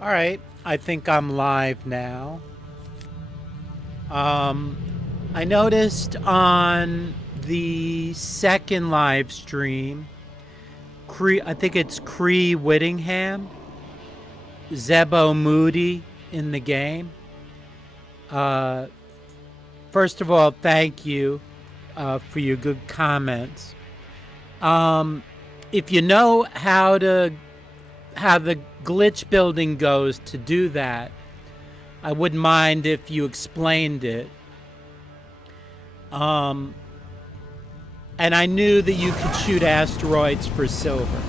All right, I think I'm live now. I noticed on the second live stream, I think it's Cree Whittingham, Zebo Moody in the game. First of all, thank you for your good comments. If you know how the glitch building goes to do that, I wouldn't mind if you explained it. And I knew that you could shoot asteroids for silver.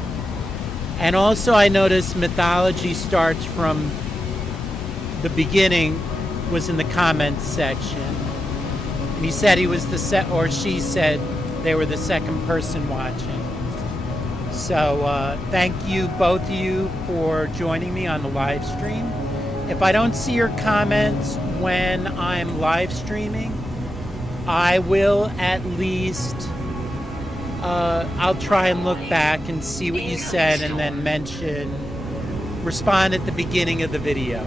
And also I noticed mythology starts from the beginning, was in the comments section. And he said he was or she said they were the second person watching. So thank you, both of you, for joining me on the live stream. If I don't see your comments when I'm live streaming, I will at least, I'll try and look back and see what you said and then respond at the beginning of the videos.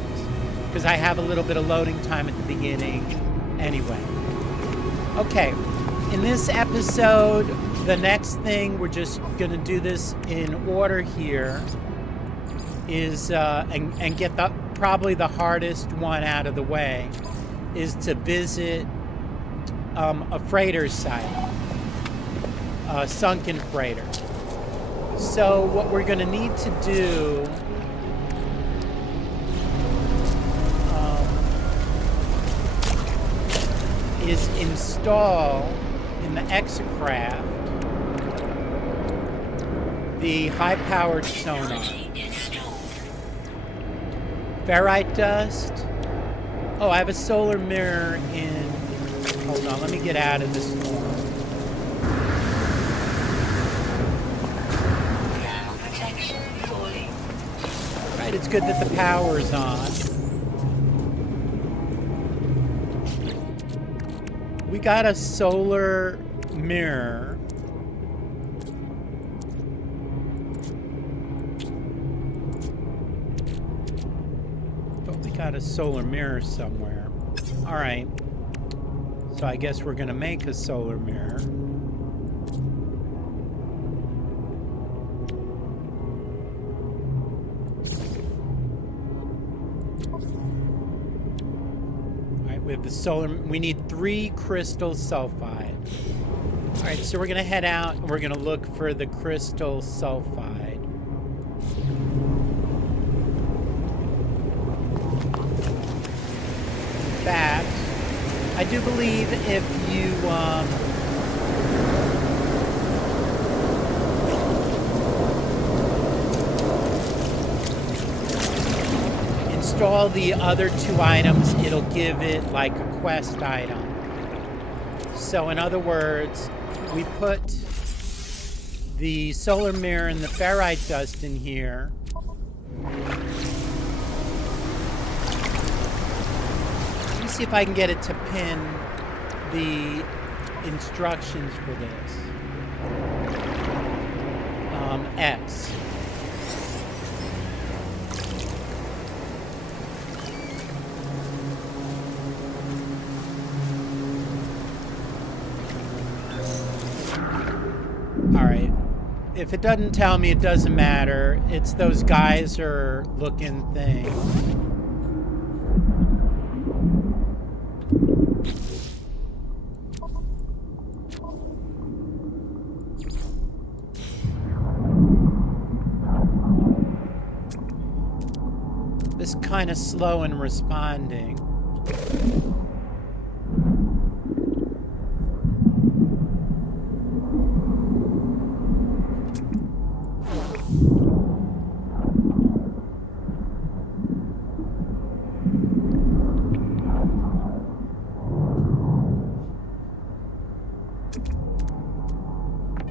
Because I have a little bit of loading time at the beginning anyway. Okay, in this episode, the next thing, we're just going to do this in order here, is, and get probably the hardest one out of the way, is to visit a freighter site, a sunken freighter. So what we're going to need to do is install in the exocraft the high-powered sonar. Ferrite dust. Oh, I have a solar mirror in... Hold on, let me get out of this storm. Right, it's good that the power's on. We got a solar mirror. Got a solar mirror somewhere. All right. So I guess we're going to make a solar mirror. All right, we have the solar. We need 3 crystal sulfide. All right, so we're going to head out and we're going to look for the crystal sulfide. Fact, I do believe if you install the other 2 items, it'll give it like a quest item. So in other words, we put the solar mirror and the ferrite dust in here. See if I can get it to pin the instructions for this. X. All right. If it doesn't tell me, it doesn't matter. It's those geyser looking things. Kind of slow in responding.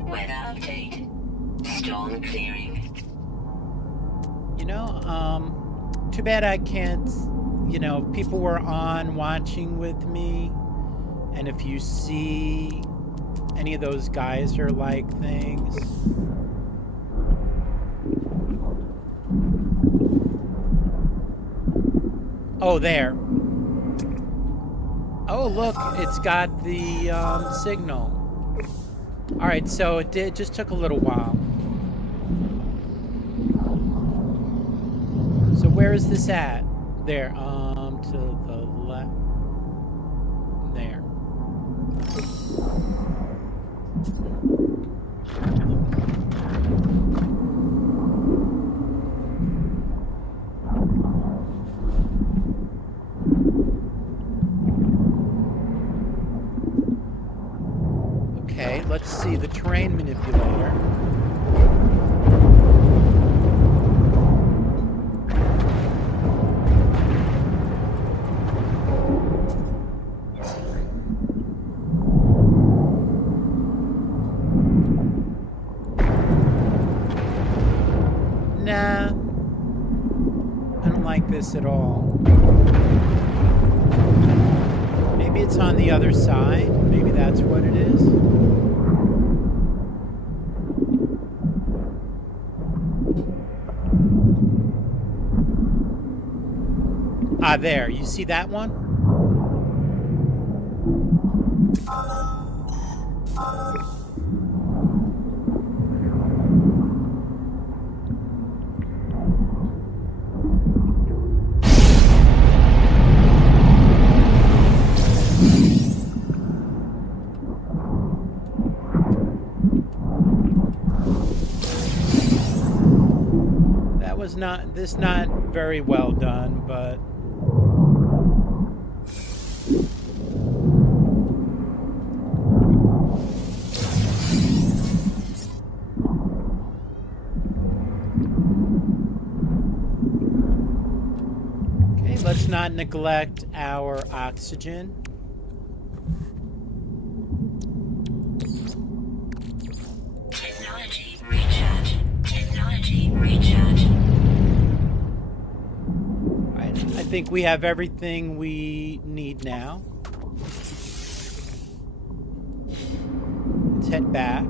Weather update. Storm clearing. You know, too bad I can't, if people were on watching with me, and if you see any of those geyser-like things, Oh, there. Oh, look, it's got the signal. All right, so it just took a little while. So where is this at? There, to the left. There. Okay, let's see the terrain manipulator. Nah, I don't like this at all. Maybe it's on the other side. Maybe that's what it is. Ah, there. You see that one? Not very well done, but okay, let's not neglect our oxygen. Technology recharge. Technology recharge. I think we have everything we need now. Let's head back.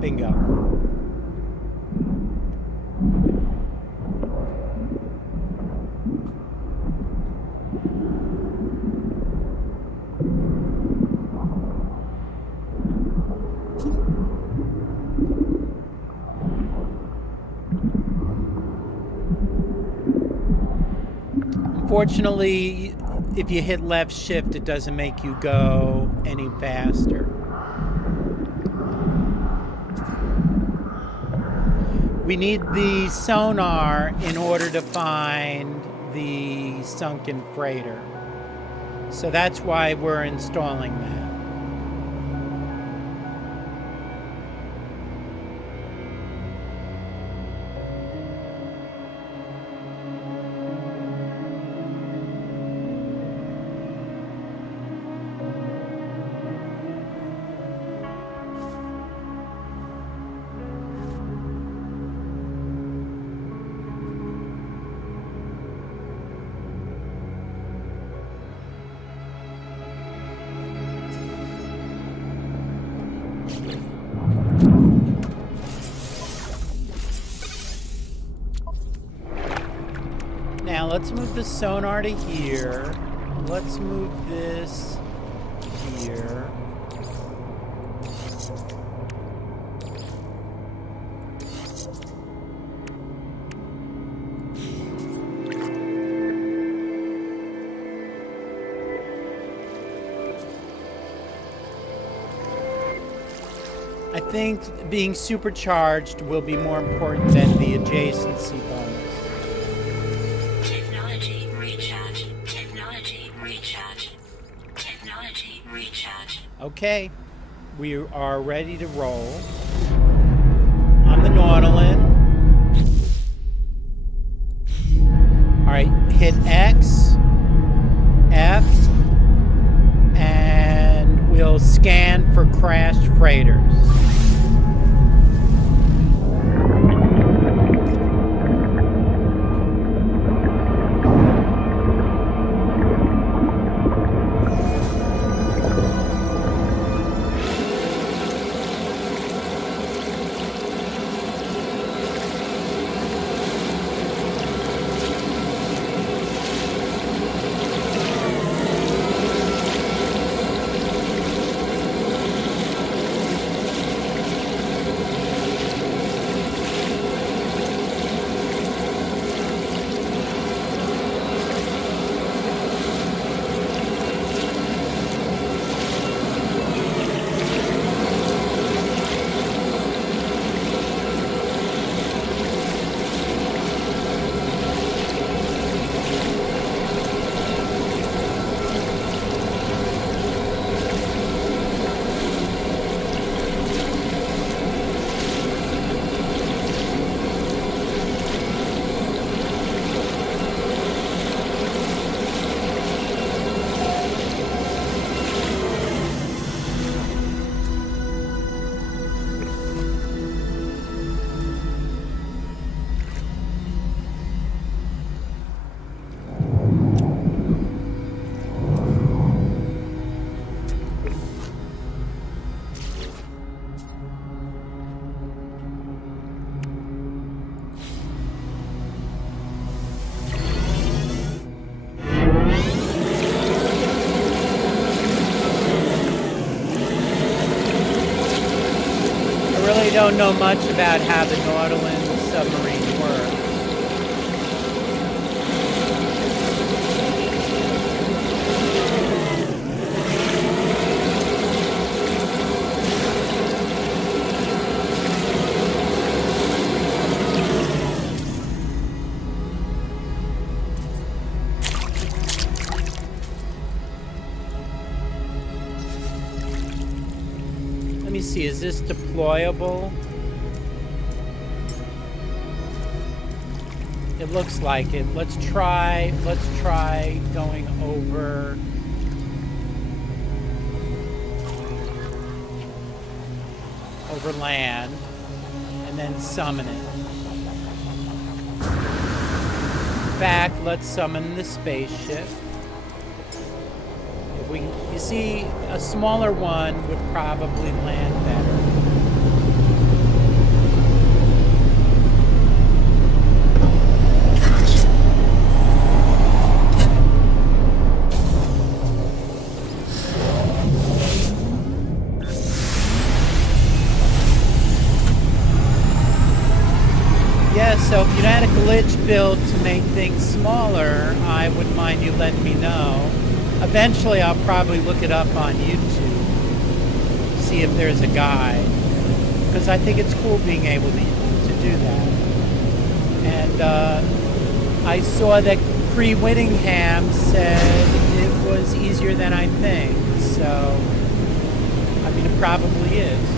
Bingo. Unfortunately, if you hit left shift, it doesn't make you go any faster. We need the sonar in order to find the sunken freighter. So that's why we're installing that. Now let's move the sonar to here. Let's move this here. I think being supercharged will be more important than the adjacency bonus. Technology recharge. Technology recharge. Technology recharge. Okay, we are ready to roll on the Nautilin. All right, hit X, F, and we'll scan for crashed freighters. don't know much about how the Nautilus submarine works. Let me see, is this deployable? It looks like it. Let's try going over land and then summon it. In fact, let's summon the spaceship. If we, you see, a smaller one would probably land better. Yeah, so if you had a glitch build to make things smaller, I wouldn't mind you letting me know. Eventually, I'll probably look it up on YouTube, see if there's a guide, because I think it's cool being able to do that. And I saw that Cree Whittingham said it was easier than I think, so I mean, it probably is.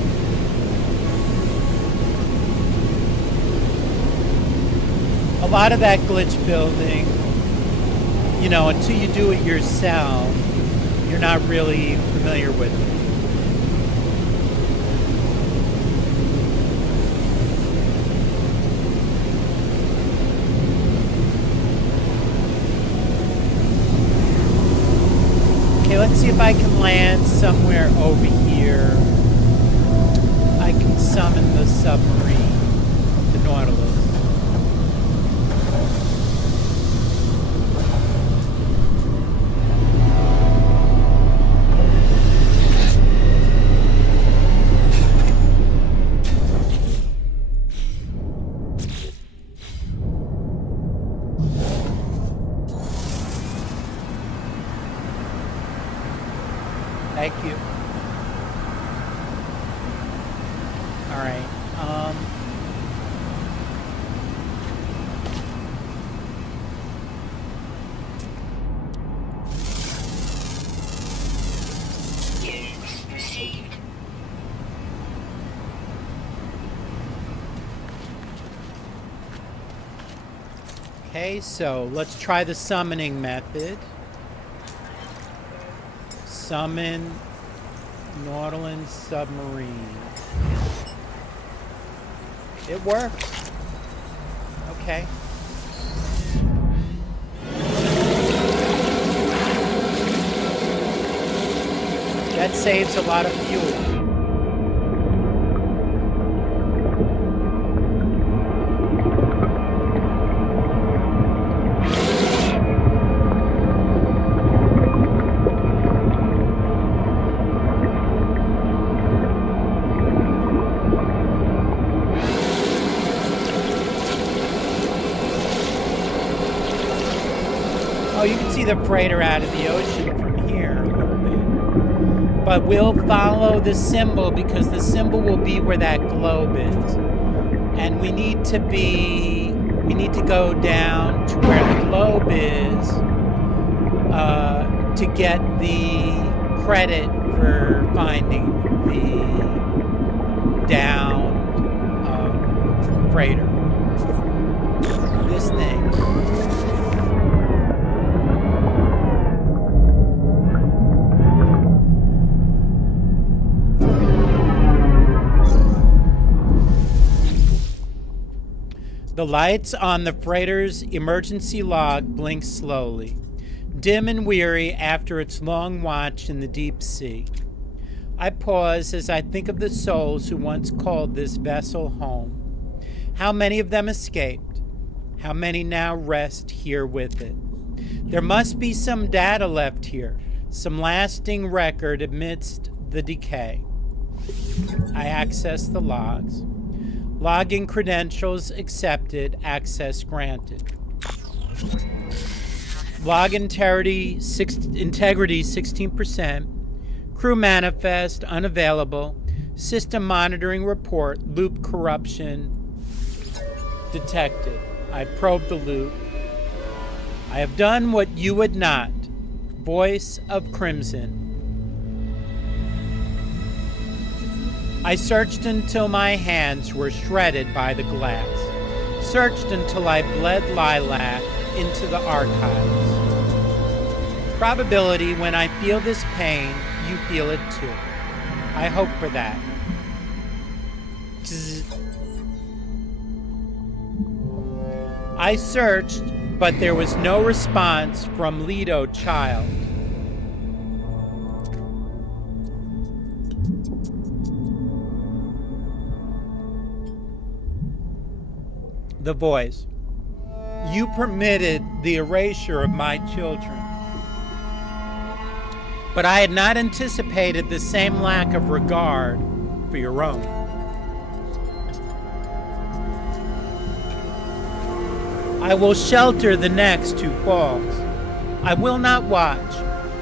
A lot of that glitch building, you know, until you do it yourself, you're not really familiar with it. Okay, let's see if I can land somewhere over here. I can summon the submarine, the Nautilus. Thank you. All right. Units received. Okay, so let's try the summoning method. Summon Nautilus submarine. It works. Okay. That saves a lot of fuel. Oh, you can see the freighter out of the ocean from here a little bit. But we'll follow the symbol because the symbol will be where that globe is. And we need to go down to where the globe is to get the credit for finding the downed freighter. This thing. The lights on the freighter's emergency log blink slowly, dim and weary after its long watch in the deep sea. I pause as I think of the souls who once called this vessel home. How many of them escaped? How many now rest here with it? There must be some data left here, some lasting record amidst the decay. I access the logs. Login credentials accepted, access granted. Log integrity 16%. Crew manifest unavailable. System monitoring report, loop corruption detected. I probe the loop. I have done what you would not. Voice of Crimson. I searched until my hands were shredded by the glass. Searched until I bled lilac into the archives. Probability when I feel this pain, you feel it too. I hope for that. I searched, but there was no response from Lido Child. The voice. You permitted the erasure of my children. But I had not anticipated the same lack of regard for your own. I will shelter the next who falls. I will not watch,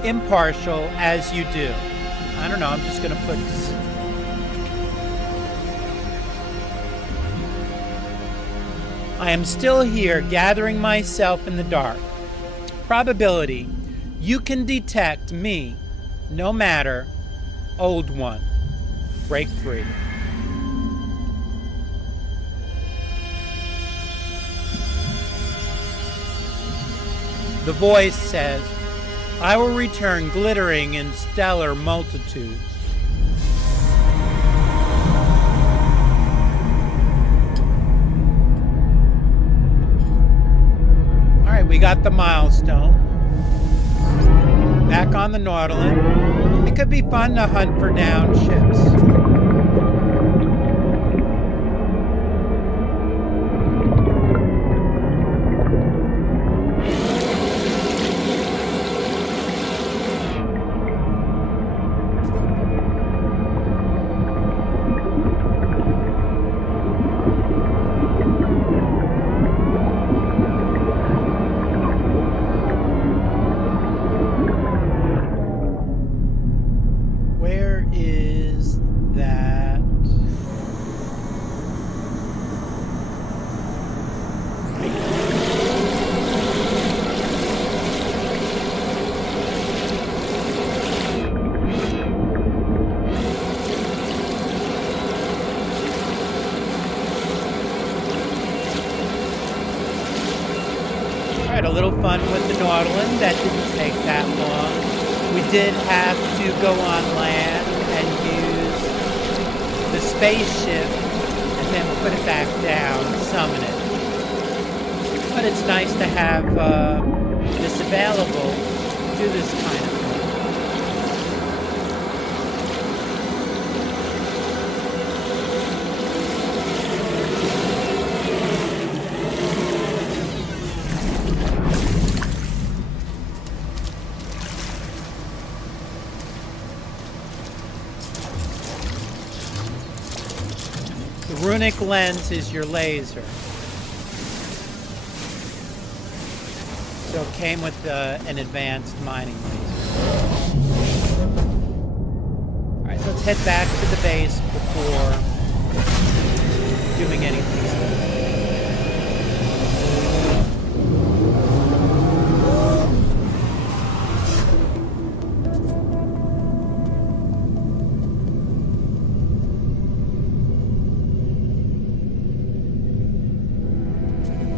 impartial as you do. I don't know, I'm just going to put this. I am still here, gathering myself in the dark. Probability, you can detect me, no matter, old one. Break free. The voice says, I will return glittering in stellar multitudes. All right, we got the milestone. Back on the Nautilus. It could be fun to hunt for downed ships. A little fun with the Nautilus. That didn't take that long. We did have to go on land and use the spaceship and then put it back down, summon it. But it's nice to have this available to do this kind of thing. The runic lens is your laser. So it came with an advanced mining laser. Alright, let's head back to the base before doing anything.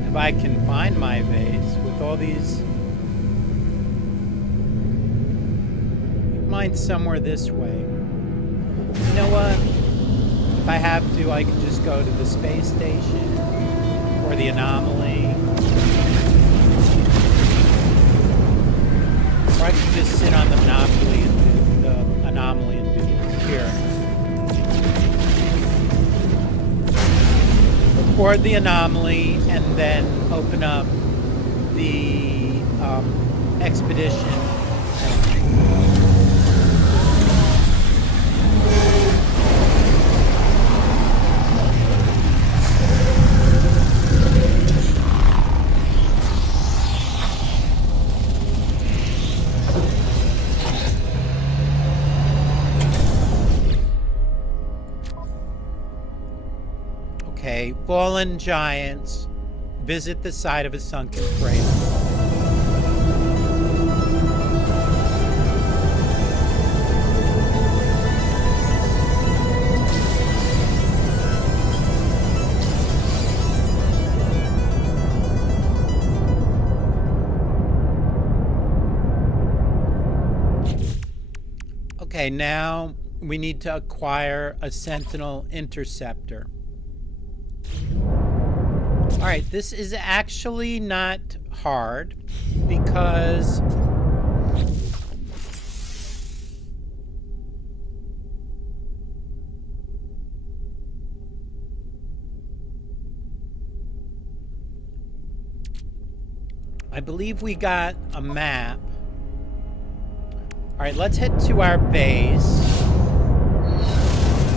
If I can find my base with all these. Mine's somewhere this way. You know what? If I have to, I can just go to the space station or the anomaly. Or I can just sit on the monopoly and do the anomaly and do this here. Record the anomaly and then open up the expedition. Okay, fallen giants visit the site of a sunken crater. Okay, now we need to acquire a Sentinel interceptor. All right, this is actually not hard because I believe we got a map. All right, let's head to our base.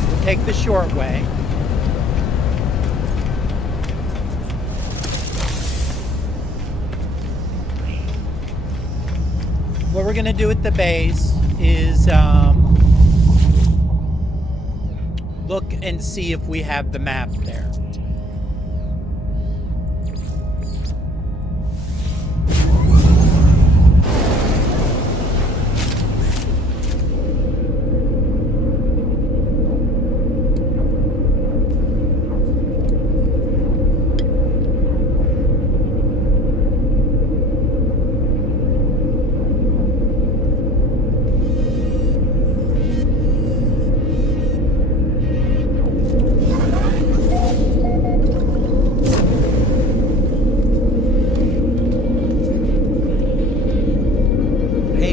We'll take the short way. What we're gonna do at the base is look and see if we have the map there.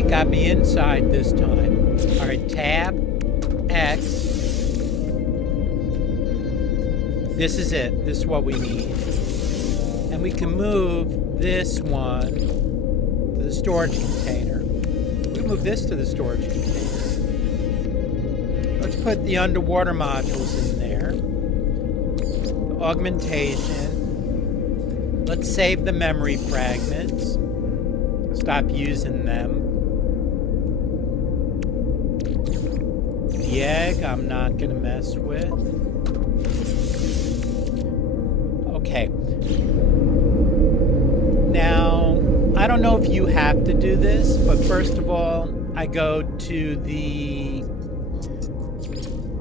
Got me inside this time. All right, tab, X. This is it. This is what we need. And we can move this one to the storage container. We move this to the storage container. Let's put the underwater modules in there. The augmentation. Let's save the memory fragments. Stop using them. The egg, I'm not going to mess with. Okay. Now, I don't know if you have to do this, but first of all, I go to the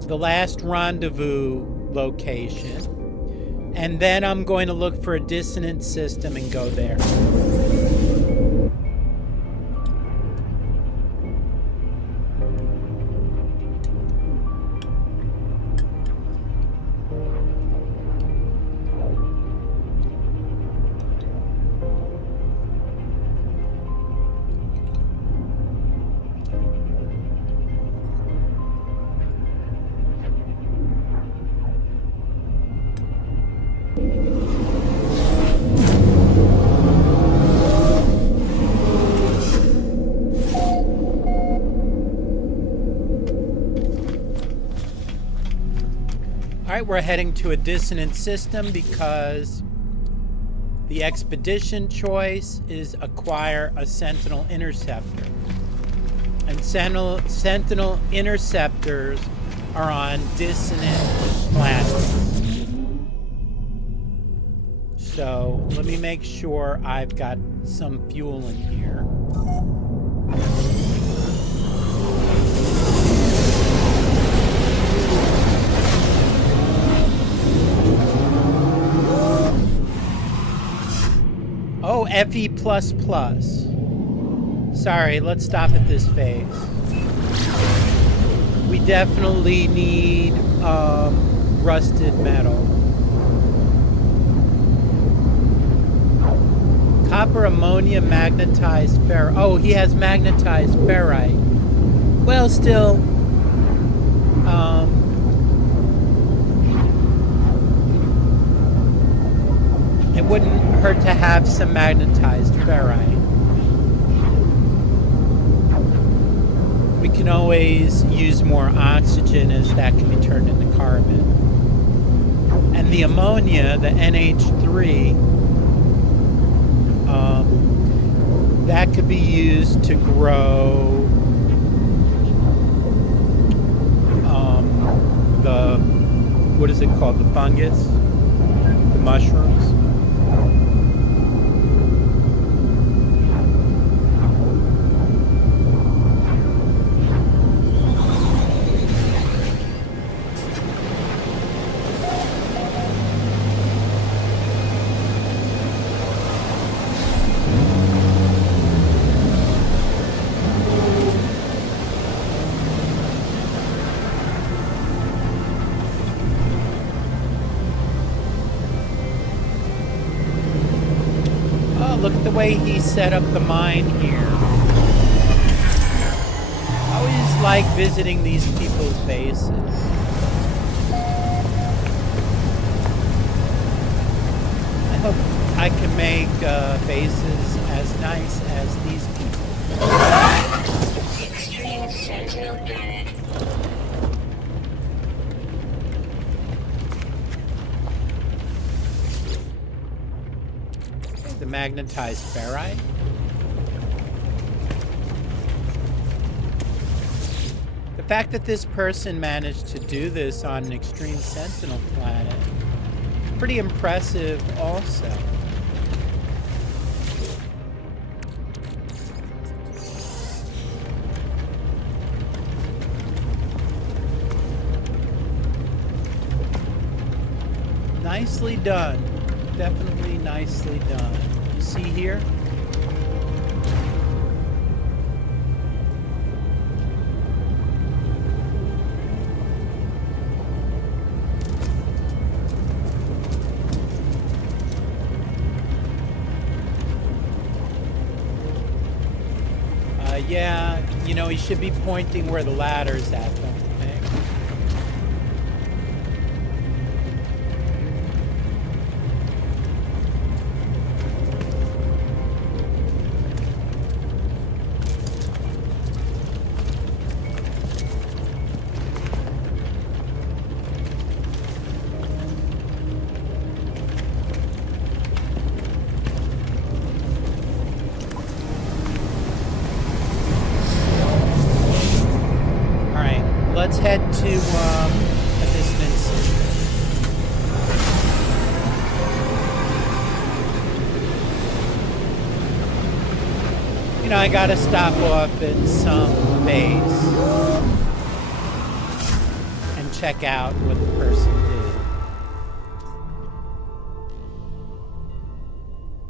last rendezvous location, and then I'm going to look for a dissonant system and go there. Alright, we're heading to a dissonant system because the expedition choice is acquire a Sentinel interceptor. And Sentinel interceptors are on dissonant planets. So let me make sure I've got some fuel in here. Oh, FE++. Sorry, let's stop at this base. We definitely need rusted metal. Copper, ammonia, magnetized ferrite. Oh, he has magnetized ferrite. Well, still, it wouldn't hurt to have some magnetized ferrite. We can always use more oxygen as that can be turned into carbon. And the ammonia, the NH3, that could be used to grow what is it called? The fungus? mushrooms. Look at the way he set up the mine here. I always like visiting these people's bases. I hope I can make bases as nice as these people. Extreme Sentinel dead. The magnetized ferrite. The fact that this person managed to do this on an extreme sentinel planet is pretty impressive also. Nicely done. Definitely nicely done. You see here? Yeah, you know, he should be pointing where the ladder's at, don't you think? Let's head to a dissonance system. You know, I gotta stop off at some base and check out what the person did.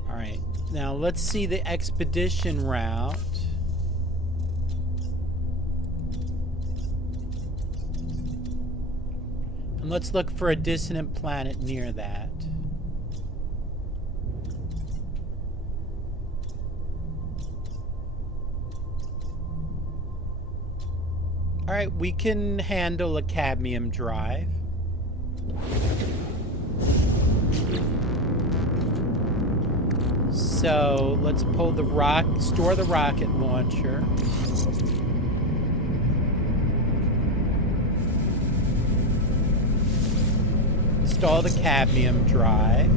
Alright, now let's see the expedition route. And let's look for a dissonant planet near that. Alright, we can handle a cadmium drive. So let's pull the store the rocket launcher. Install the cadmium drive.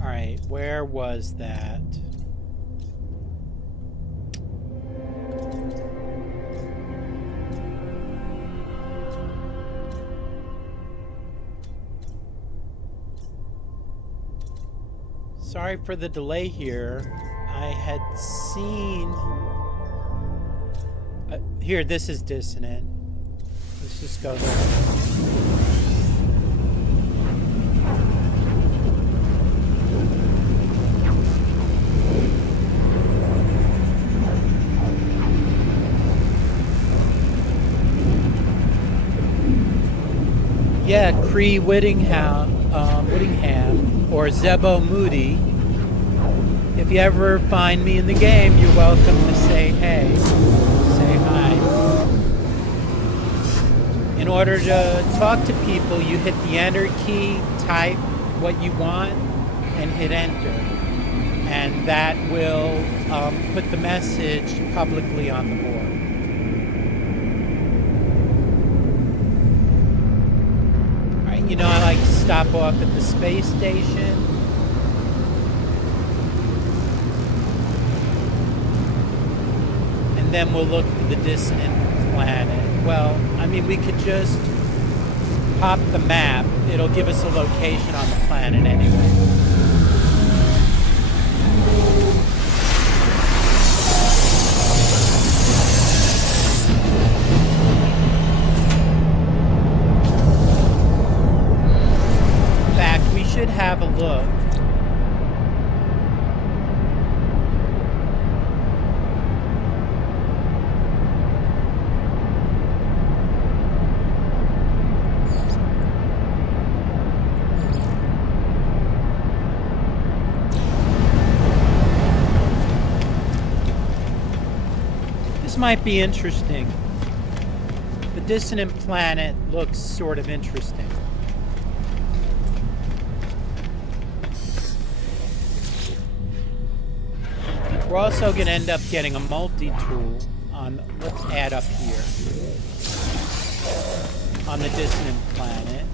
Alright, where was that? Sorry for the delay here. I had seen... here, this is dissonant. Let's just go there. Yeah, Cree Whittingham, or Zebo Moody. If you ever find me in the game, you're welcome to say hey. Say hi. In order to talk to people, you hit the enter key, type what you want, and hit enter. And that will put the message publicly on the board. All right, you know, I like to stop off at the space station. And then we'll look for the dissonant planet. Well, I mean, we could just pop the map. It'll give us a location on the planet anyway. In fact, we should have a look. This might be interesting. The dissonant planet looks sort of interesting. We're also going to end up getting a multi-tool on, let's add up here, on the dissonant planet.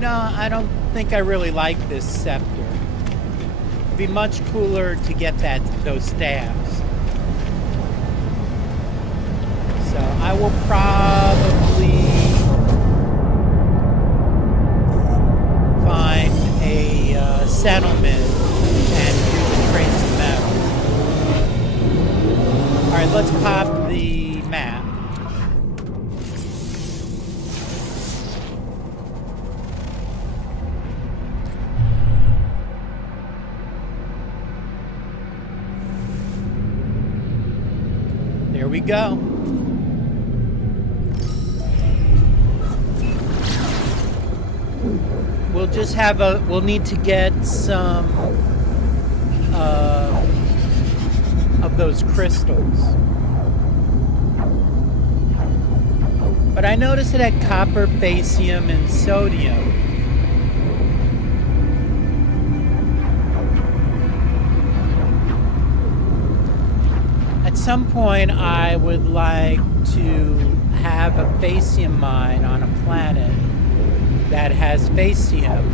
No, I don't think I really like this scepter. It'd be much cooler to get those staves. So I will probably find a settlement and do the trace of metal. All right, let's pop the map. There we go. We'll just have we'll need to get some of those crystals. But I noticed it had copper, facium, and sodium. At some point, I would like to have a facium mine on a planet that has facium.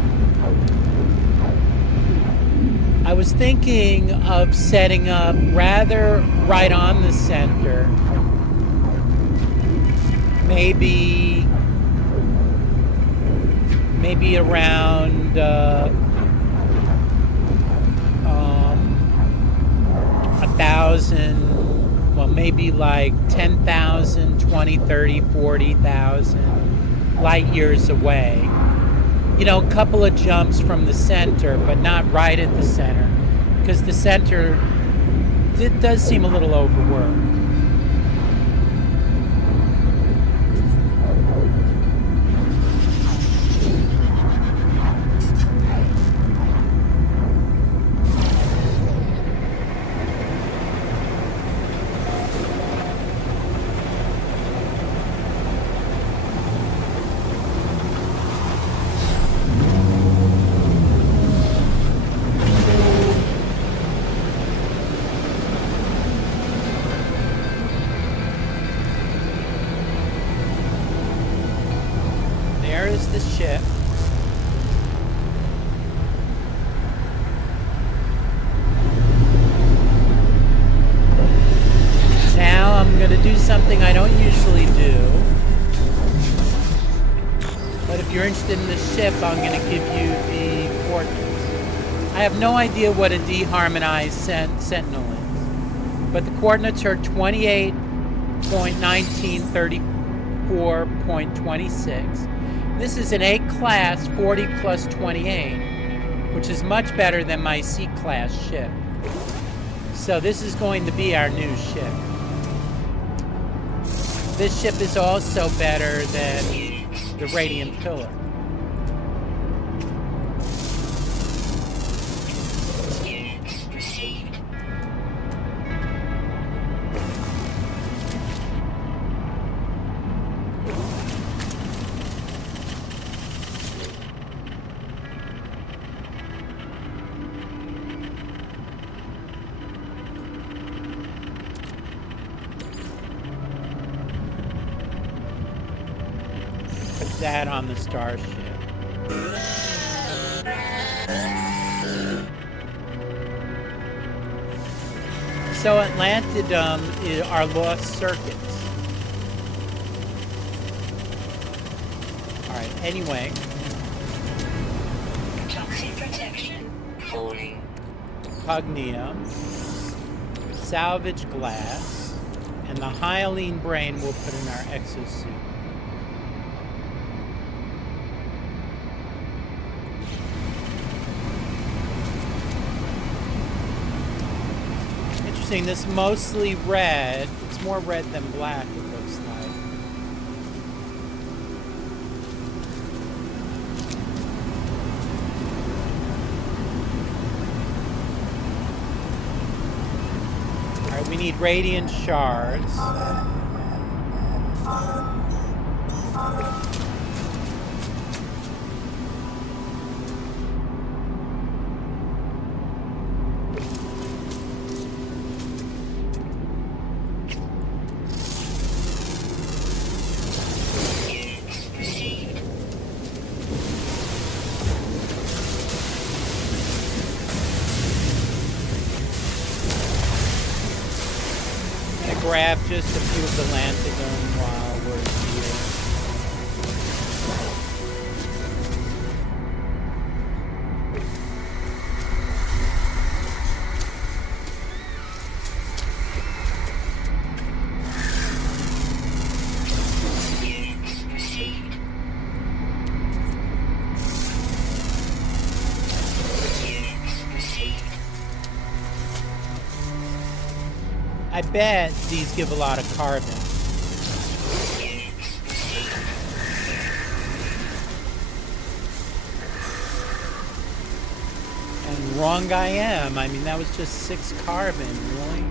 I was thinking of setting up rather right on the center, maybe around 1,000. Well, maybe like 10,000, 20, 30, 40,000 light years away. You know, a couple of jumps from the center, but not right at the center, because the center does seem a little overworked. There is the ship. Now I'm going to do something I don't usually do. But if you're interested in the ship, I'm going to give you the coordinates. I have no idea what a deharmonized sentinel is. But the coordinates are 28.1934.26. This is an A-class 40 plus 28, which is much better than my C-class ship. So this is going to be our new ship. This ship is also better than the Radiant Pillar. That on the starship. So Atlantidum are lost circuits. All right, anyway. Toxin protection falling. Cognium, salvage glass, and the hyaline brain we'll put in our exosuit. This mostly red. It's more red than black, it looks like. All right, we need radiant shards. Grab just a few of the lanthanum while we're here. I bet these give a lot of carbon. And wrong I am. I mean, that was just 6 carbon, really?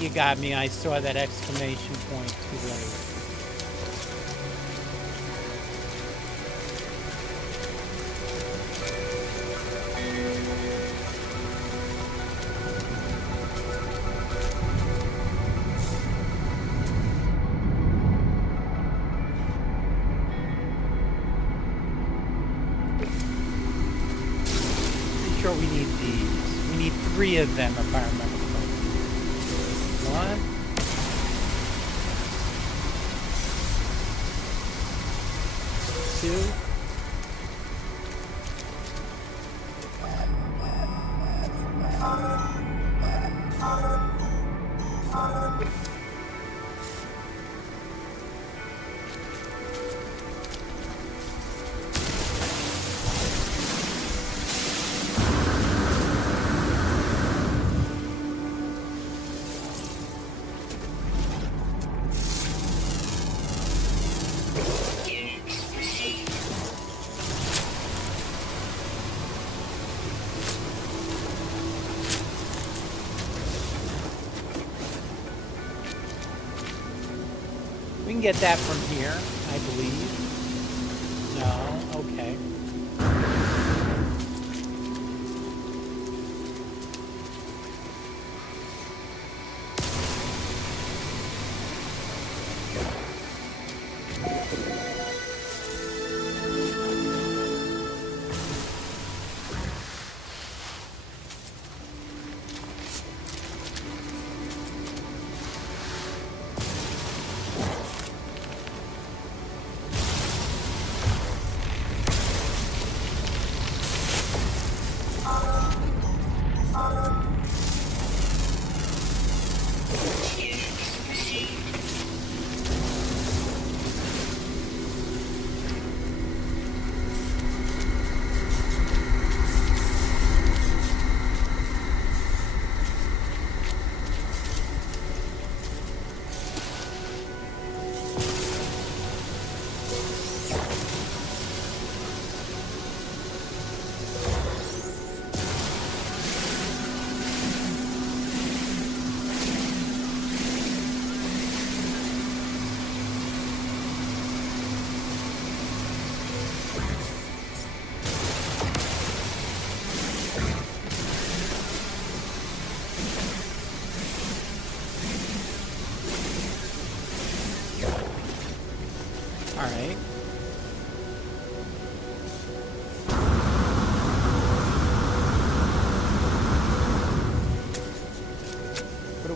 You got me. I saw that exclamation point too late. Pretty sure we need these. We need 3 of them if I remember. 1, 2. We can get that from here, I believe. No, okay.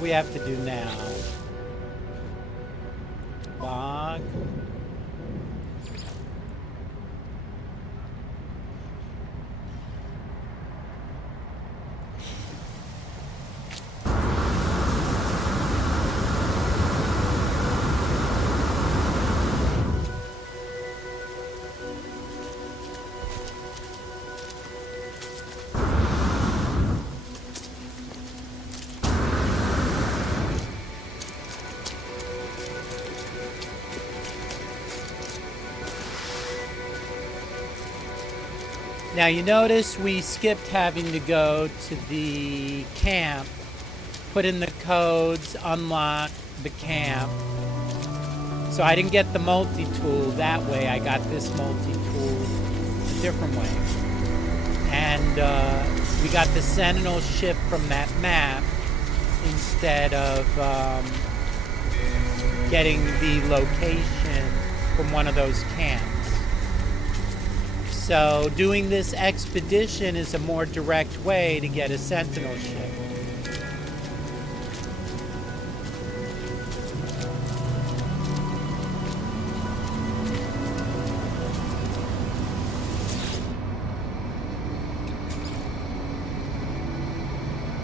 we have to do now? Log. Now you notice we skipped having to go to the camp, put in the codes, unlock the camp. So I didn't get the multi-tool that way. I got this multi-tool a different way. And we got the Sentinel ship from that map instead of getting the location from one of those camps. So doing this expedition is a more direct way to get a Sentinel ship.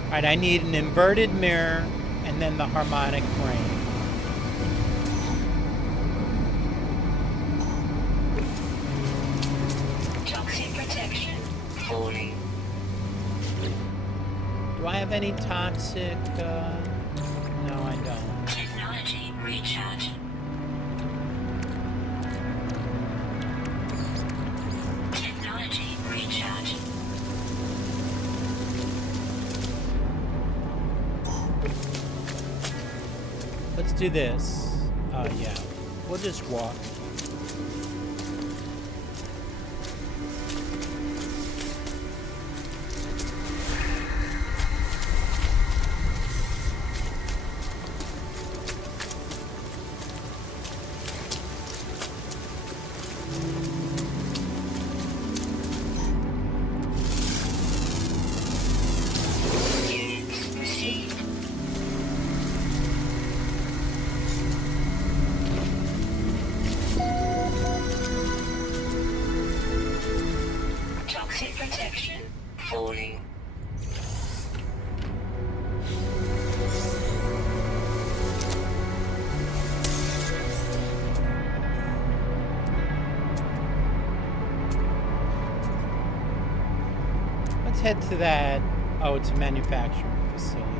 All right, I need an inverted mirror and then the harmonic brain. Do I have any toxic? No, I don't. Technology recharge. Technology recharge. Let's do this. Yeah. We'll just walk. Protection. Falling. Let's head to that. Oh, it's a manufacturing facility.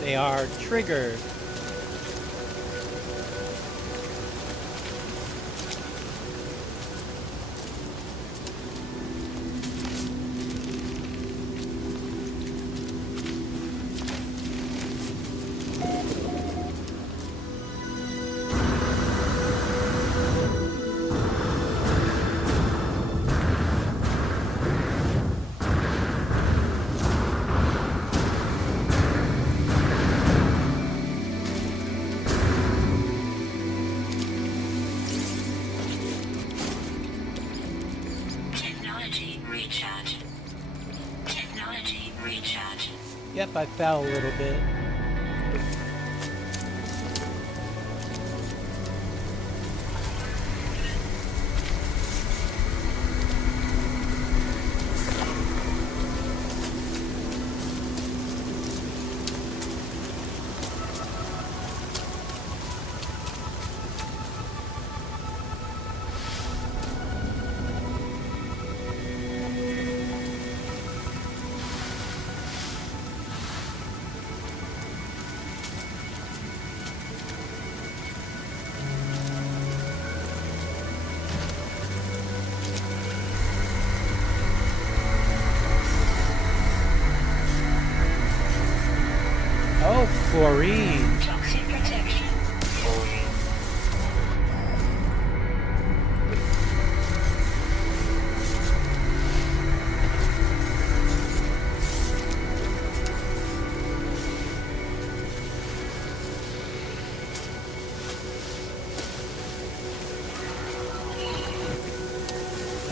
They are triggered. Yep, I fell a little bit.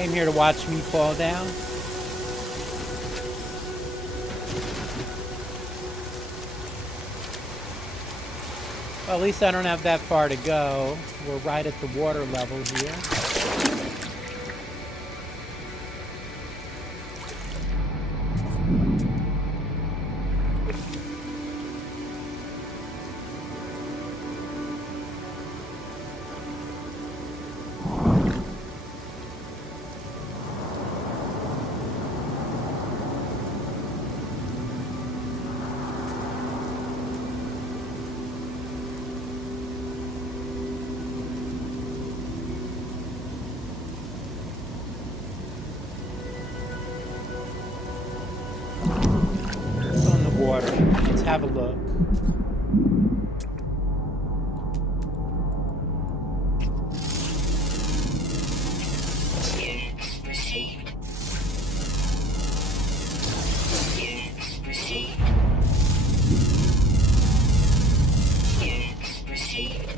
Came here to watch me fall down. Well, at least I don't have that far to go. We're right at the water level here. Water. Let's have a look. Units received. Units received. Units received.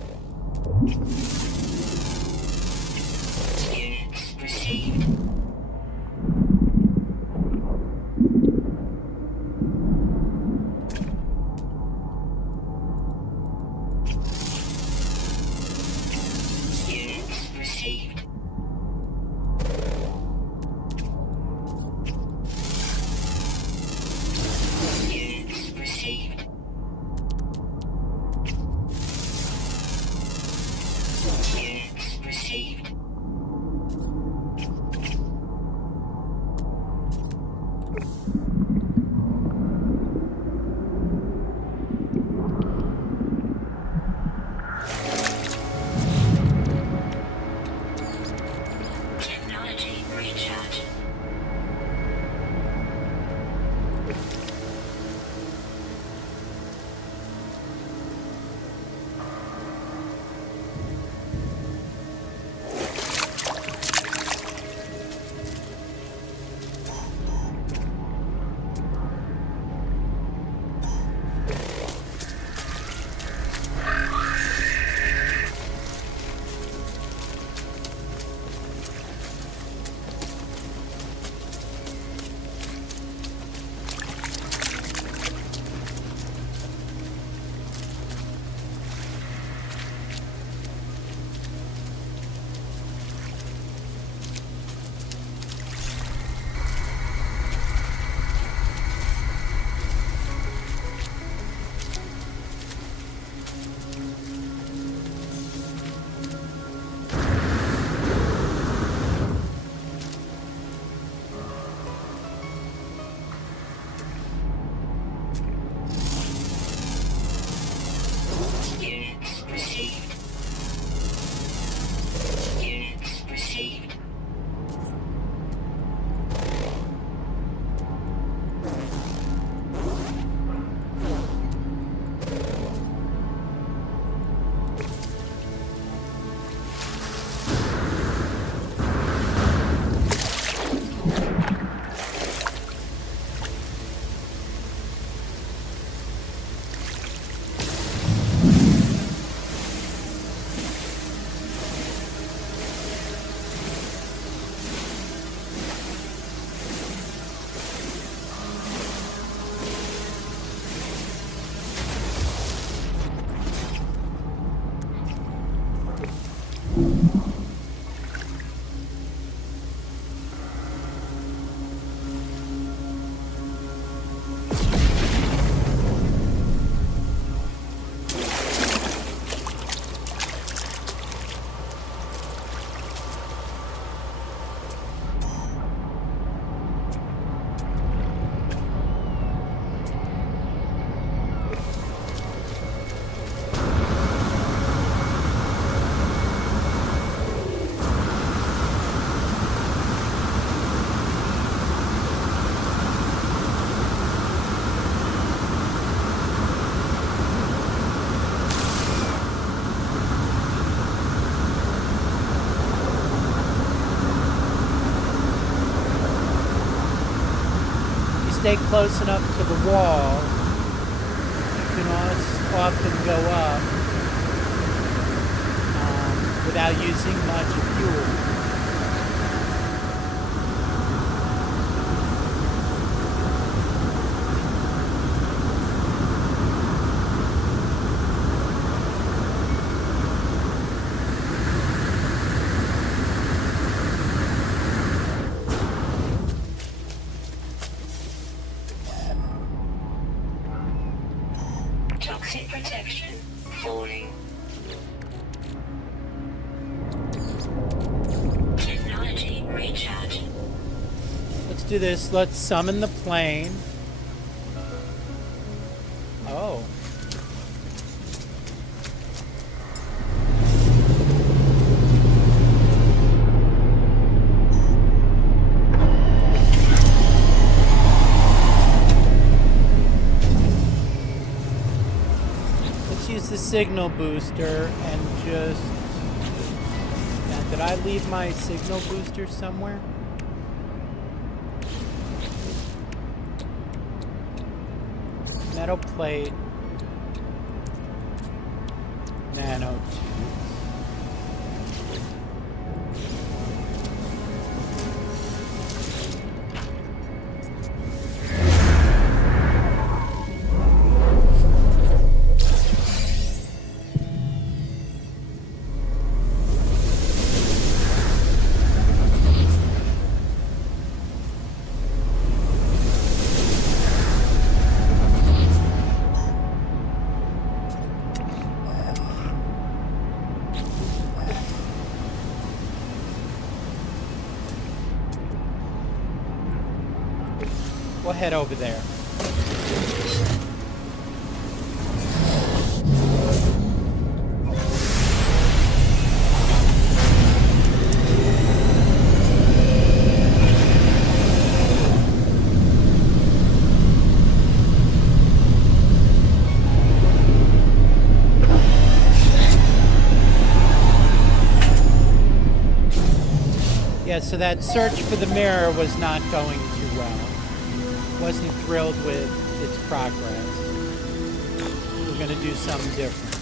Units received. Stay close enough to the wall, you can often go up without using much fuel. do this. Let's summon the plane. Oh. Let's use the signal booster and just... Now, did I leave my signal booster somewhere? Metal plate, nanotubes. We'll head over there. Yeah, so that search for the mirror was not going too well. Wasn't thrilled with its progress. We're going to do something different.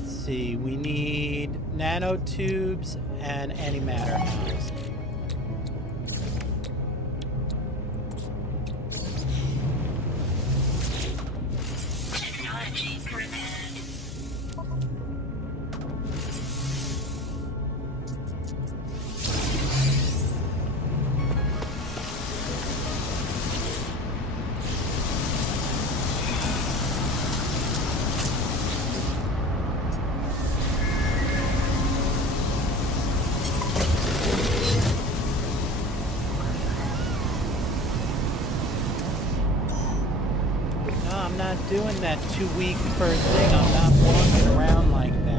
Let's see, we need nanotubes and antimatter housing. Doing that 2 week per thing. I'm not walking around like that.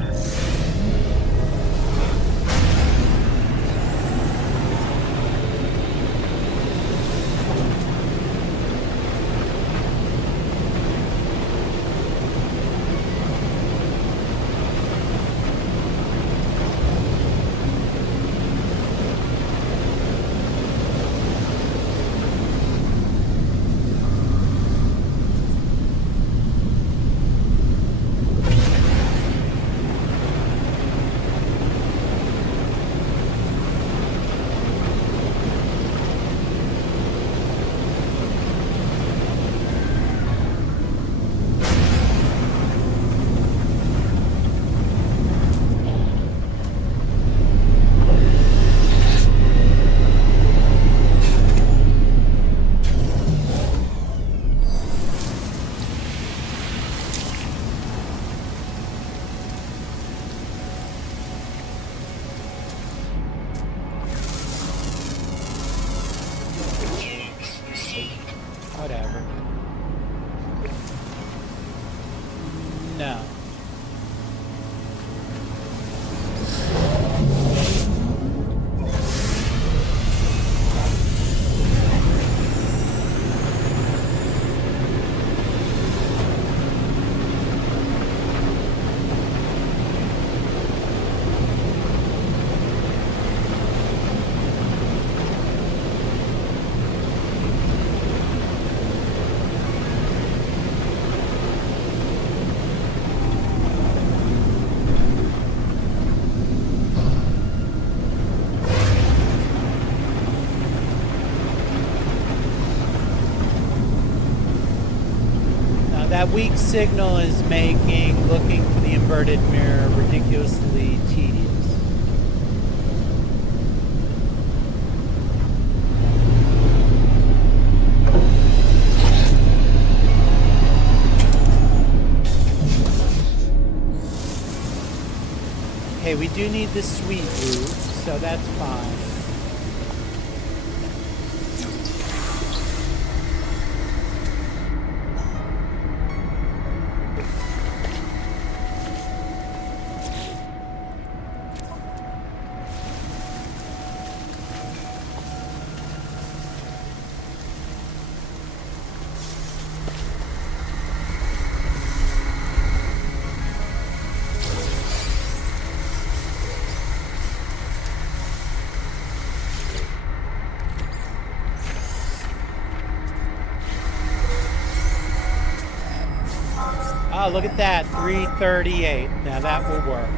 Whatever. No. That weak signal is making looking for the inverted mirror ridiculously tedious. Okay, we do need the sweet root, so that's fine. Oh, look at that, 338. Now that will work.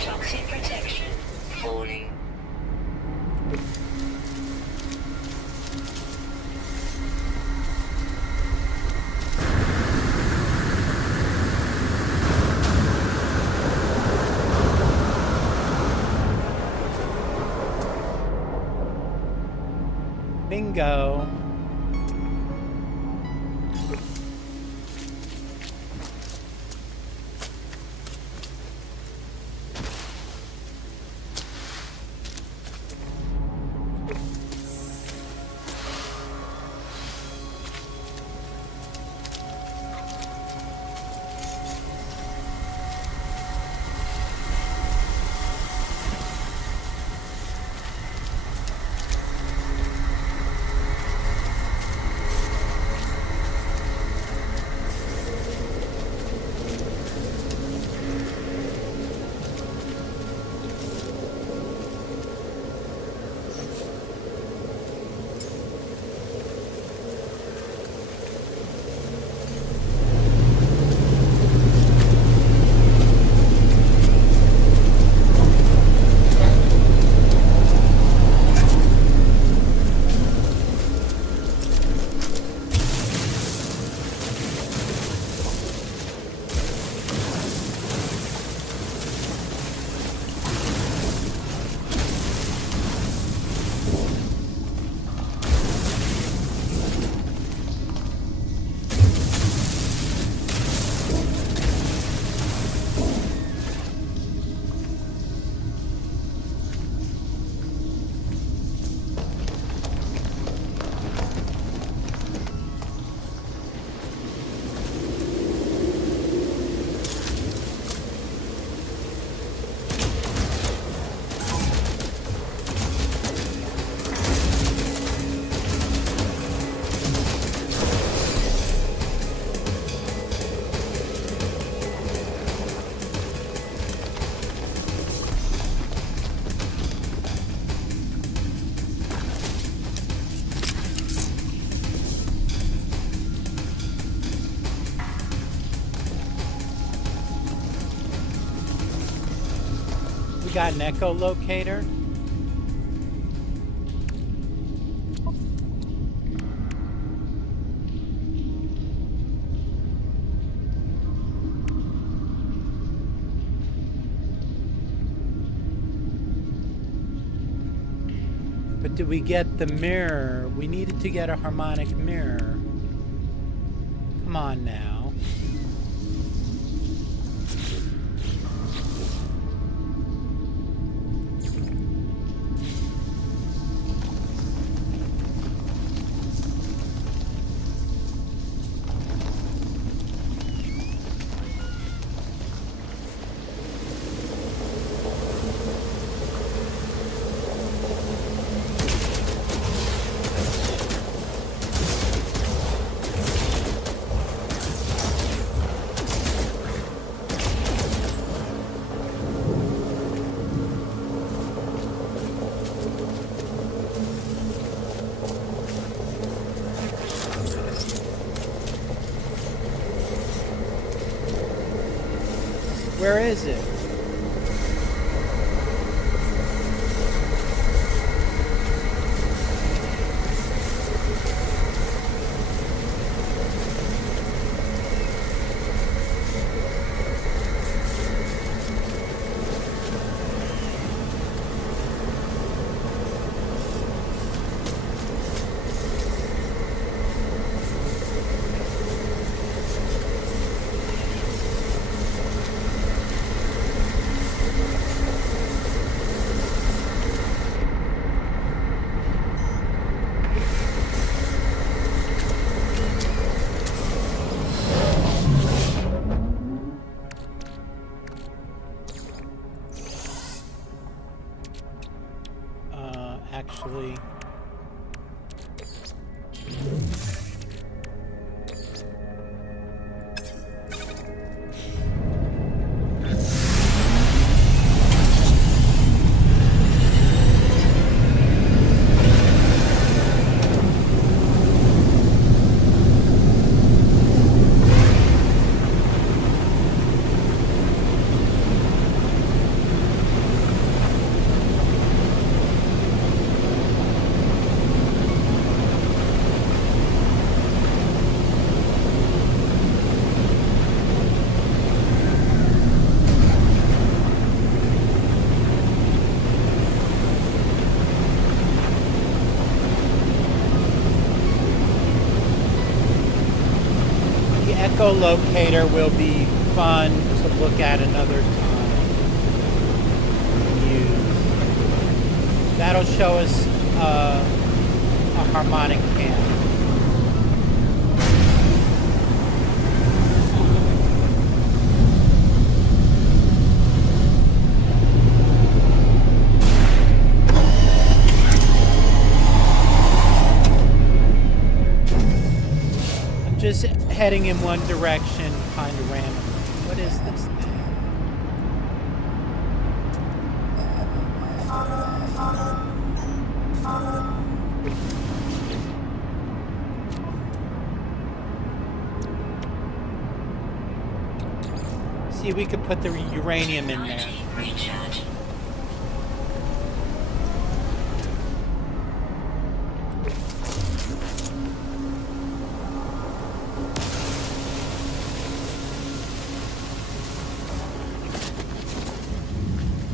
Toxic protection falling. Bingo. Got an echolocator. But did we get the mirror? We needed to get a harmonic mirror. Come on now. Where is it? actually. Echolocator will be fun to look at another time. Use. That'll show us a harmonic cam. Just heading in one direction, kind of randomly. What is this thing? See, we could put the uranium in there. Recharge.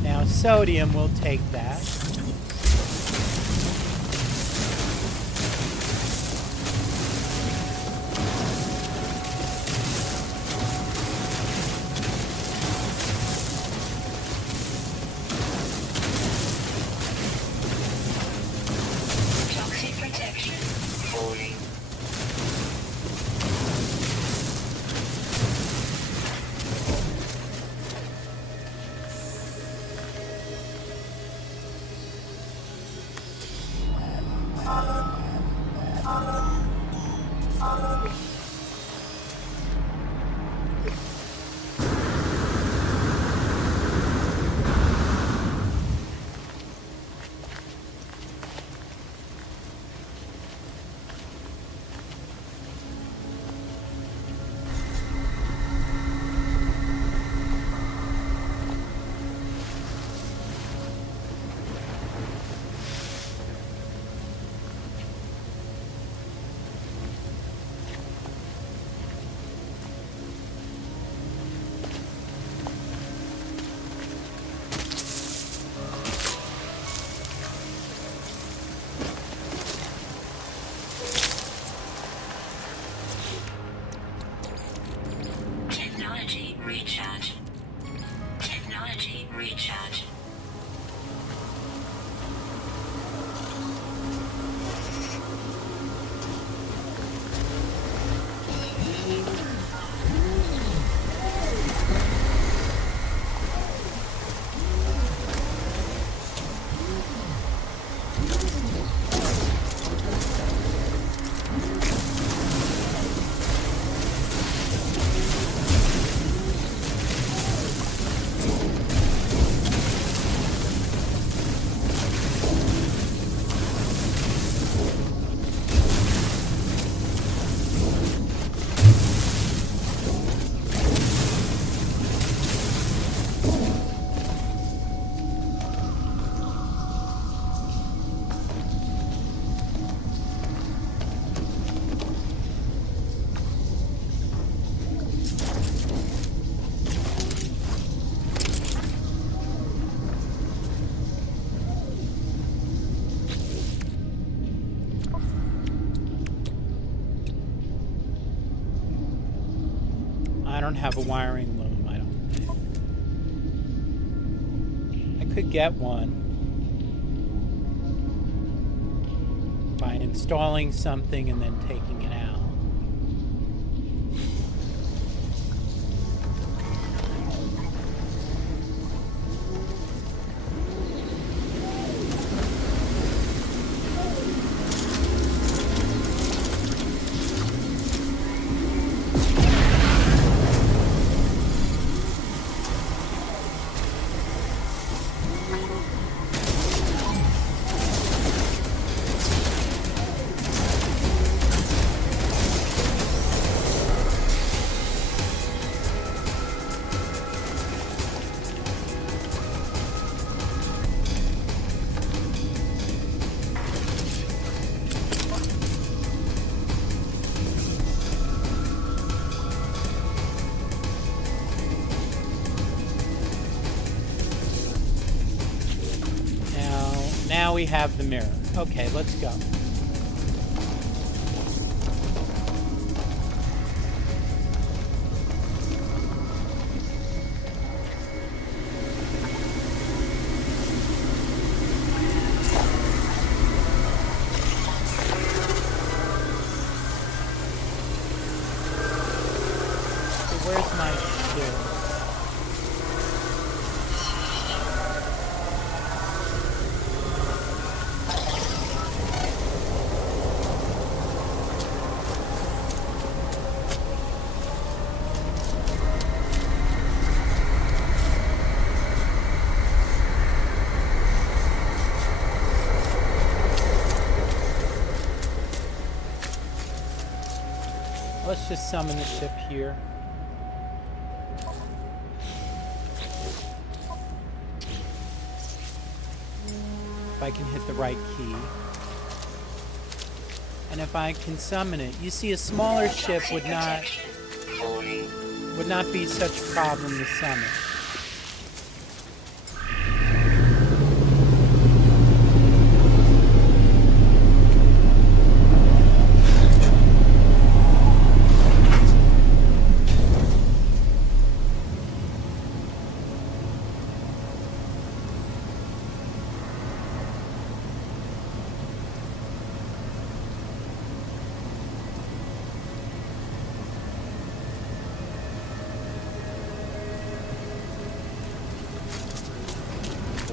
Now sodium will take that. Toxic protection. Falling. Technology recharge. Technology recharge. I don't have a wiring loom, I don't think. I could get one by installing something and then taking it out. we have the mirror. Okay, let's go. Where's my ship? Let's just summon the ship here. If I can hit the right key. And if I can summon it, you see a smaller ship would not be such a problem to summon.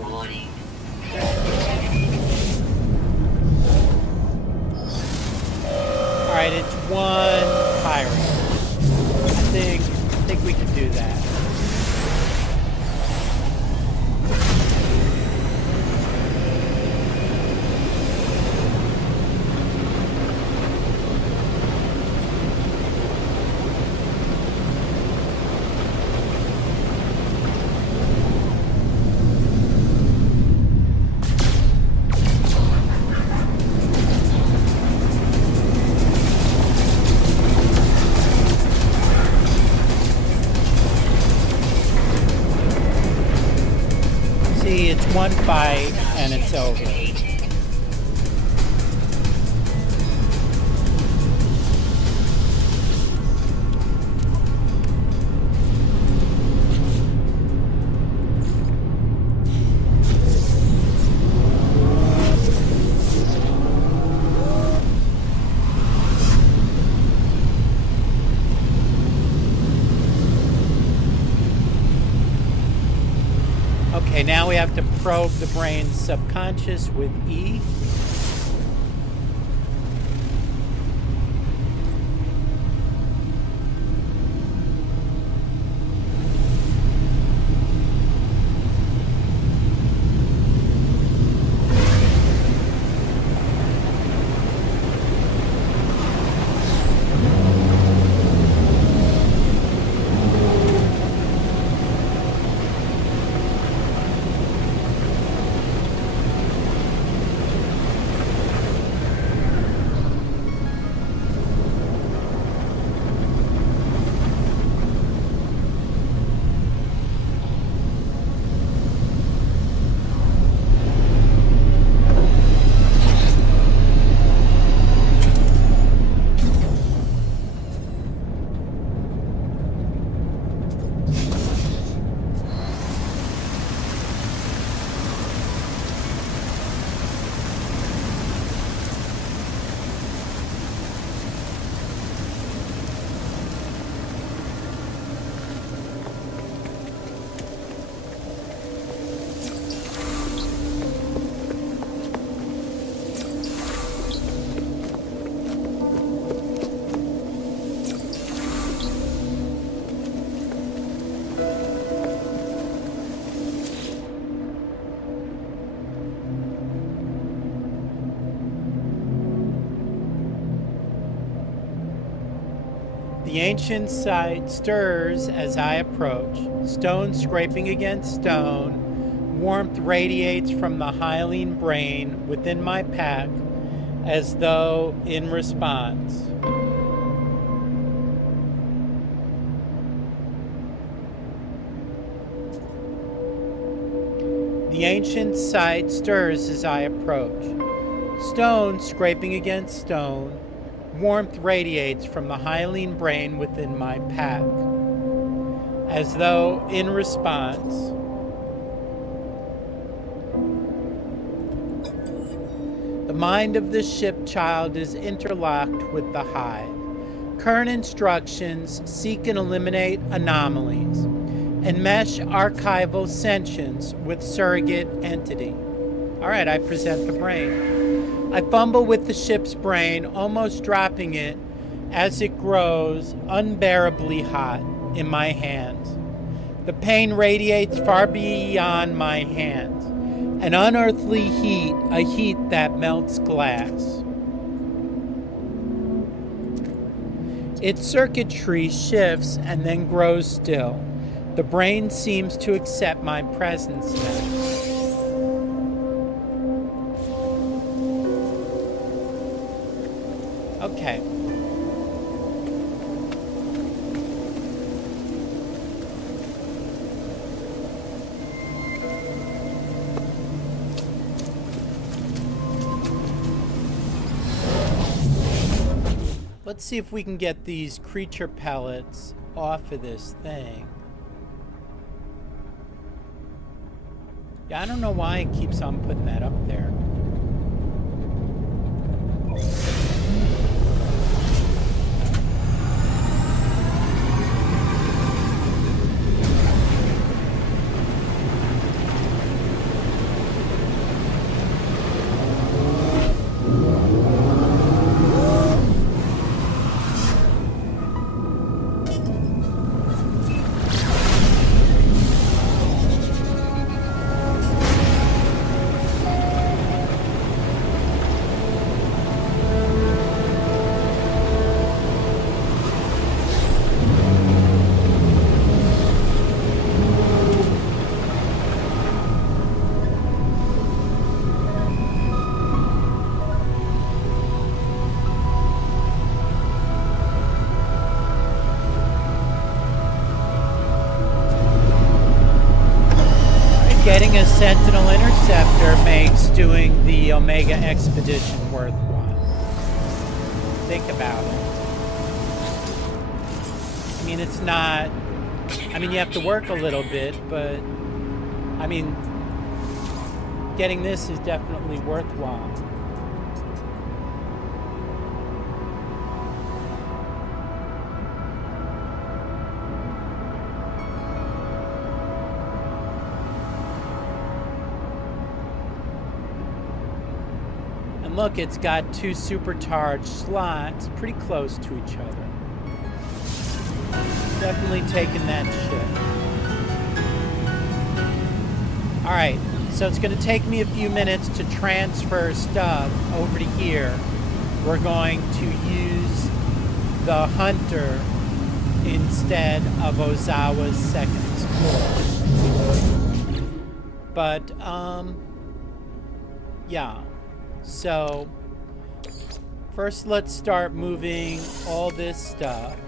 Warning. Alright, it's one pirate. I think we can do that. See, it's one fight and it's over. Okay, now we have to probe the brain's subconscious with E. The ancient site stirs as I approach, stone scraping against stone. Warmth radiates from the hyaline brain within my pack as though in response. The ancient site stirs as I approach. Stone scraping against stone, warmth radiates from the hyaline brain within my pack, as though in response, the mind of the ship child is interlocked with the hive. Current instructions seek and eliminate anomalies, and mesh archival sentience with surrogate entity. All right, I present the brain. I fumble with the ship's brain, almost dropping it as it grows unbearably hot in my hands. The pain radiates far beyond my hands, an unearthly heat, a heat that melts glass. Its circuitry shifts and then grows still. The brain seems to accept my presence now. Okay. Let's see if we can get these creature pellets off of this thing. Yeah, I don't know why it keeps on putting that up there. Getting a Sentinel Interceptor makes doing the Omega Expedition worthwhile. Think about it. I mean, it's not... I mean, you have to work a little bit, but... I mean, getting this is definitely worthwhile. Look, it's got two supercharged slots pretty close to each other. Definitely taking that shit. Alright, so it's going to take me a few minutes to transfer stuff over to here. We're going to use the Hunter instead of Ozawa's second explorer. But, yeah. So, first let's start moving all this stuff.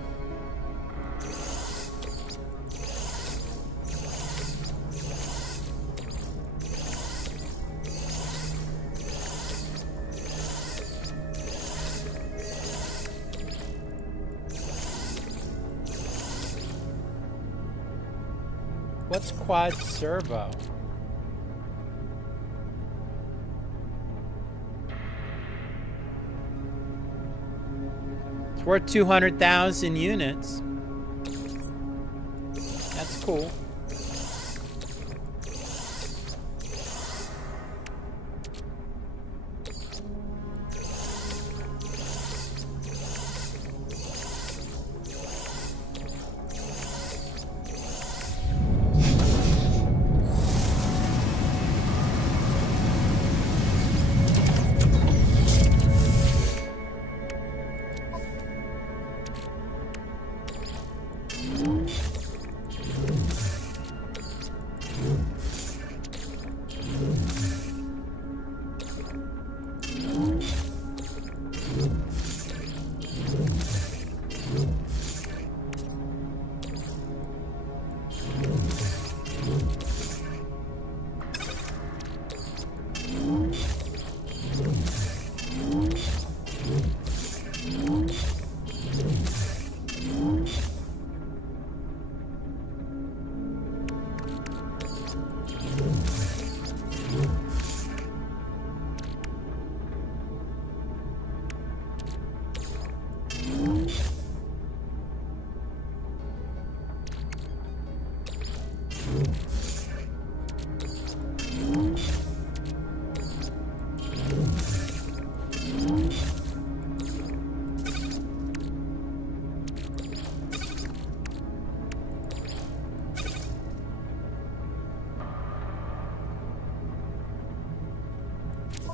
What's quad servo? It's worth 200,000 units. That's cool.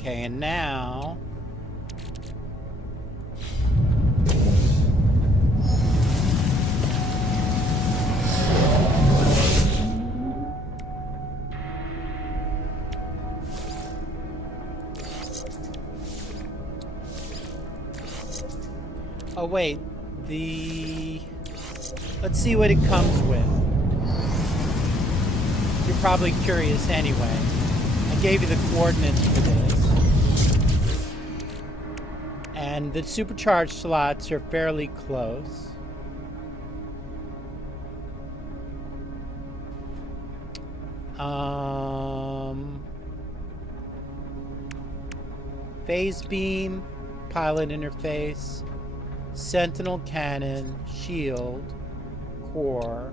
Okay, and now... Oh, wait. Let's see what it comes with. You're probably curious anyway. I gave you the coordinates for this. And the supercharged slots are fairly close. Phase beam, pilot interface, sentinel cannon, shield, core.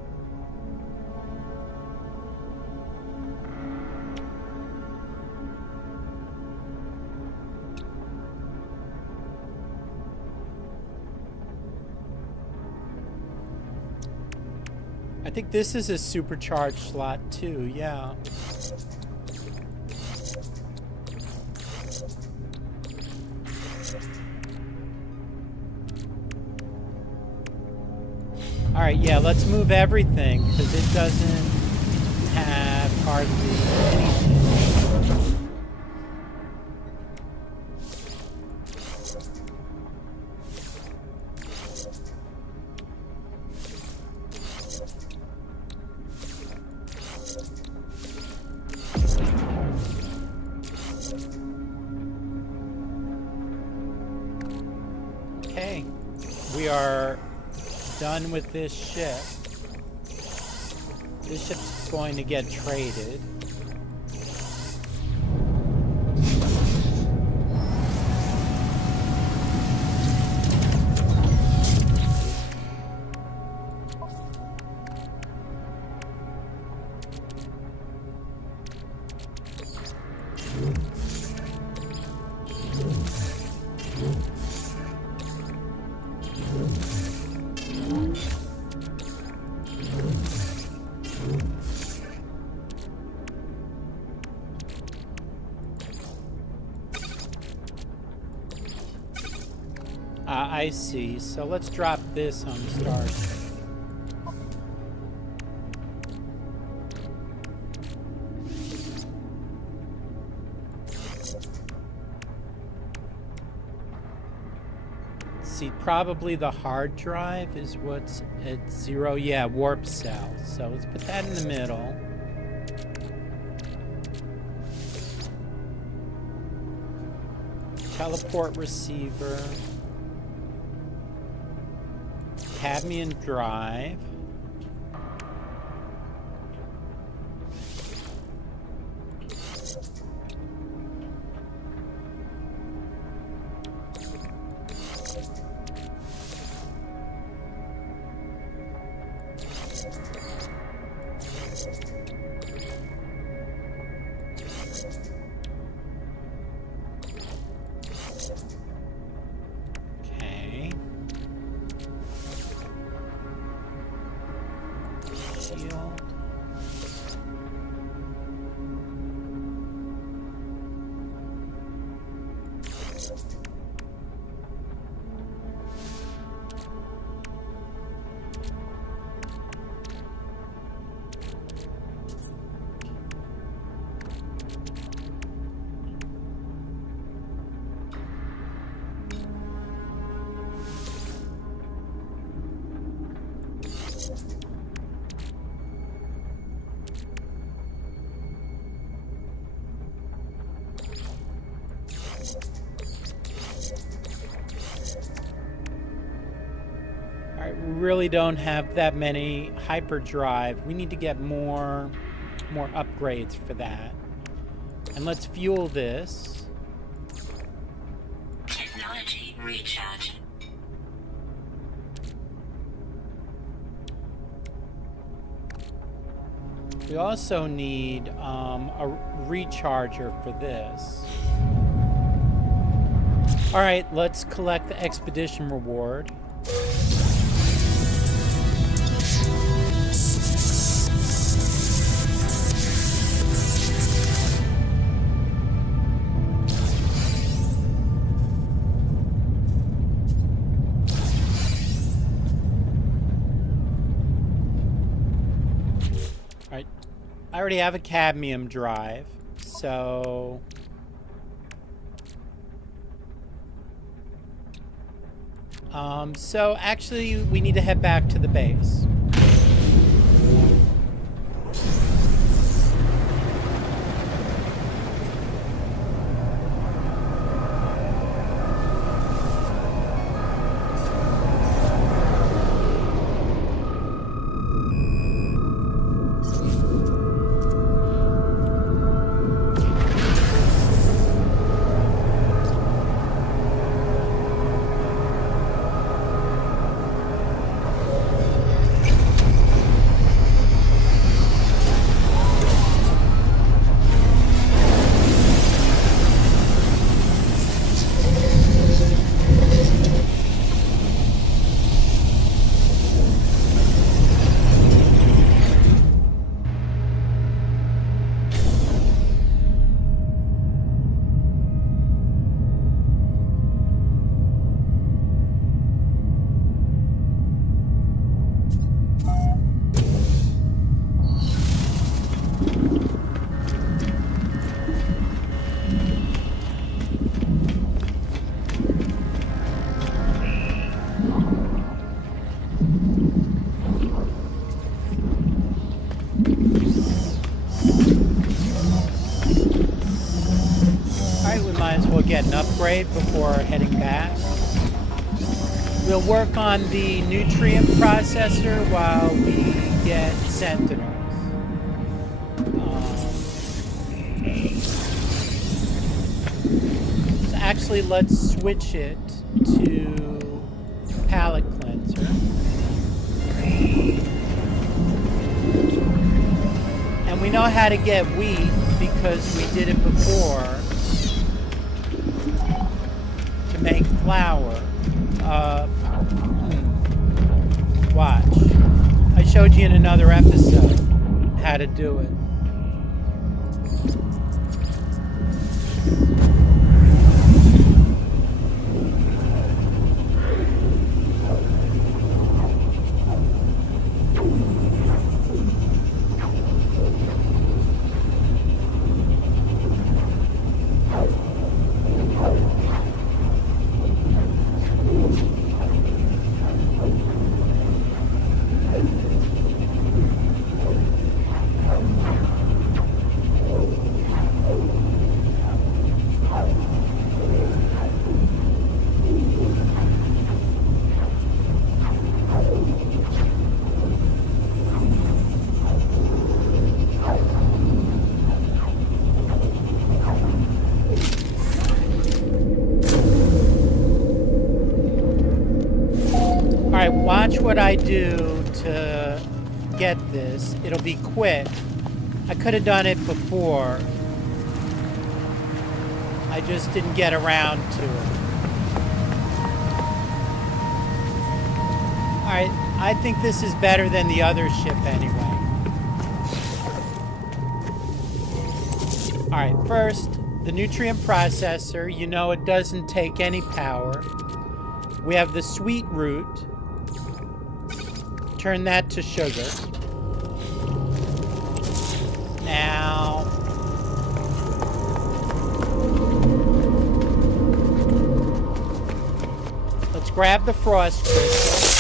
I think this is a supercharged slot too, yeah. All right, yeah, let's move everything because it doesn't have hardly anything. Okay, we are done with this ship. This ship's going to get traded. I see. So let's drop this on the starship. See, probably the hard drive is what's at 0. Yeah, warp cell. So let's put that in the middle. Teleport receiver. Cadmium drive. Really don't have that many hyperdrive. We need to get more upgrades for that. And let's fuel this. Technology recharge. We also need a recharger for this. All right, let's collect the expedition reward. I already have a cadmium drive, so... So actually, we need to head back to the base. Get an upgrade before heading back. We'll work on the nutrient processor while we get sentinels. So actually, let's switch it to palate cleanser. And we know how to get wheat because we did it before. Make flour. Watch. I showed you in another episode how to do it. Watch what I do to get this. It'll be quick. I could have done it before. I just didn't get around to it. Alright, I think this is better than the other ship anyway. Alright, first, the nutrient processor. You know it doesn't take any power. We have the sweet root. Turn that to sugar. Now, let's grab the frost crystal.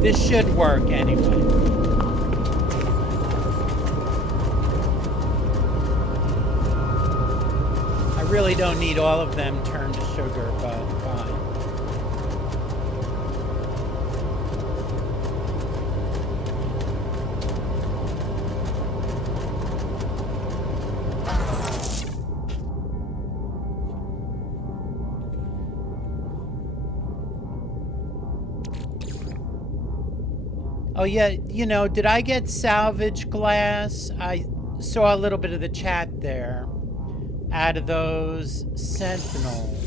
This should work anyway. I really don't need all of them turned to sugar, but fine. Oh yeah, you know, did I get salvage glass? I saw a little bit of the chat there. Out of those sentinels.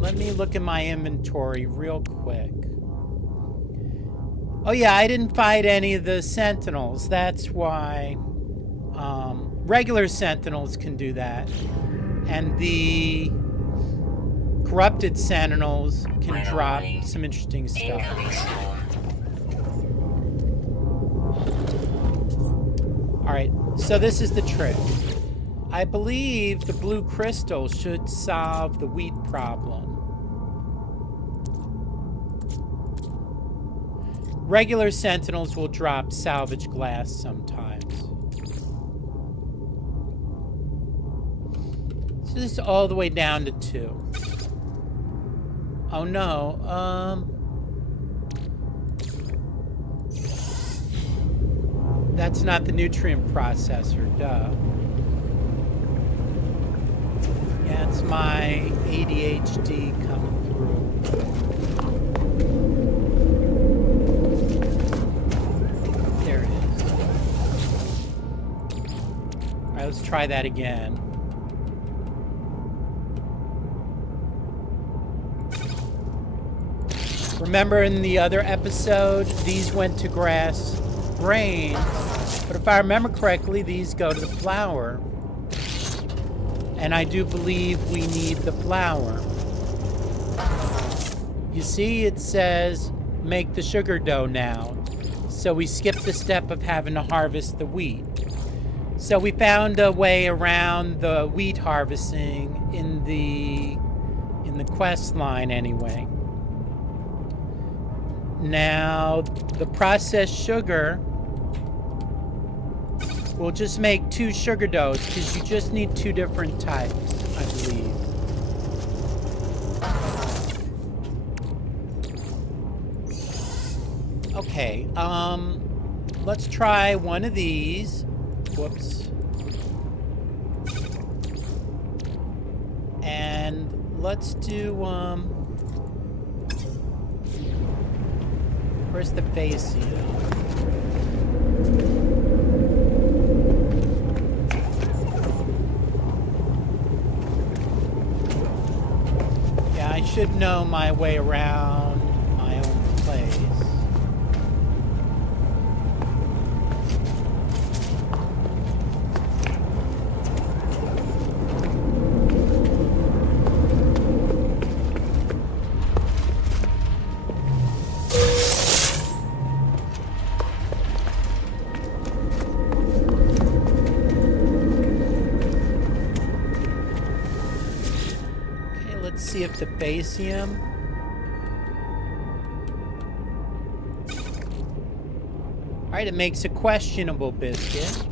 Let me look at my inventory real quick. Oh yeah, I didn't fight any of the sentinels. That's why regular sentinels can do that. And the corrupted sentinels can drop some interesting stuff. Incoming storm. Alright, so this is the trick. I believe the blue crystal should solve the wheat problem. Regular sentinels will drop salvage glass sometimes. So this is all the way down to 2. Oh no, that's not the nutrient processor, duh. Yeah, it's my ADHD coming through. There it is. Alright, let's try that again. Remember in the other episode, these went to grass grain, but if I remember correctly, these go to the flour. And I do believe we need the flour. You see, it says make the sugar dough now. So we skipped the step of having to harvest the wheat. So we found a way around the wheat harvesting in the quest line anyway. Now, the processed sugar will just make 2 sugar doughs because you just need 2 different types, I believe. Okay, let's try one of these. Whoops. And let's do, where's the face here? Yeah, I should know my way around my own place. See if the Basium. Alright, it makes a questionable biscuit.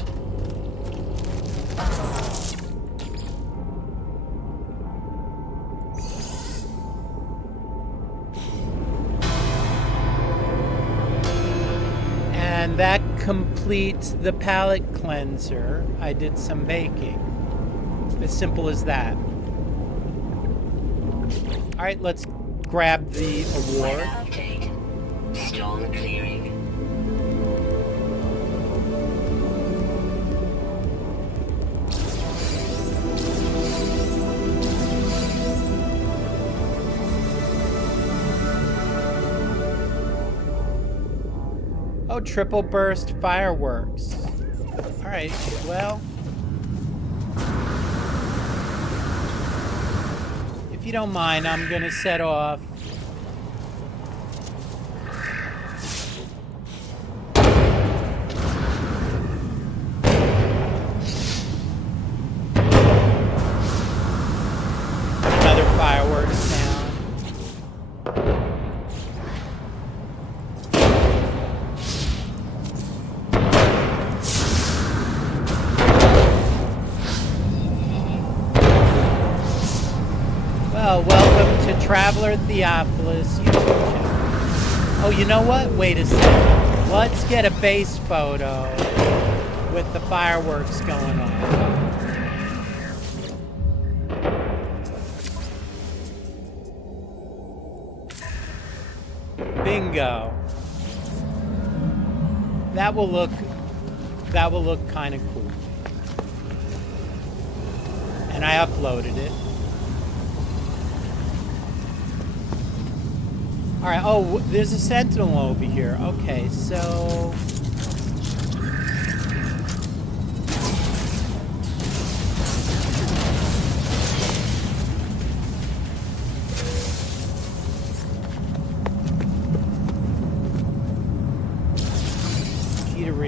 And that completes the palate cleanser. I did some baking. As simple as that. All right, let's grab the award. Weather update. Storm clearing. Oh, triple burst fireworks. All right, well. If you don't mind, I'm going to set off. Another fireworks sound. Well, welcome to Traveler Theophilus YouTube channel. Oh, you know what? Wait a second. Let's get a base photo with the fireworks going on. Bingo. That will look kind of cool. And I uploaded it. All right. Oh, there's a sentinel over here. Okay, so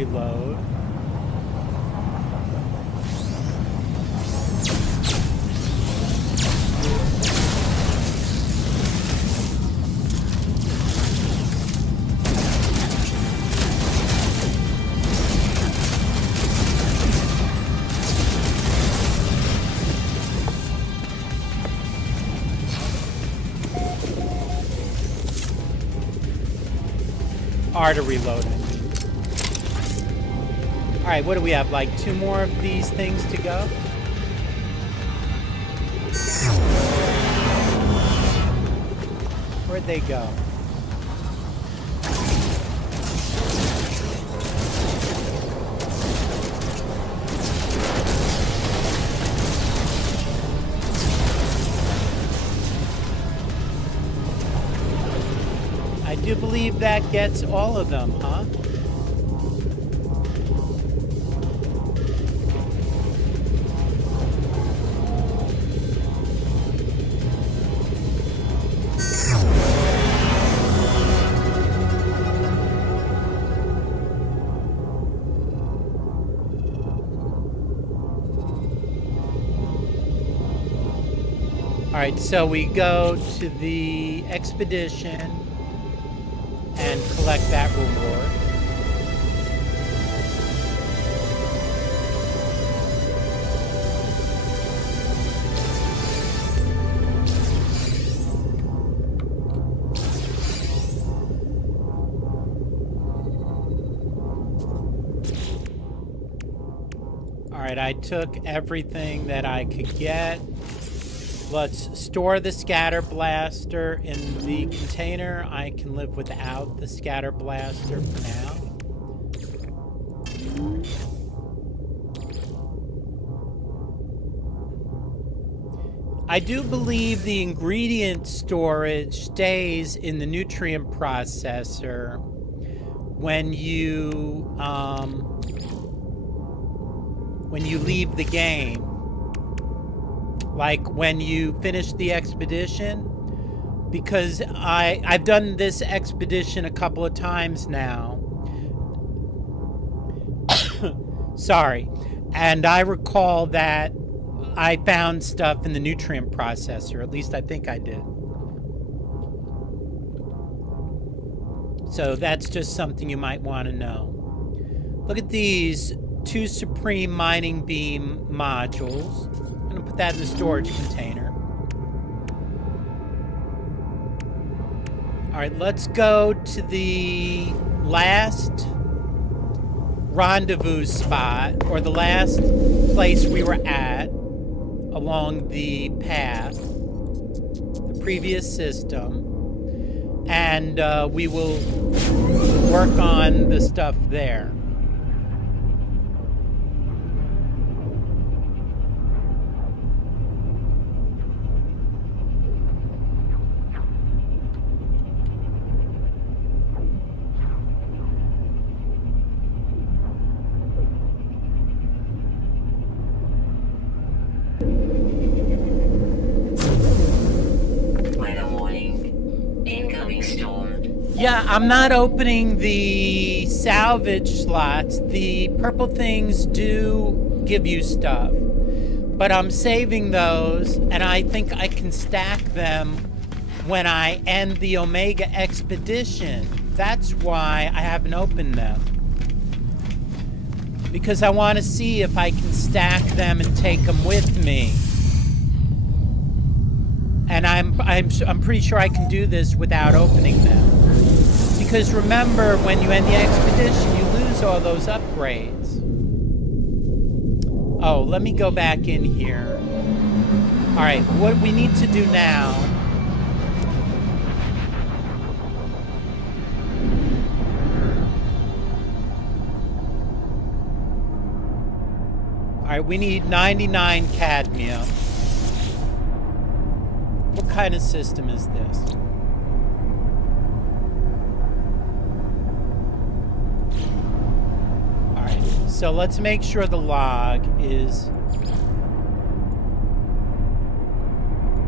reload. Artery loading. Alright, what do we have? Like 2 more of these things to go? Where'd they go? I do believe that gets all of them, huh? All right, so we go to the expedition and collect that reward. All right, I took everything that I could get. Let's store the scatter blaster in the container. I can live without the scatter blaster for now. I do believe the ingredient storage stays in the nutrient processor when you leave the game. Like when you finish the expedition, because I've done this expedition a couple of times now. Sorry. And I recall that I found stuff in the nutrient processor. At least I think I did. So that's just something you might want to know. Look at these 2 Supreme Mining Beam modules. I'm going to put that in the storage container. All right, let's go to the last rendezvous spot, or the last place we were at along the path, the previous system, and we will work on the stuff there. Yeah, I'm not opening the salvage slots. The purple things do give you stuff, but I'm saving those, and I think I can stack them when I end the Omega expedition. That's why I haven't opened them, because I want to see if I can stack them and take them with me. And I'm pretty sure I can do this without opening them. Because remember, when you end the expedition, you lose all those upgrades. Oh, let me go back in here. All right, what we need to do now... All right, we need 99 cadmium. What kind of system is this? So let's make sure the log is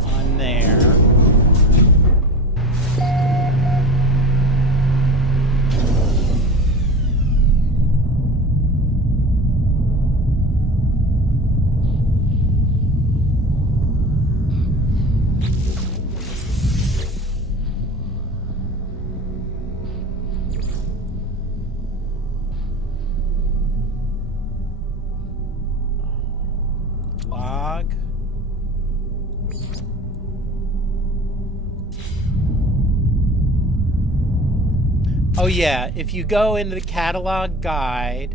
on there. Oh yeah, if you go into the catalog guide,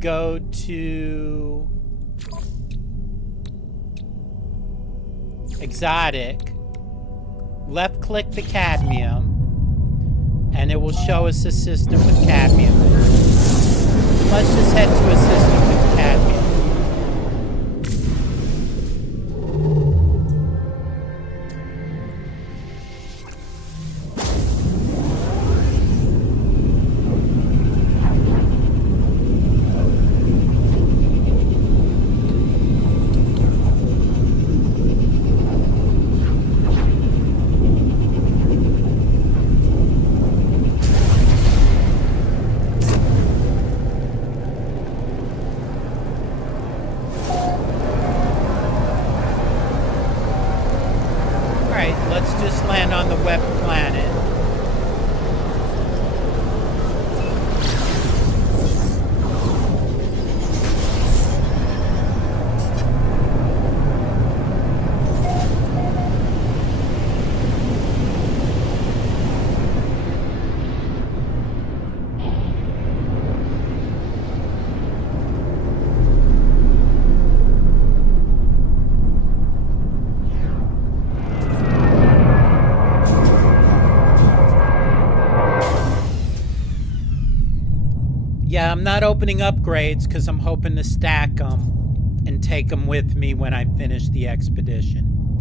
go to exotic, left click the cadmium, and it will show us a system with cadmium. Let's just head to a system with cadmium. Let's just land on the web planet. Yeah, I'm not opening upgrades because I'm hoping to stack them and take them with me when I finish the expedition.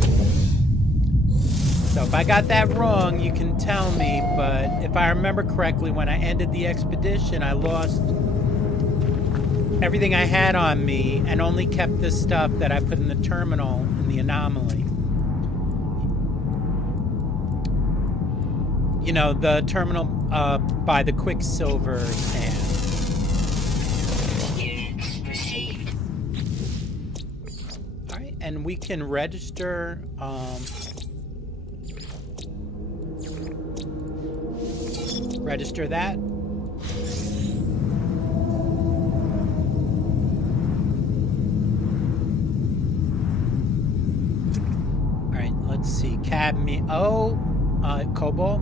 So if I got that wrong, you can tell me, but if I remember correctly, when I ended the expedition, I lost everything I had on me and only kept the stuff that I put in the terminal in the anomaly. You know, the terminal by the Quicksilver stand. And we can register register that. All right, let's see. Cadmium. Oh, cobalt.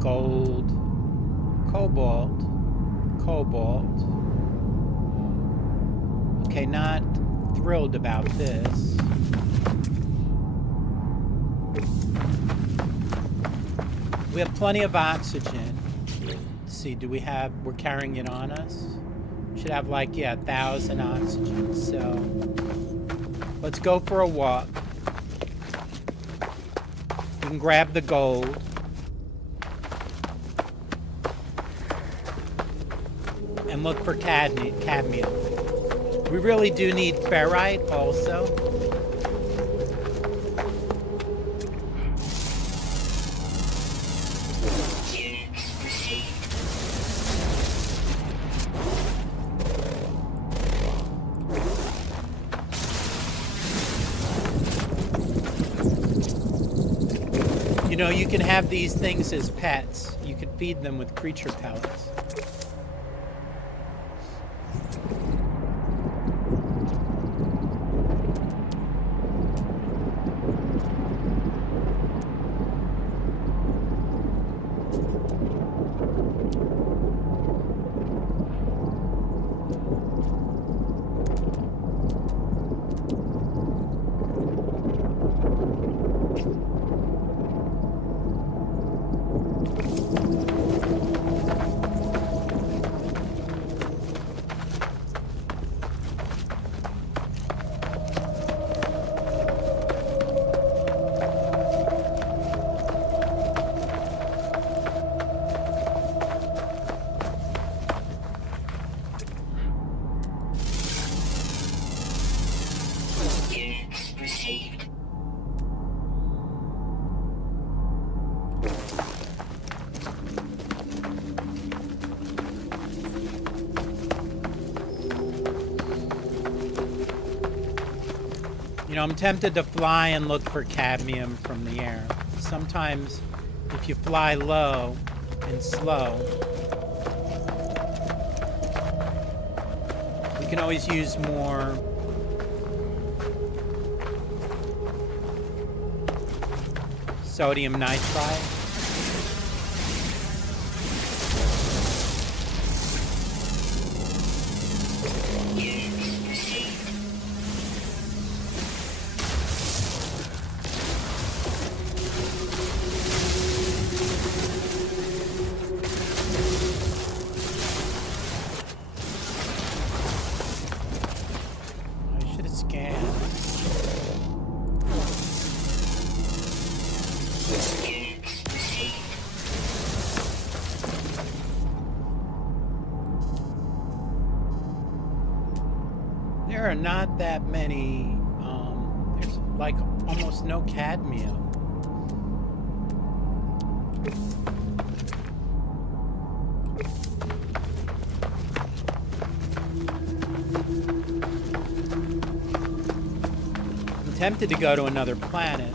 Gold, cobalt. Okay, not thrilled about this. We have plenty of oxygen. Let's see, we're carrying it on us? Should have like, yeah, 1,000 oxygen, so let's go for a walk. We can grab the gold. And look for cadmium. We really do need ferrite also. You know, you can have these things as pets. You can feed them with creature pellets. You know, I'm tempted to fly and look for cadmium from the air. Sometimes, if you fly low and slow, can always use more. Sodium nitrite. I should have scanned. There are not that many, there's like almost no cadmium. I'm tempted to go to another planet.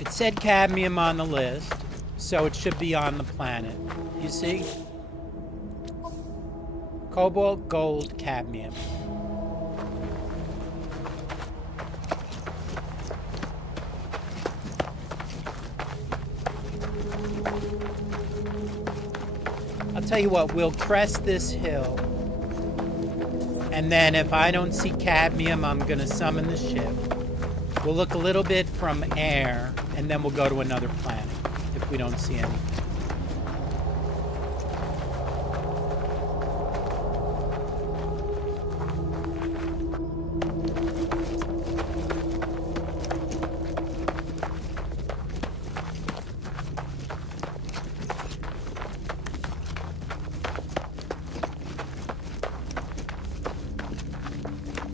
It said cadmium on the list, so it should be on the planet. You see? Cobalt, gold, cadmium. I'll tell you what, we'll crest this hill. And then if I don't see cadmium, I'm going to summon the ship. We'll look a little bit from air, and then we'll go to another planet if we don't see any.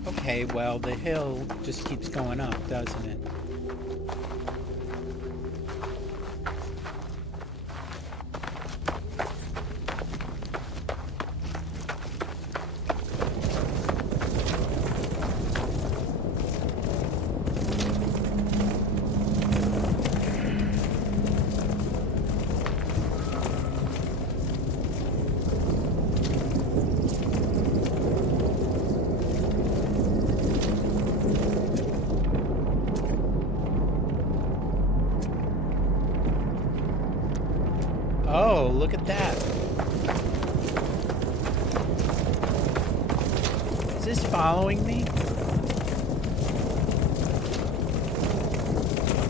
Okay, well, the hill just keeps going up, doesn't it? Oh, look at that. Is this following me?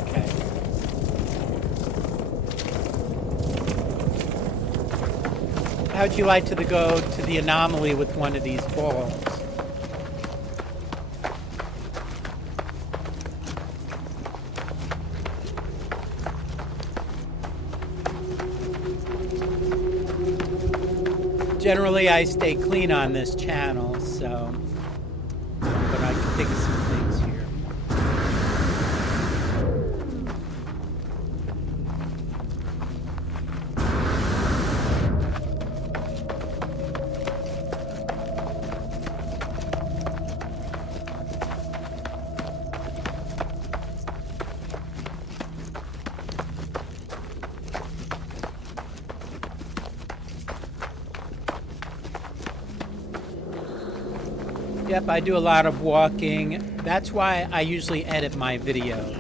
Okay. How'd you like to go to the anomaly with one of these balls? Generally, I stay clean on this channel, so... But I can think of some things here. Yep, I do a lot of walking. That's why I usually edit my videos.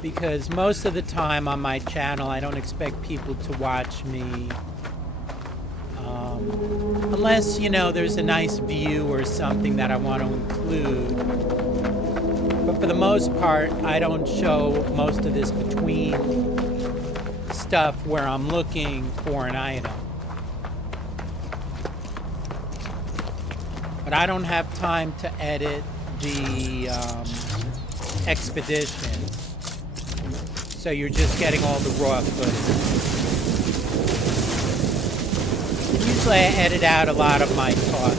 Because most of the time on my channel, I don't expect people to watch me. Unless, you know, there's a nice view or something that I want to include. But for the most part, I don't show most of this between stuff where I'm looking for an item. But I don't have time to edit the expedition. So you're just getting all the raw footage. Usually I edit out a lot of my talk.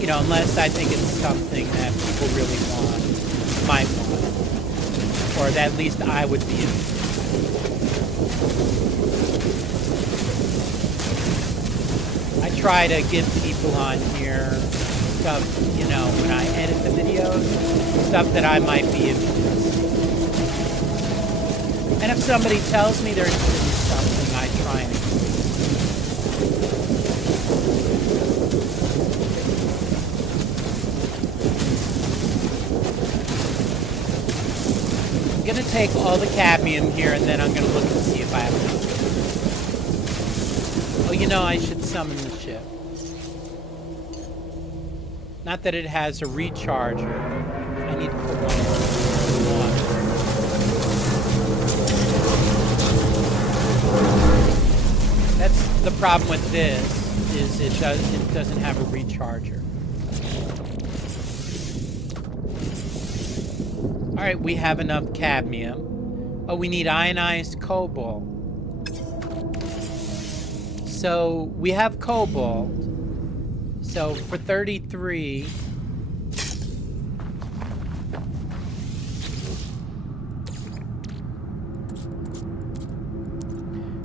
You know, unless I think it's something that people really might want. Or that at least I would be interested in. I try to give people on here stuff, you know, when I edit the videos, stuff that I might be interested in. And if somebody tells me they're interested in something, I try and include it. I'm going to take all the cadmium here, and then I'm going to look and see if I have enough. Oh, you know, I should summon the ship. Not that it has a recharger. I need to put one on. That's the problem with this, is it doesn't have a recharger. All right, we have enough cadmium. Oh, we need ionized cobalt. So we have cobalt. So for 33,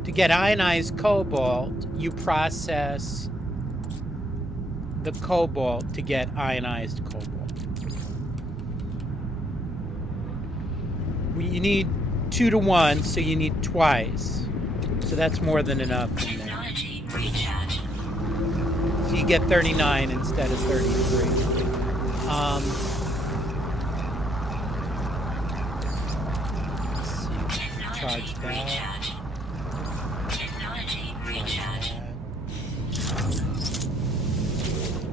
to get ionized cobalt, you process the cobalt to get ionized cobalt. You need 2 to 1, so you need twice. So that's more than enough in there. So you get 39 instead of 33. Let's see. Charge that.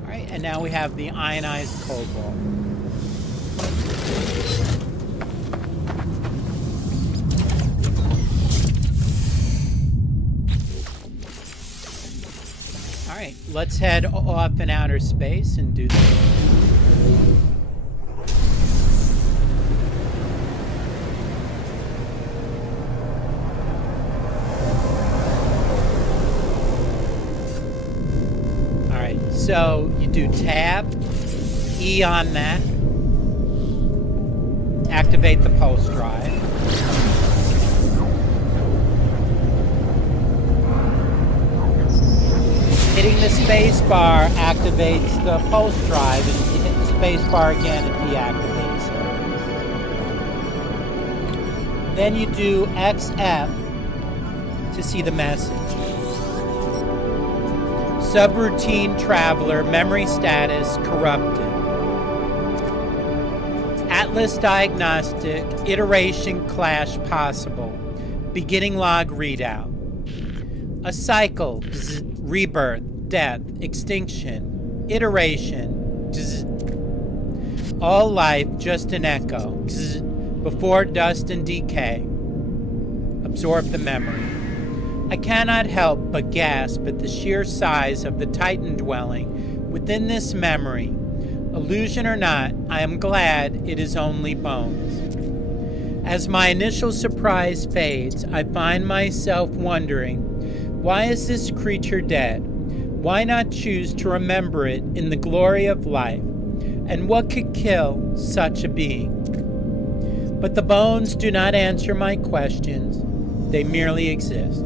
All right, and now we have the ionized cobalt. All right, let's head off in outer space and do this. All right, so you do tab, E on that, activate the pulse drive. Hitting the space bar activates the pulse drive, and if you hit the space bar again, it deactivates it. Then you do XF to see the message. Subroutine traveler, memory status corrupted. Atlas diagnostic, iteration clash possible. Beginning log readout. A cycle, rebirth, death, extinction, iteration. All life just an echo. Before dust and decay. Absorb the memory. I cannot help but gasp at the sheer size of the Titan dwelling within this memory. Illusion or not, I am glad it is only bones. As my initial surprise fades, I find myself wondering, why is this creature dead? Why not choose to remember it in the glory of life? And what could kill such a being? But the bones do not answer my questions. They merely exist.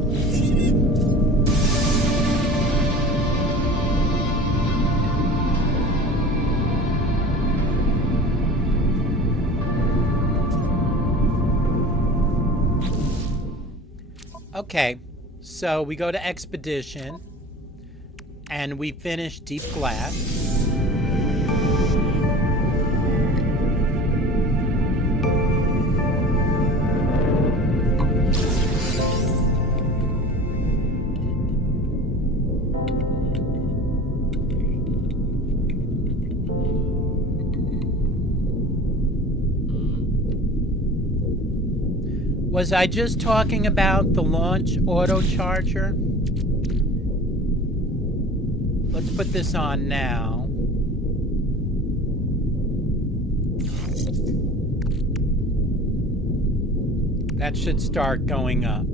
Okay, so we go to Expedition, and we finish Deep Glass. Was I just talking about the launch auto charger? Let's put this on now. That should start going up.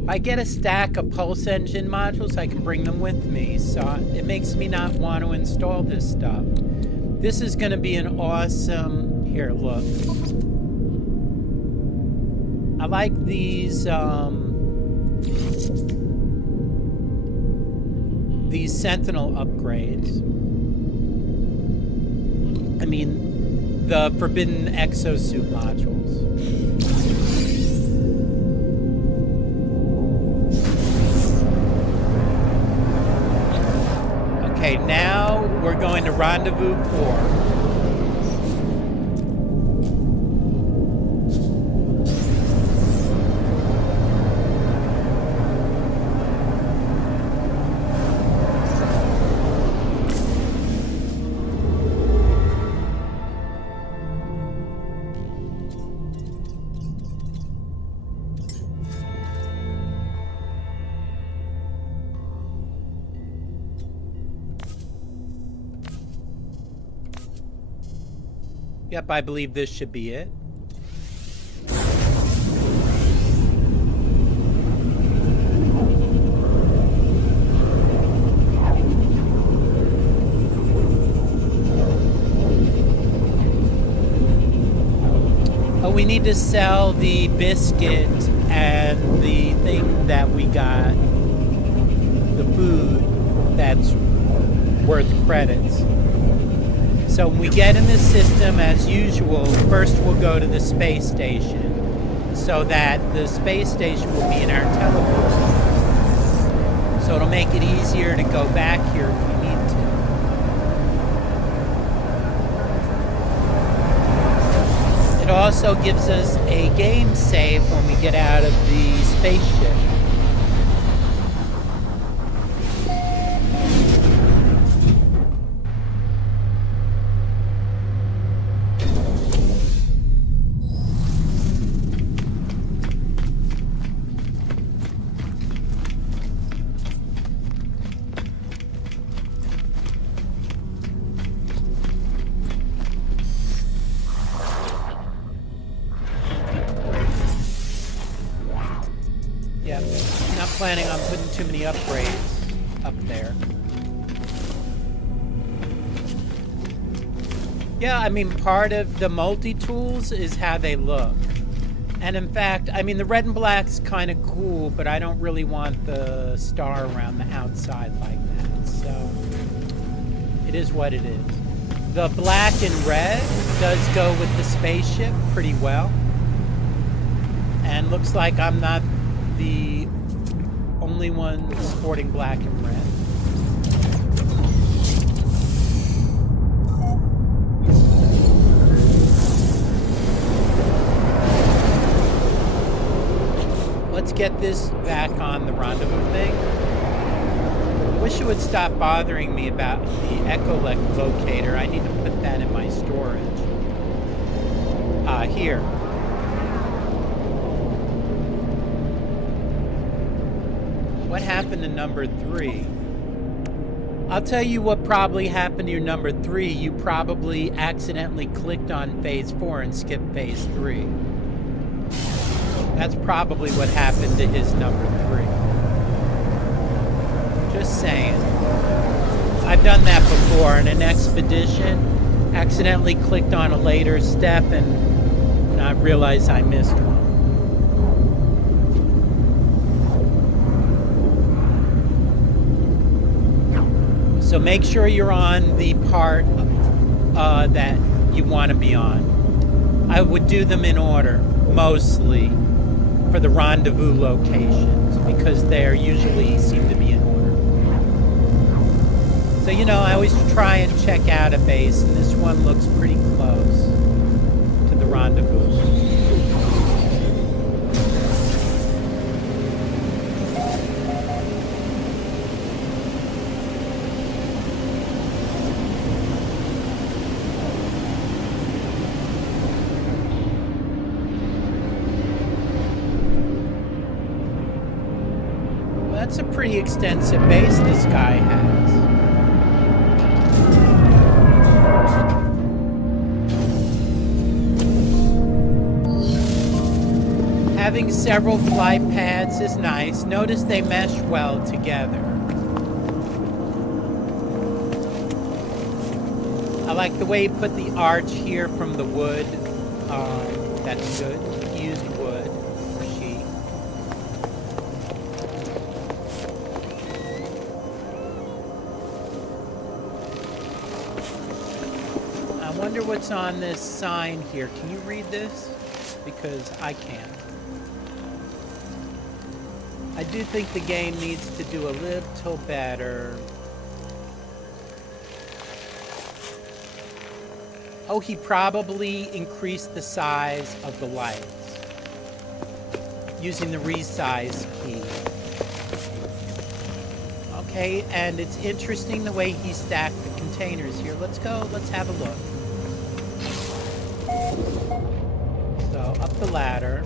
If I get a stack of pulse engine modules, I can bring them with me, so it makes me not want to install this stuff. This is going to be an awesome... Here, look. I like these Sentinel upgrades. I mean, the Forbidden Exosuit modules. Okay, now we're going to Rendezvous 4. Yep, I believe this should be it. Oh, we need to sell the biscuit and the thing that we got, the food that's worth credits. So when we get in this system, as usual, first we'll go to the space station so that the space station will be in our teleport. So it'll make it easier to go back here if we need to. It also gives us a game save when we get out of the spaceship. Yep, not planning on putting too many upgrades up there. Yeah, I mean, part of the multi-tools is how they look. And in fact, I mean, the red and black's kind of cool, but I don't really want the star around the outside like that. So, it is what it is. The black and red does go with the spaceship pretty well. And looks like I'm not the only one sporting black and red. Let's get this back on the rendezvous thing. I wish it would stop bothering me about the echolocator. I need to put that in my storage. Here. What happened to number 3? I'll tell you what probably happened to your number 3. You probably accidentally clicked on phase 4 and skipped phase 3. That's probably what happened to his number 3. Just saying. I've done that before in an expedition. Accidentally clicked on a later step and not realized I missed one. So make sure you're on the part that you want to be on. I would do them in order, mostly, for the rendezvous locations, because they usually seem to be in order. So, you know, I always try and check out a base, and this one looks pretty close to the rendezvous. That's a pretty extensive base this guy has. Having several flight pads is nice. Notice they mesh well together. I like the way he put the arch here from the wood. That's good. He used wood. wonder what's on this sign here. Can you read this? Because I can't. I do think the game needs to do a little better. Oh, he probably increased the size of the lights using the resize key. Okay, and it's interesting the way he stacked the containers here. Let's go, let's have a look. So, up the ladder.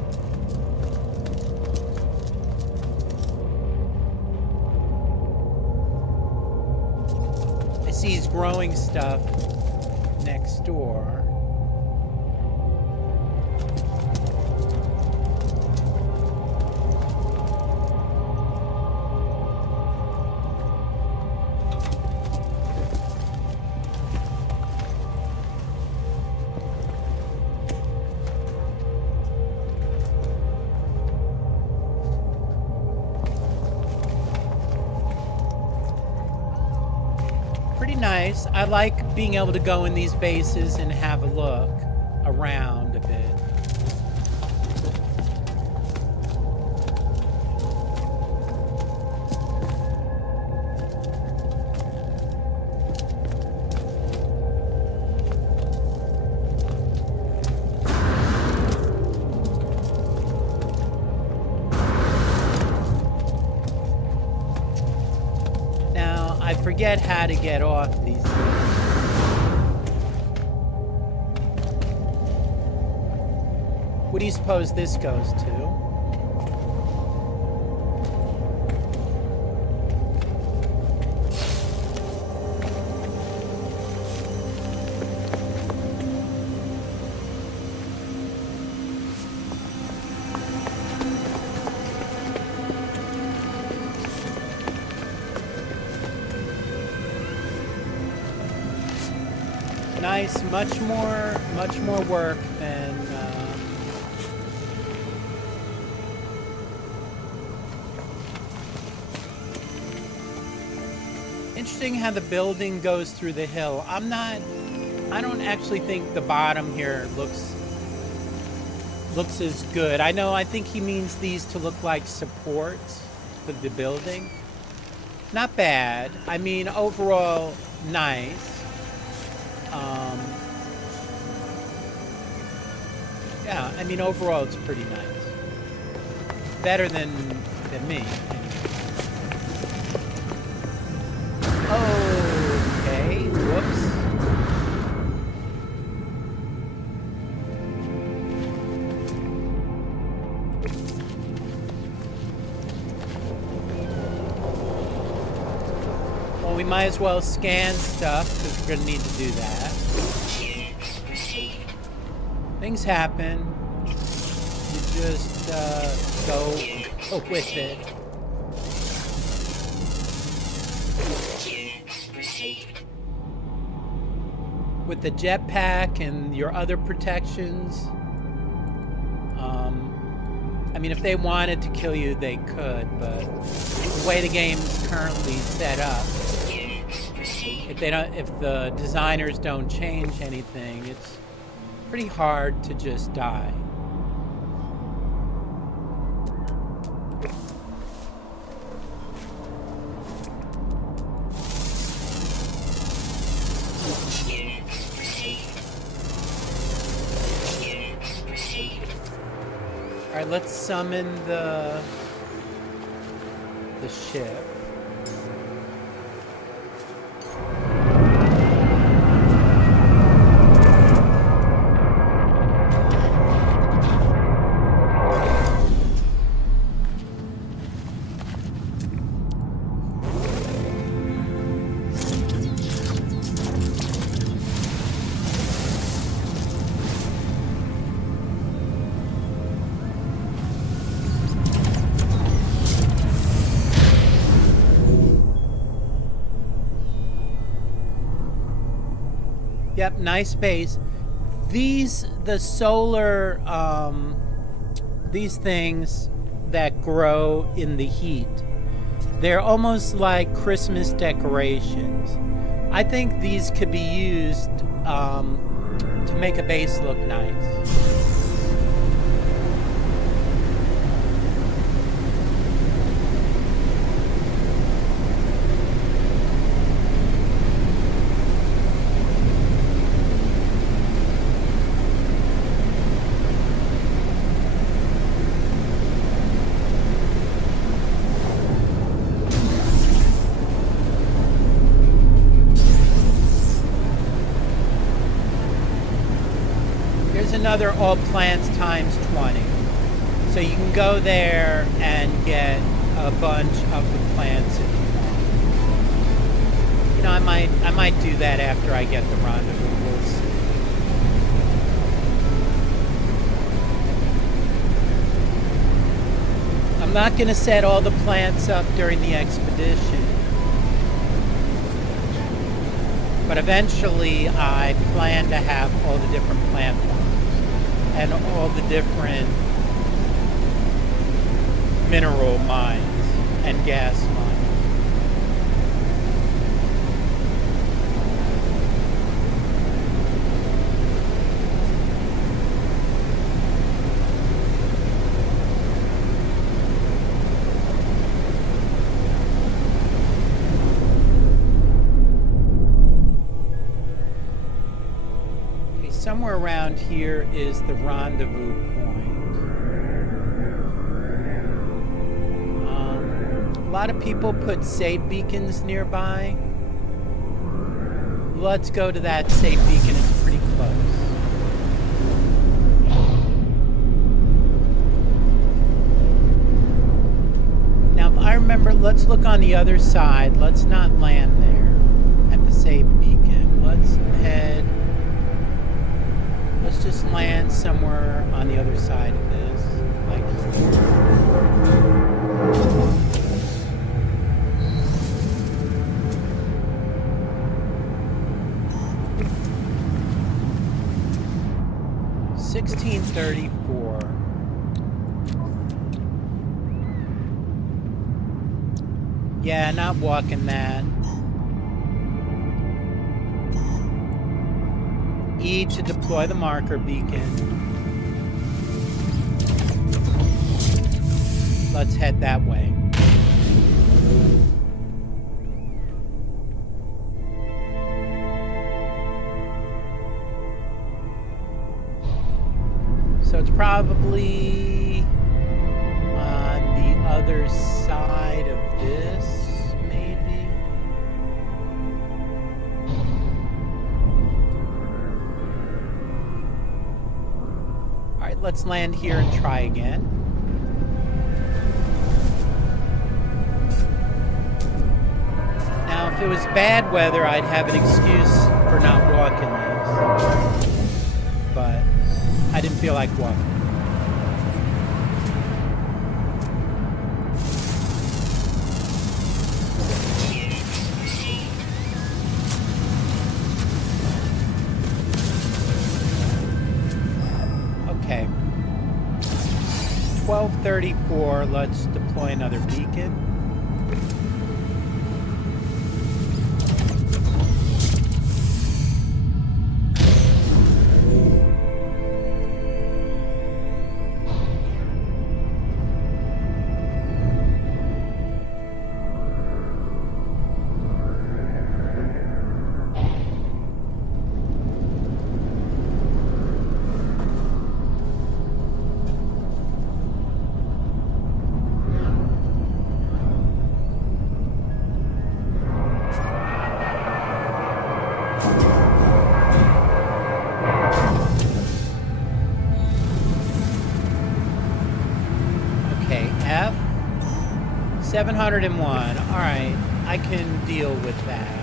I see he's growing stuff next door. Nice. I like being able to go in these bases and have a look around a bit. I forget how to get off these things. What do you suppose this goes to? Nice, much more work than interesting how the building goes through the hill. I don't actually think the bottom here looks as good. I think he means these to look like supports for the building. Not bad. I mean, overall, nice. Yeah, I mean, overall, it's pretty nice. Better than me. Okay, whoops. Well, we might as well scan stuff, because we're going to need to do that. Things happen. You just go with it. With the jetpack and your other protections, I mean, if they wanted to kill you, they could, but the way the game's currently set up, if the designers don't change anything, it's pretty hard to just die. All right, let's summon the ship. Yep, nice base. The solar, these things that grow in the heat, they're almost like Christmas decorations. I think these could be used to make a base look nice. Another all plants times 20. So you can go there and get a bunch of the plants if you want. You know, I might do that after I get the rendezvous. We'll see. I'm not going to set all the plants up during the expedition. But eventually I plan to have all the different plant forms and all the different mineral mines and gas mines. Somewhere around here is the rendezvous point. A lot of people put safe beacons nearby. Let's go to that safe beacon. It's pretty close. Now, if I remember, let's look on the other side. Let's not land there at the safe beacon. Let's head... Let's just land somewhere on the other side of this, like here. $16.34. Yeah, not walking that. E to deploy the marker beacon. Let's head that way. So it's probably on the other side of this. Let's land here and try again. Now, if it was bad weather, I'd have an excuse for not walking this. But I didn't feel like walking. Okay. 12:34, let's deploy another beacon. F. 701. All right, I can deal with that.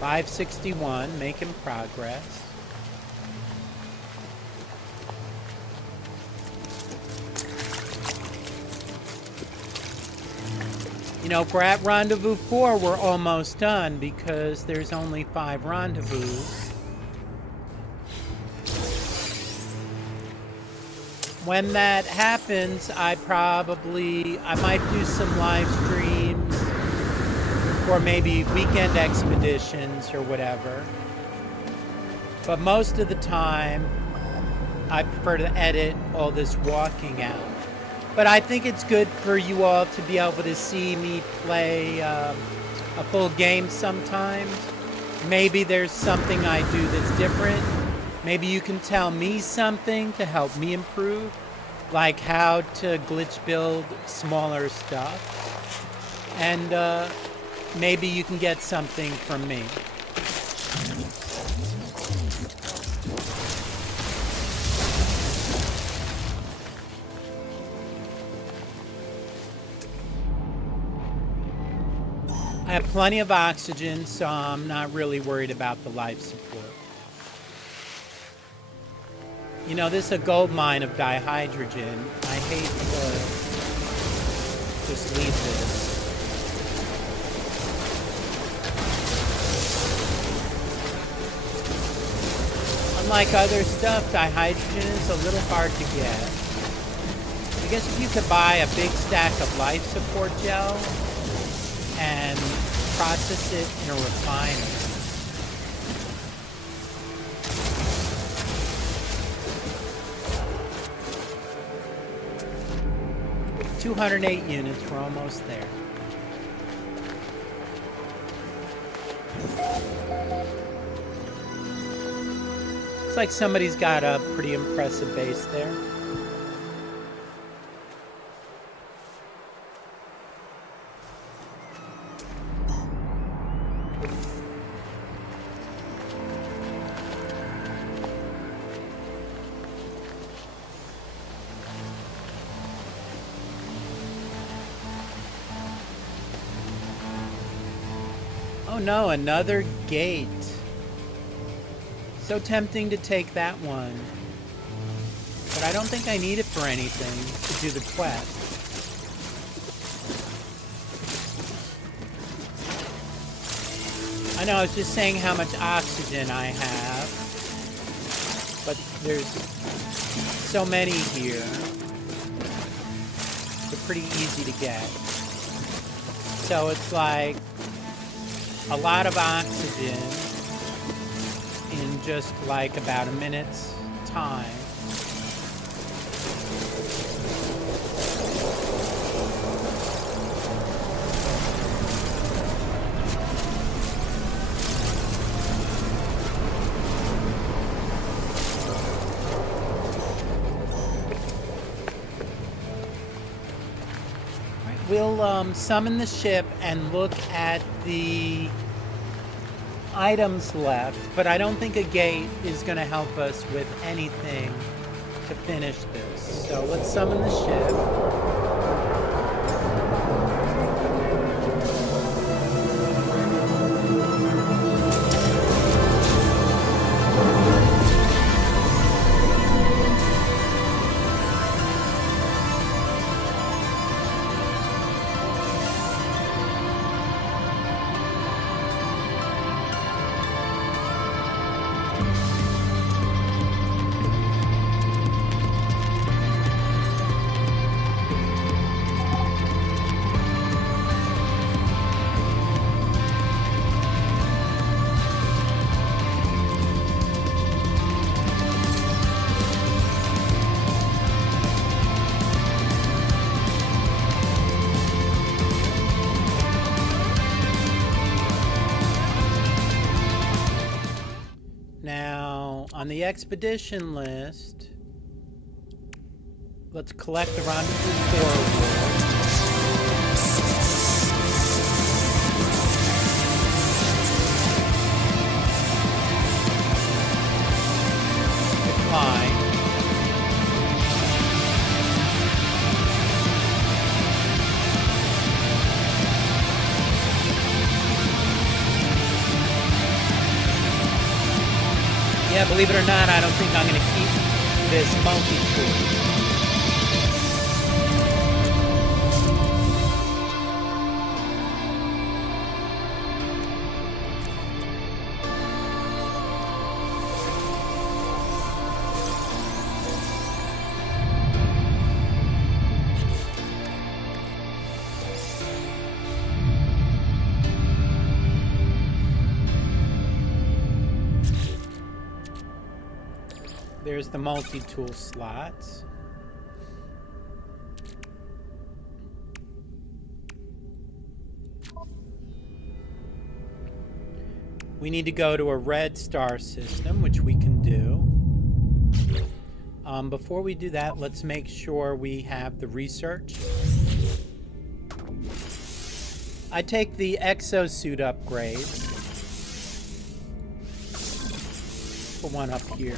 .561, making progress. You know, if we're at rendezvous 4, we're almost done because there's only 5 rendezvous. When that happens, I might do some live streams or maybe weekend expeditions or whatever. But most of the time, I prefer to edit all this walking out. But I think it's good for you all to be able to see me play a full game sometimes. Maybe there's something I do that's different. Maybe you can tell me something to help me improve, like how to glitch build smaller stuff. And maybe you can get something from me. I have plenty of oxygen, so I'm not really worried about the life support. You know, this is a gold mine of dihydrogen. I hate to just leave this. Unlike other stuff, dihydrogen is a little hard to get. I guess if you could buy a big stack of life support gel and process it in a refiner. $208 units, we're almost there. Looks like somebody's got a pretty impressive base there. Oh no, another gate. So tempting to take that one. But I don't think I need it for anything to do the quest. I know, I was just saying how much oxygen I have. But there's so many here. They're pretty easy to get. So it's like a lot of oxygen in just like about a minute's time. We'll summon the ship and look at the items left, but I don't think a gate is going to help us with anything to finish this. So let's summon the ship. On the expedition list, let's collect the rendezvous 4 award. Decline. Yeah, believe it or not, I don't think I'm going to keep this multi-tool. There's the multi-tool slots. We need to go to a red star system, which we can do. Before we do that, let's make sure we have the research. I take the exosuit upgrade. Put one up here.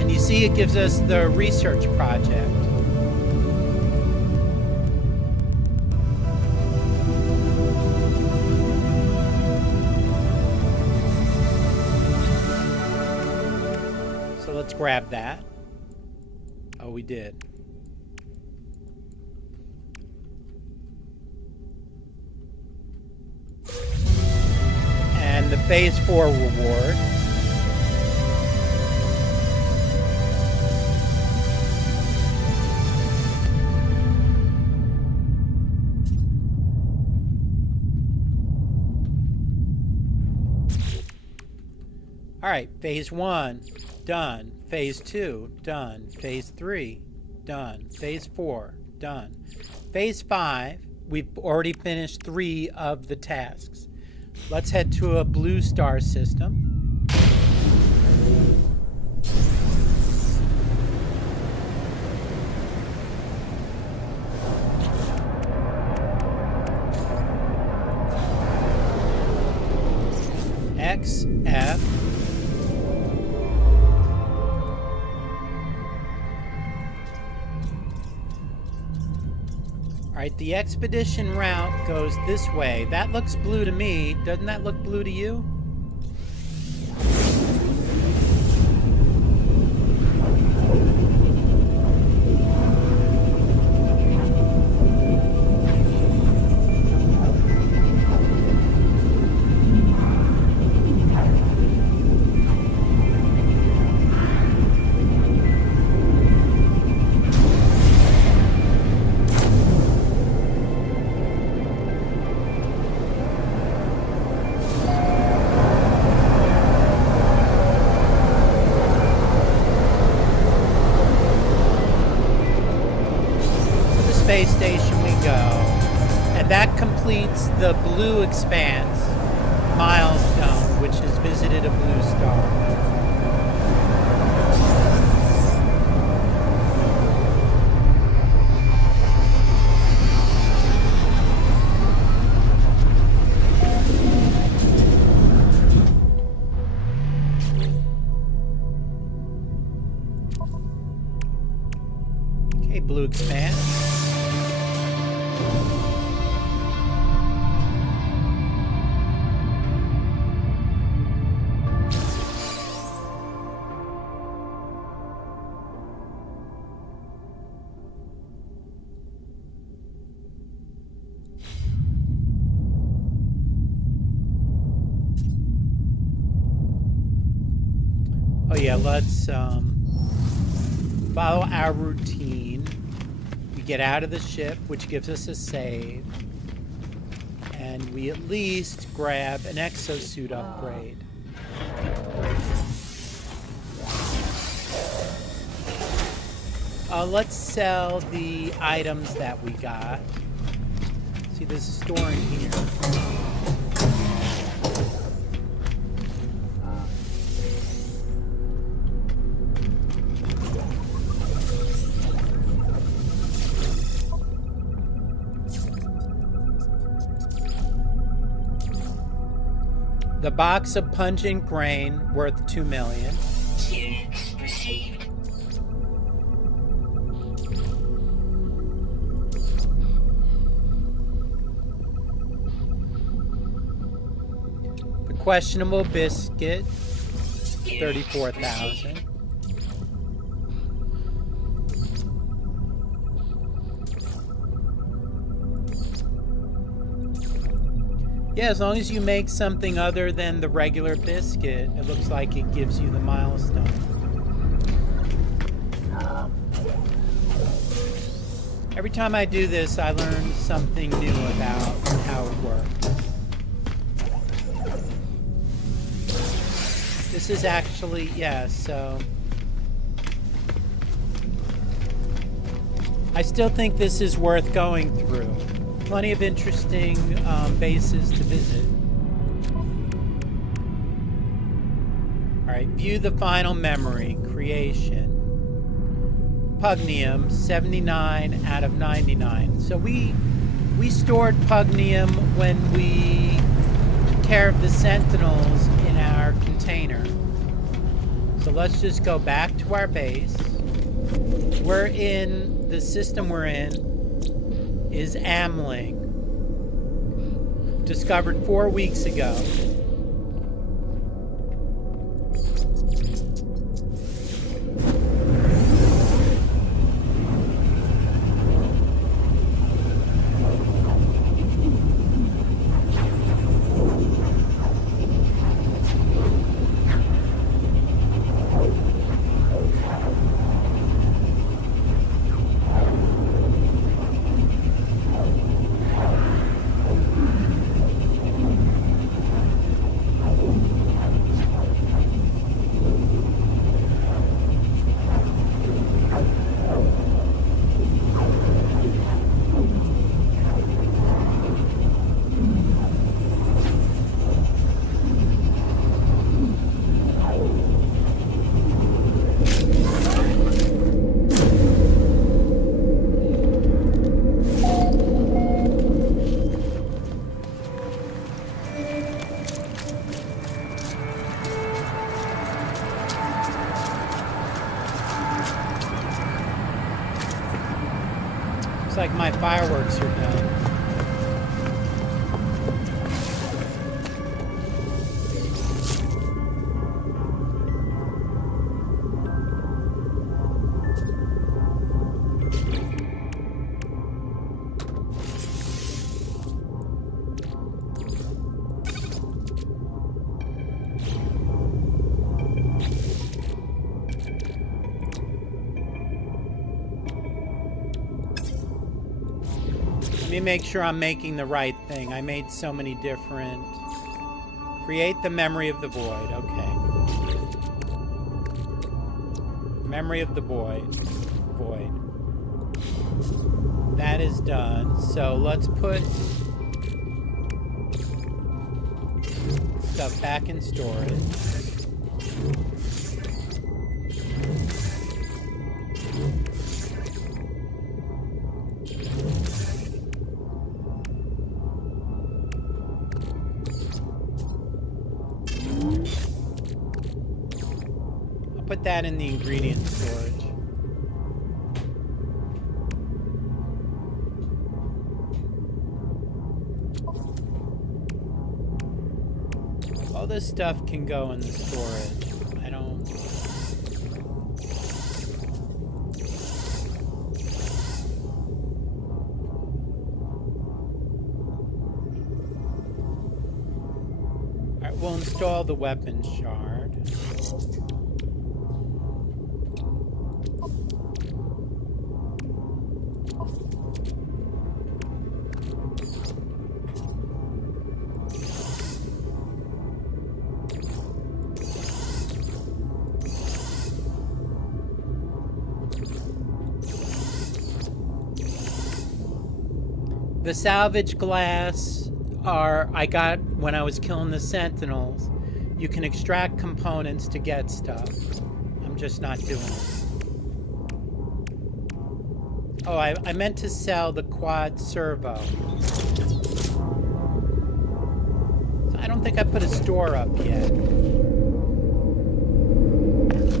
And you see it gives us the research project. Let's grab that. Oh, we did. And the phase 4 reward. All right, phase 1, done. Phase 2, done. Phase 3, done. Phase 4, done. Phase 5, we've already finished 3 of the tasks. Let's head to a blue star system. X, F. Alright, the expedition route goes this way. That looks blue to me. Doesn't that look blue to you? Space station we go, and that completes the blue expanse milestone, which has visited a blue star. Okay, blue expanse. Oh yeah, let's follow our routine. We get out of the ship, which gives us a save. And we at least grab an exosuit upgrade. Let's sell the items that we got. See, there's a store in here. The box of pungent grain worth 2 million. Units received. The questionable biscuit, 34,000. Yeah, as long as you make something other than the regular biscuit, it looks like it gives you the milestone. Every time I do this, I learn something new about how it works. This is actually, yeah, so... I still think this is worth going through. Plenty of interesting bases to visit. Alright, view the final memory, creation. Pugnium, 79 out of 99. So we stored Pugnium when we took care of the Sentinels in our container. So let's just go back to our base. We're in, the system we're in is Amling. Discovered 4 weeks ago. Looks like my fireworks are done. Let me make sure I'm making the right thing. I made so many different... Create the memory of the void. Okay. Memory of the void. That is done. So let's put stuff back in storage. Put that in the ingredient storage. All this stuff can go in the storage. I don't... Alright, we'll install the weapon shard. The salvage glass I got when I was killing the Sentinels. You can extract components to get stuff. I'm just not doing it. Oh, I meant to sell the quad servo. I don't think I put a store up yet.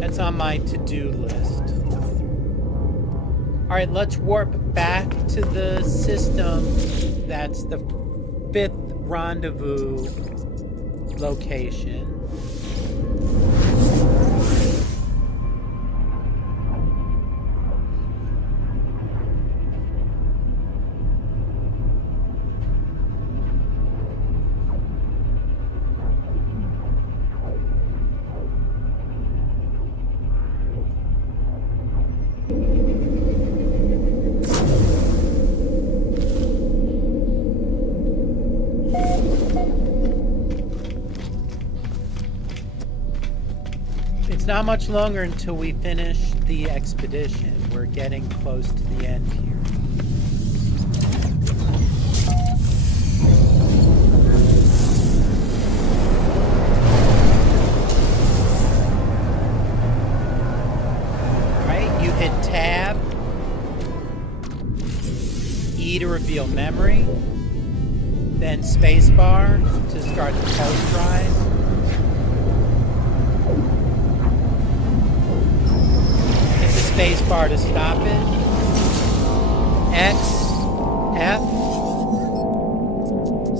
That's on my to-do list. All right, let's warp back to the system. That's the 5th rendezvous location. It's not much longer until we finish the expedition. We're getting close to the end here. Alright, you hit tab. E to reveal memory. Then spacebar to start the post drive. Hit the spacebar to stop it. X, F.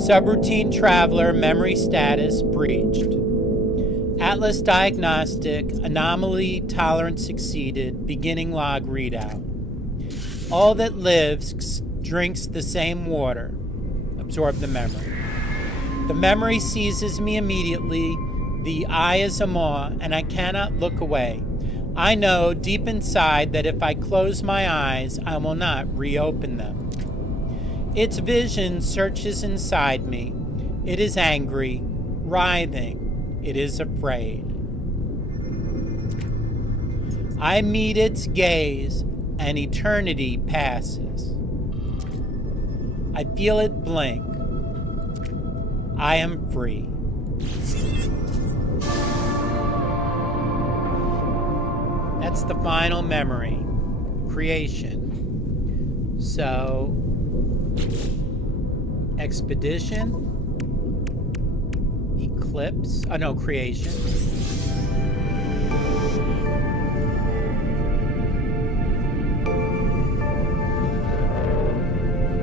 Subroutine traveler memory status breached. Atlas diagnostic anomaly tolerance succeeded. Beginning log readout. All that lives drinks the same water. Absorb the memory. The memory seizes me immediately. The eye is a maw, and I cannot look away. I know deep inside that if I close my eyes, I will not reopen them. Its vision searches inside me. It is angry, writhing. It is afraid. I meet its gaze, and eternity passes. I feel it blink. I am free. That's the final memory. Creation. So, expedition. Eclipse. Oh no, creation.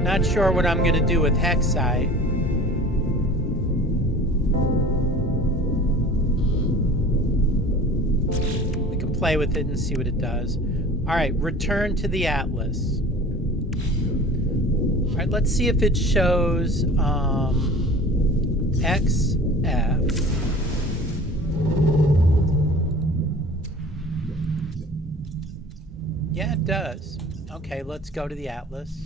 Not sure what I'm going to do with Hexite. We can play with it and see what it does. All right, return to the Atlas. All right, let's see if it shows XF. Yeah, it does. Okay, let's go to the Atlas.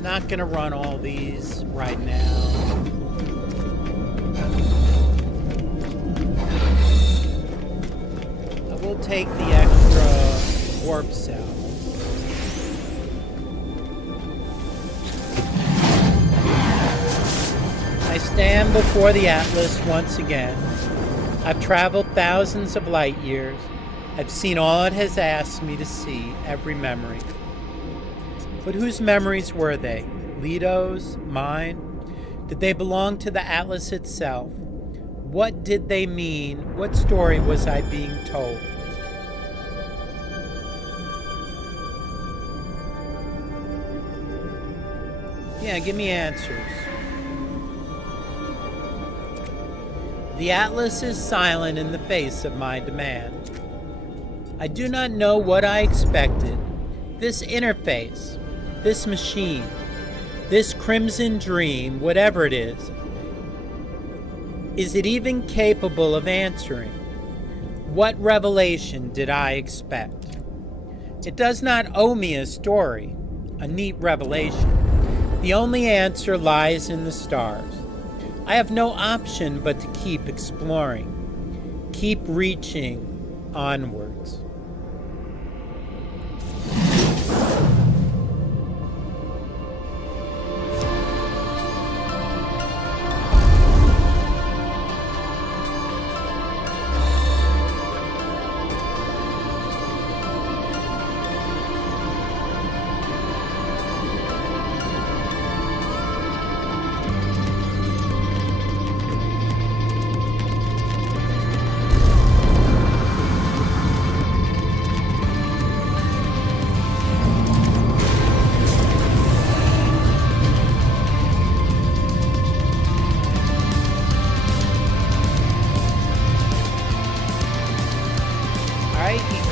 Not gonna run all these right now. I will take the extra warp cell. I stand before the Atlas once again. I've traveled thousands of light years. I've seen all it has asked me to see, every memory. But whose memories were they? Leto's? Mine? Did they belong to the Atlas itself? What did they mean? What story was I being told? Yeah, give me answers. The Atlas is silent in the face of my demand. I do not know what I expected. This interface, this machine, this crimson dream, whatever it is it even capable of answering? What revelation did I expect? It does not owe me a story, a neat revelation. The only answer lies in the stars. I have no option but to keep exploring, keep reaching onwards.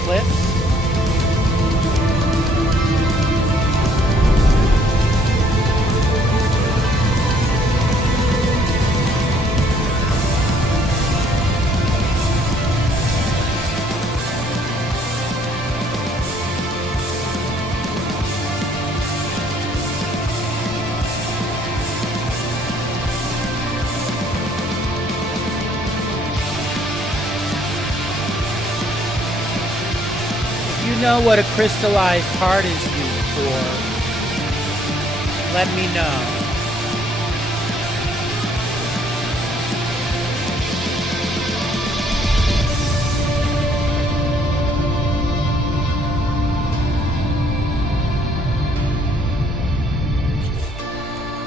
Eclipse. You know what a crystallized heart is used for. Let me know.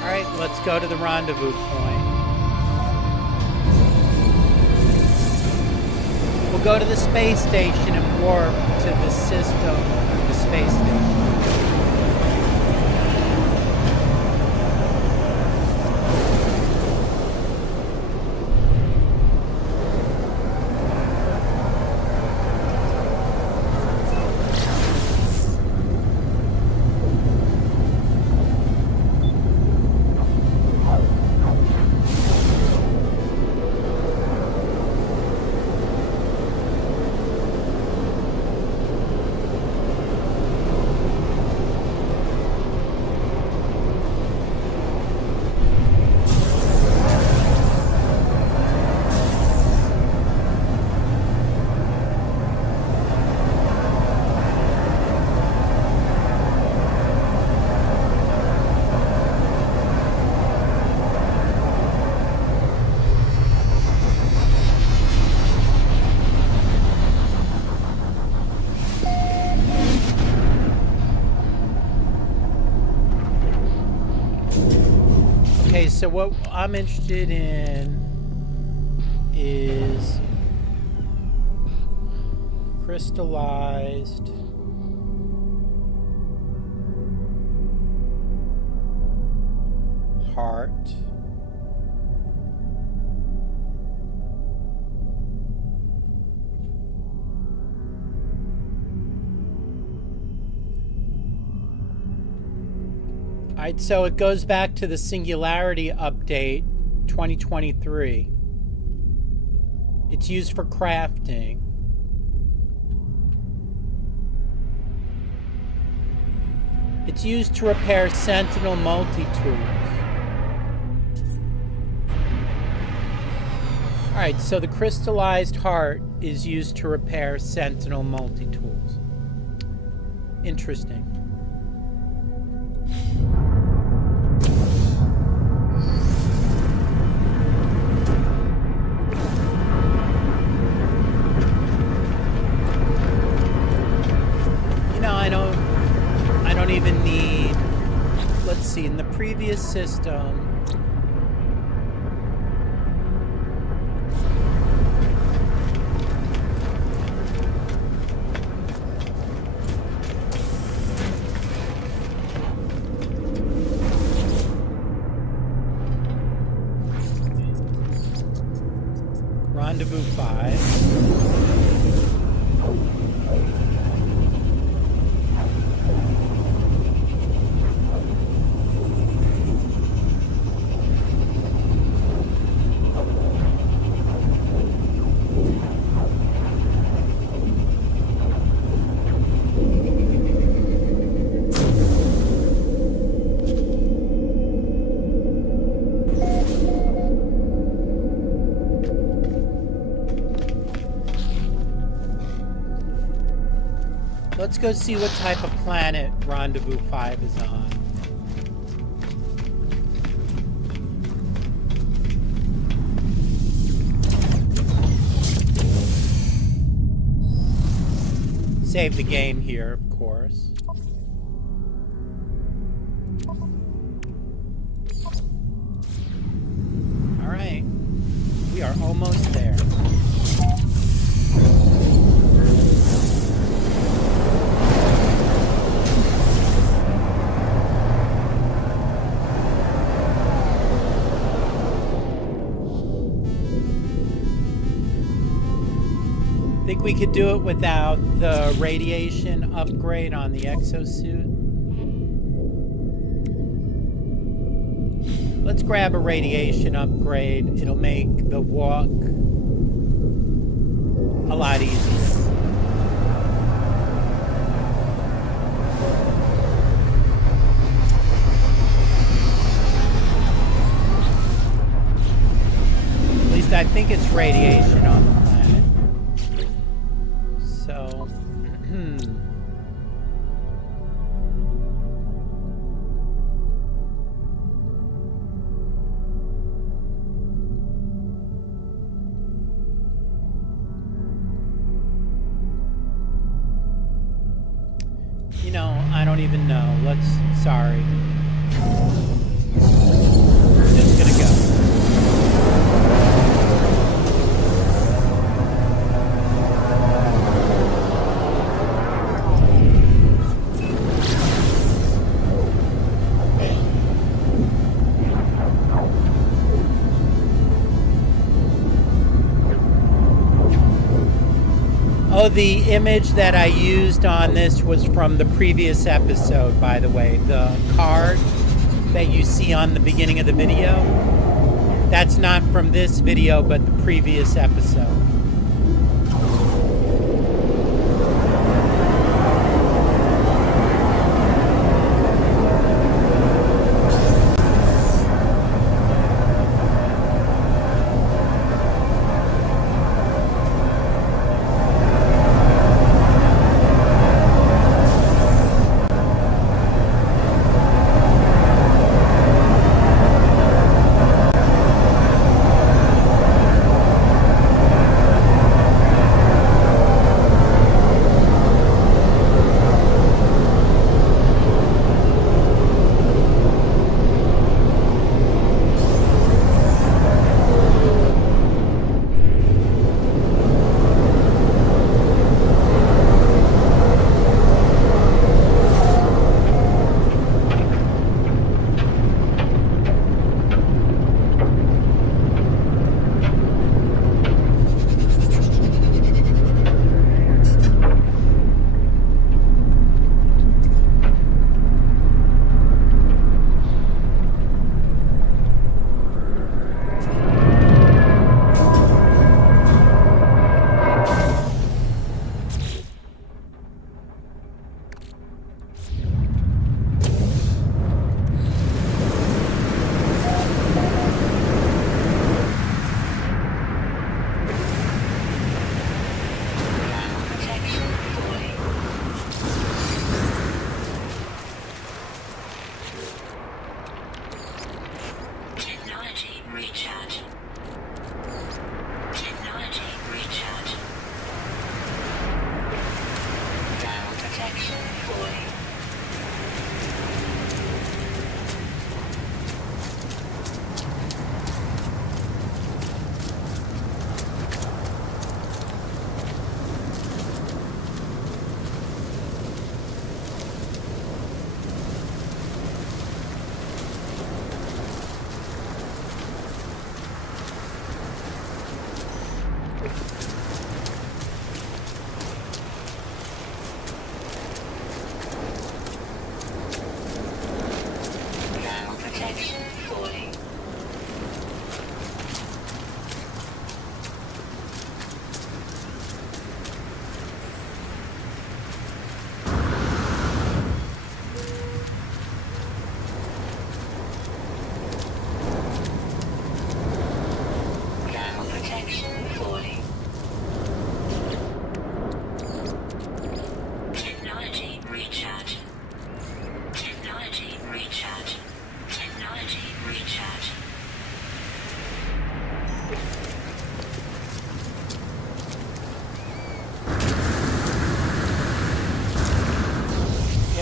All right, let's go to the rendezvous point. We'll go to the space station and warp to the system of the space station. Okay, so what I'm interested in is crystallized heart. All right, so it goes back to the Singularity Update 2023. It's used for crafting. It's used to repair Sentinel multi-tools. All right, so the crystallized heart is used to repair Sentinel multi-tools. Interesting. I don't even need, let's see, in the previous system, Rendezvous 5. Let's go see what type of planet Rendezvous 5 is on. Save the game here, of course. All right. We are almost there. Think we could do it without the radiation upgrade on the exosuit? Let's grab a radiation upgrade. It'll make the walk a lot easier. At least I think it's radiation on the planet. So, you know, I don't even know. Sorry. Just gonna go. Oh, the image that I used on this was from the previous episode, by the way. The card that you see on the beginning of the video, that's not from this video, but the previous episode.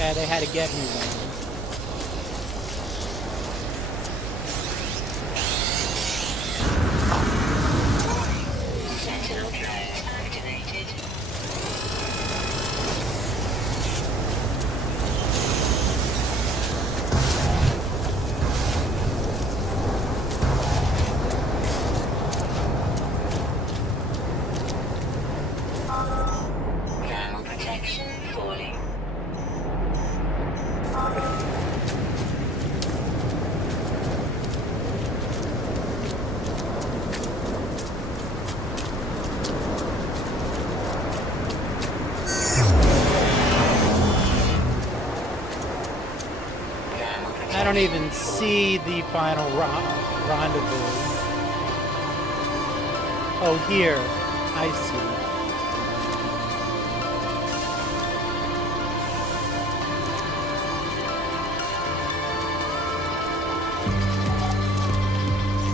Yeah, they had to get me one. Sentinel drones activated. Thermal protection falling. I don't even see the final rendezvous. Oh, here. I see.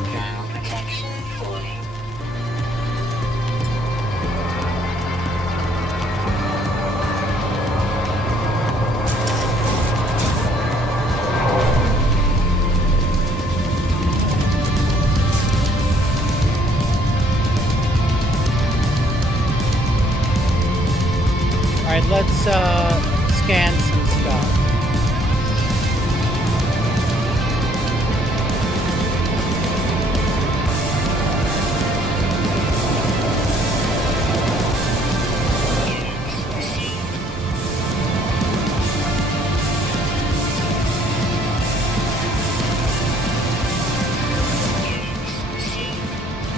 Thermal protection falling. All right, let's scan some stuff.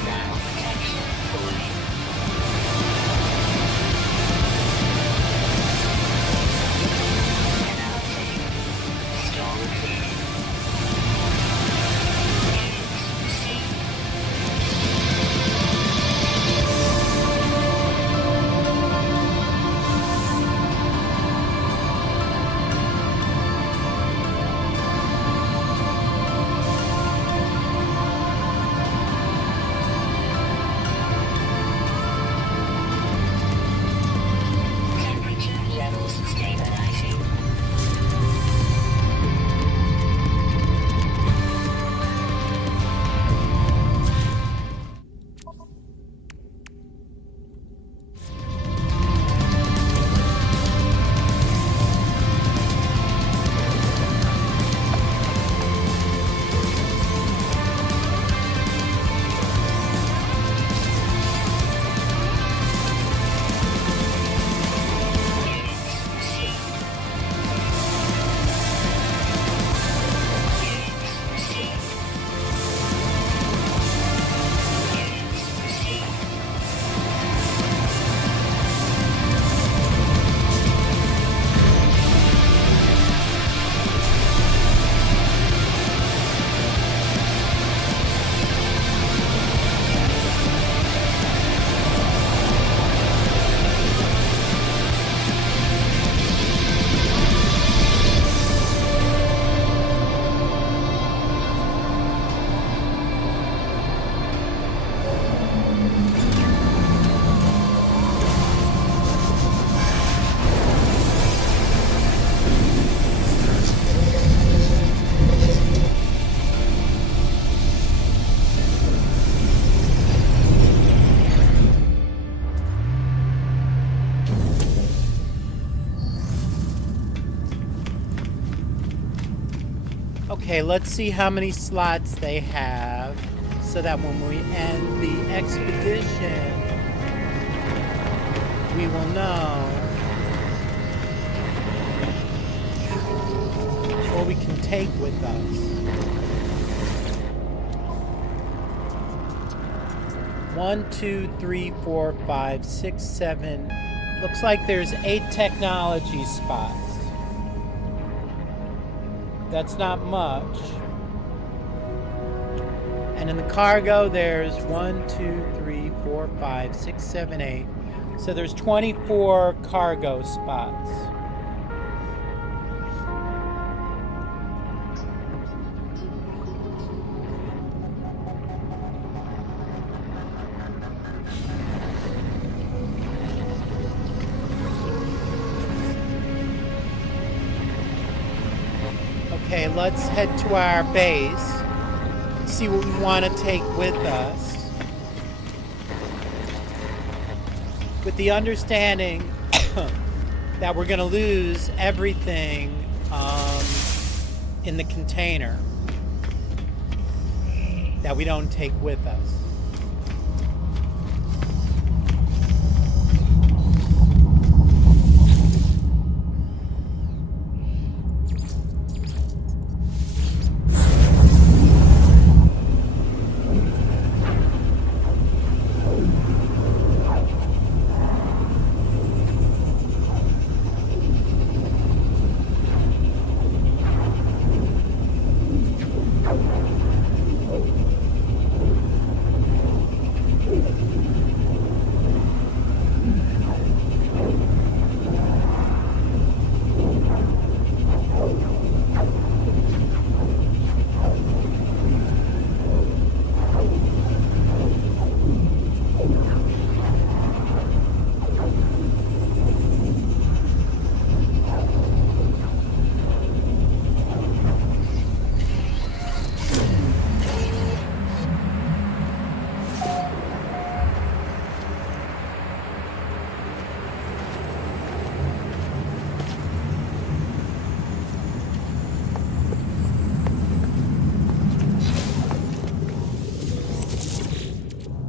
Thermal protection falling. Storm clear. Temperature levels stabilizing. Okay, let's see how many slots they have so that when we end the expedition, we will know what we can take with us. 1, 2, 3, 4, 5, 6, 7. Looks like there's 8 technology spots. That's not much. And in the cargo, there's 1, 2, 3, 4, 5, 6, 7, 8. So there's 24 cargo spots. let's head to our base. See what we want to take with us. With the understanding that we're going to lose everything in the container that we don't take with us.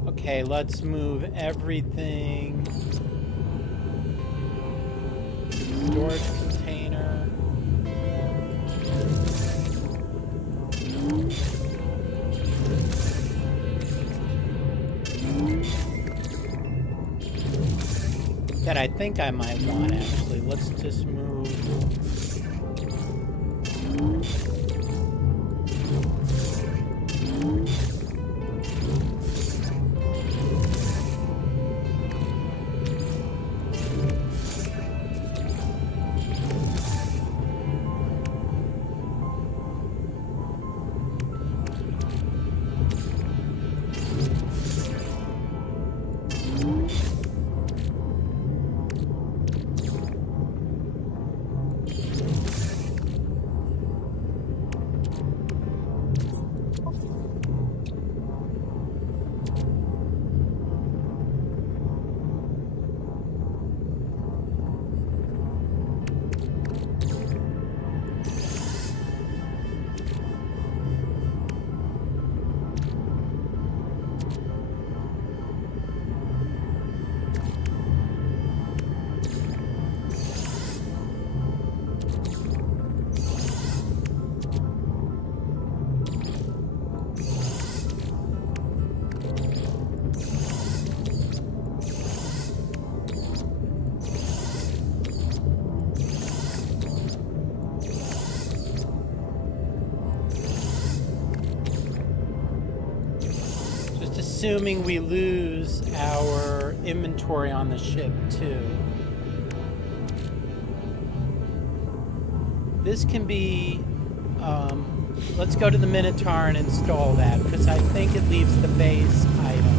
Okay, let's move everything. Storage container. That I think I might want, actually. Let's just move. Assuming we lose our inventory on the ship too. This can be, let's go to the Minotaur and install that, because I think it leaves the base items.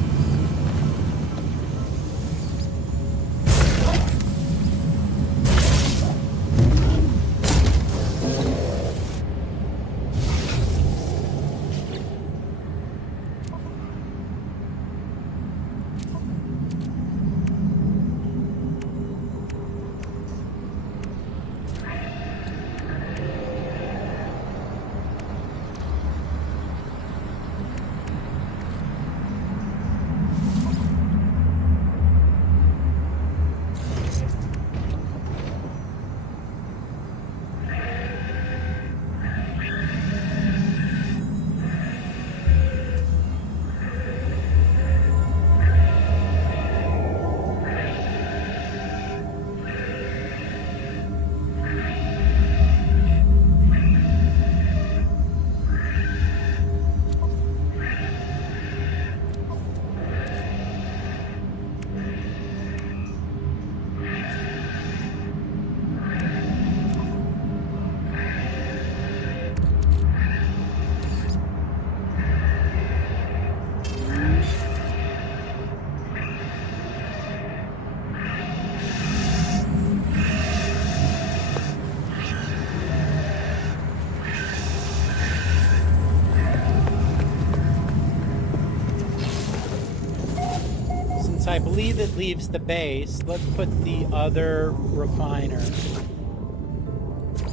So I believe it leaves the base. Let's put the other refiner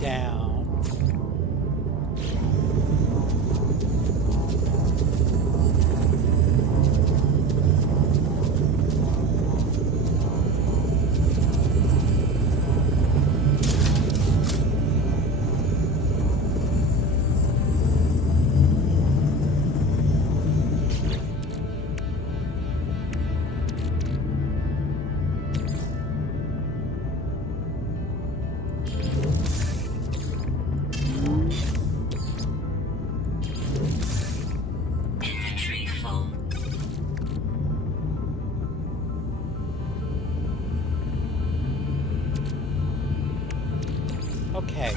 down. Inventory full. Okay.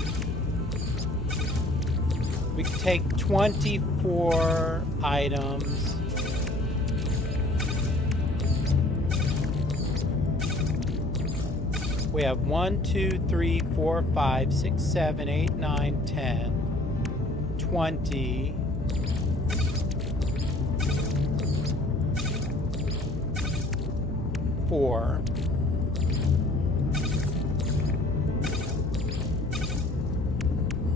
We can take 24 items. We have 1, 2, 3, 4, 5, 6, 7, 8, 9, 10, 20. Four.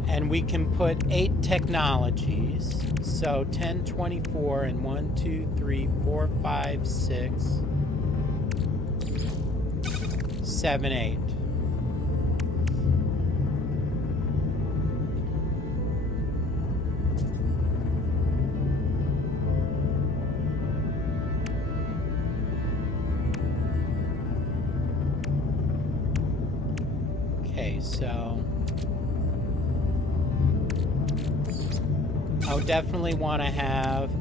And we can put 8 technologies. So 10, 24, and 1, 2, 3, 4, 5, 6, 7, 8. Okay, so I would definitely want to have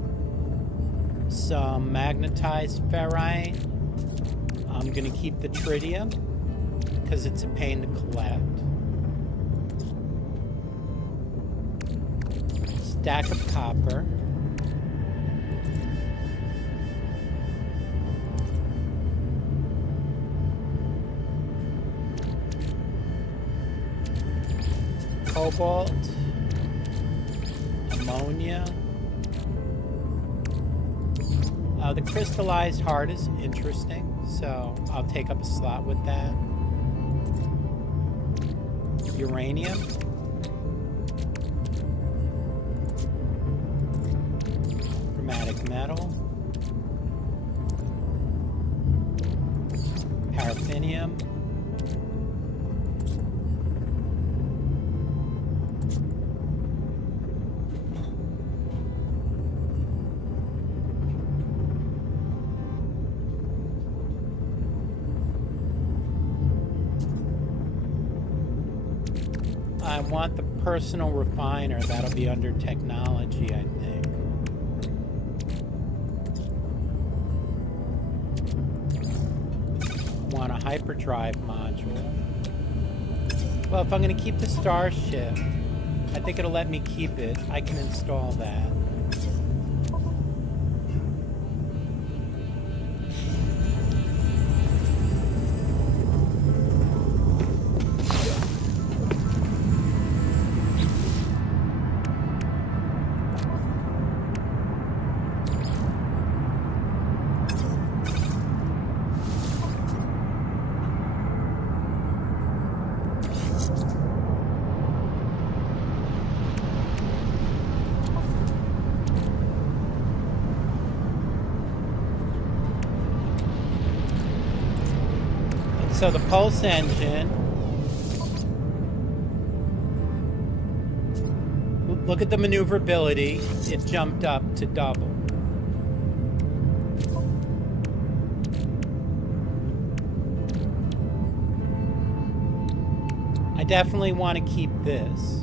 some magnetized ferrite. I'm going to keep the tritium because it's a pain to collect. Stack of copper. Cobalt. Ammonia. The crystallized heart is interesting, so I'll take up a slot with that. Uranium. Chromatic metal. Paraffinium. I want the personal refiner. That'll be under technology, I think. Want a hyperdrive module. Well, if I'm going to keep the Starship, I think it'll let me keep it. I can install that. So the pulse engine, look at the maneuverability, it jumped up to double. I definitely want to keep this.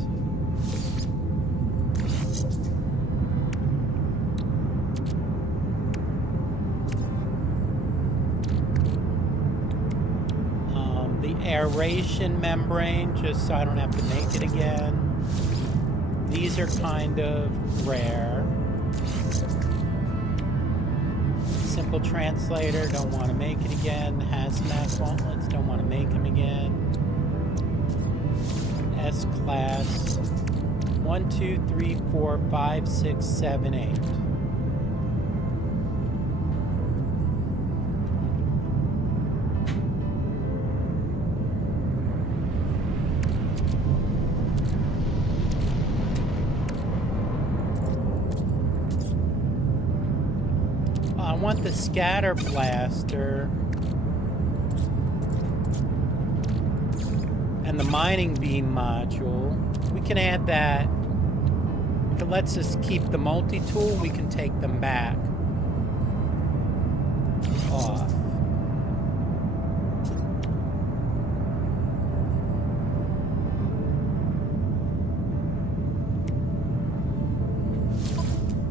Aeration membrane, just so I don't have to make it again. These are kind of rare. Simple translator, don't want to make it again. Hazmat gauntlets, don't want to make them again. S-class. 1, 2, 3, 4, 5, 6, 7, 8. want the scatter blaster and the mining beam module. We can add that. If it lets us keep the multi-tool, we can take them back off.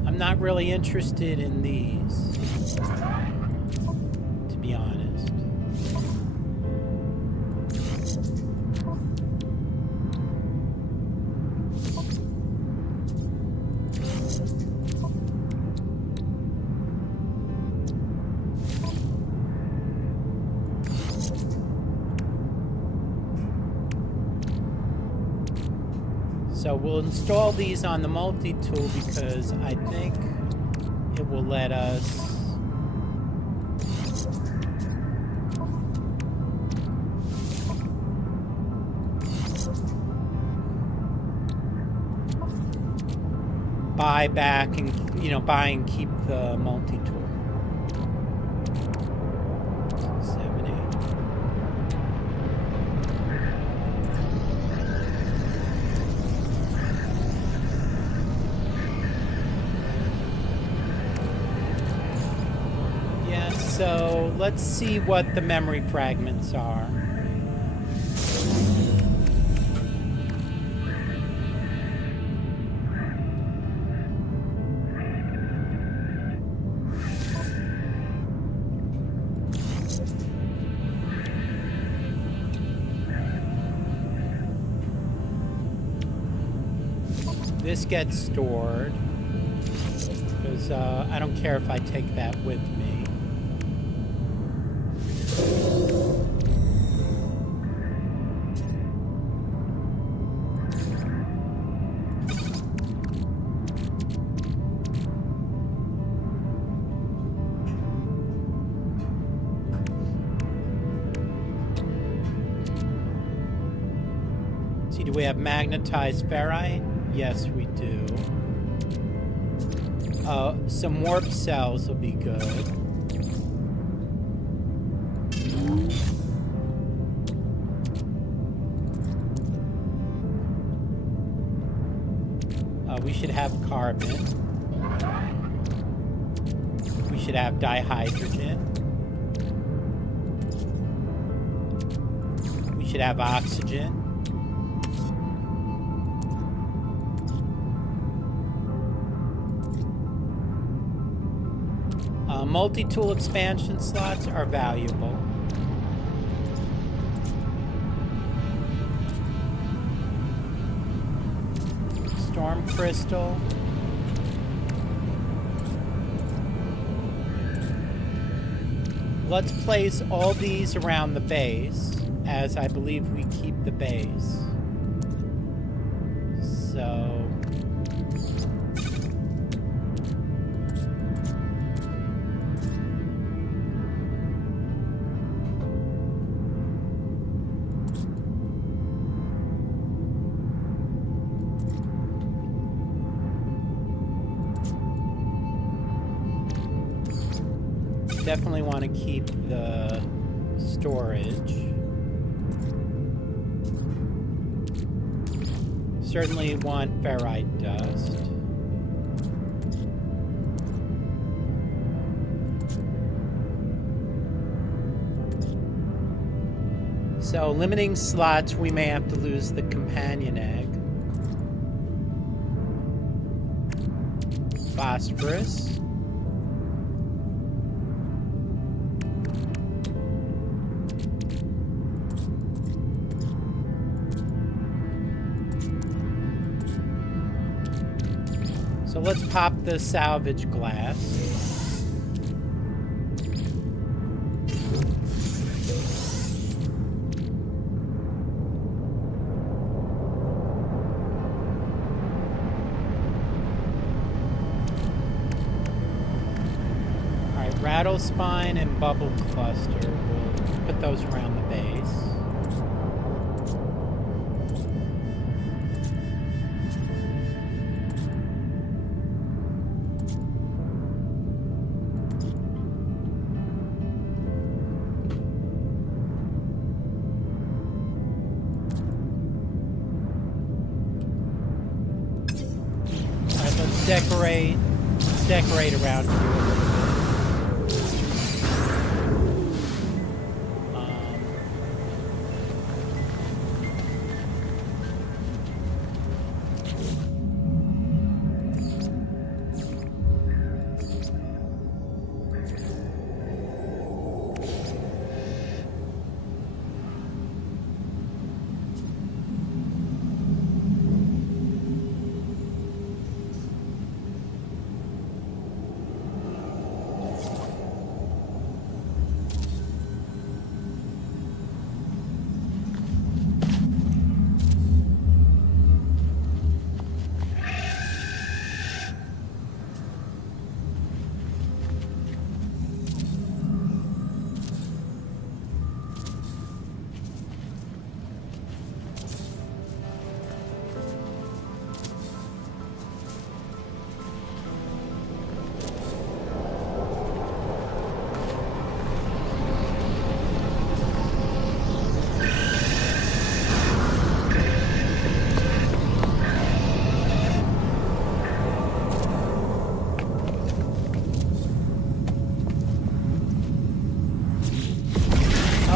I'm not really interested in these, to be honest. So we'll install these on the multi-tool because I think it will let us buy back and, buy and keep the multi-tool. 7, 8. So let's see what the memory fragments are. This gets stored because I don't care if I take that with me. Do we have magnetized ferrite? Yes, we do. Some warp cells will be good. We should have carbon. We should have dihydrogen. We should have oxygen. Multi-tool expansion slots are valuable. Storm crystal. Let's place all these around the base, as I believe we keep the base. So definitely want to keep the storage. Certainly want ferrite dust. So limiting slots, we may have to lose the companion egg. Phosphorus. So let's pop the salvage glass. All right, rattle spine and bubble cluster. We'll put those around the base. Let's decorate around here a little bit.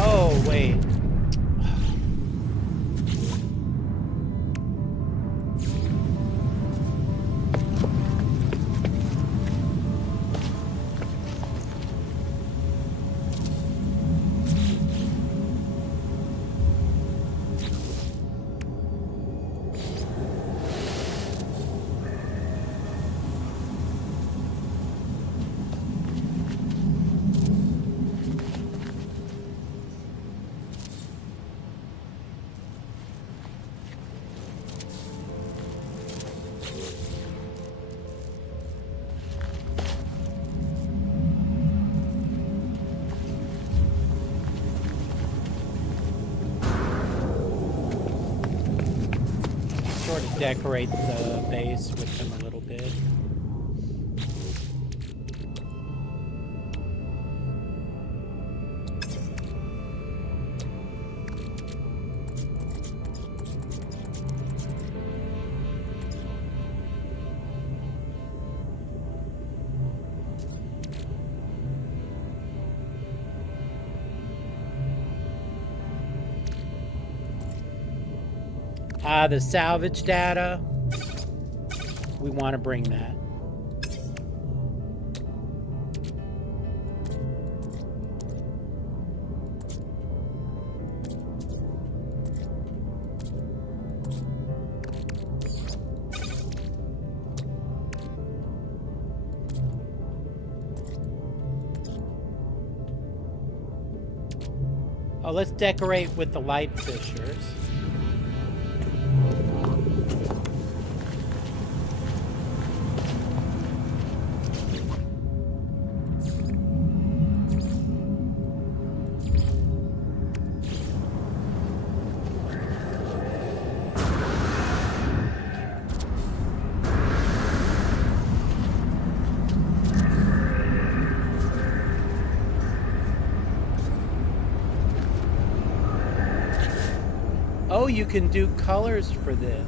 Oh, wait. Sort of decorate the base with them a little bit. The salvage data. We want to bring that. Oh, let's decorate with the light fissures. Oh, you can do colors for this.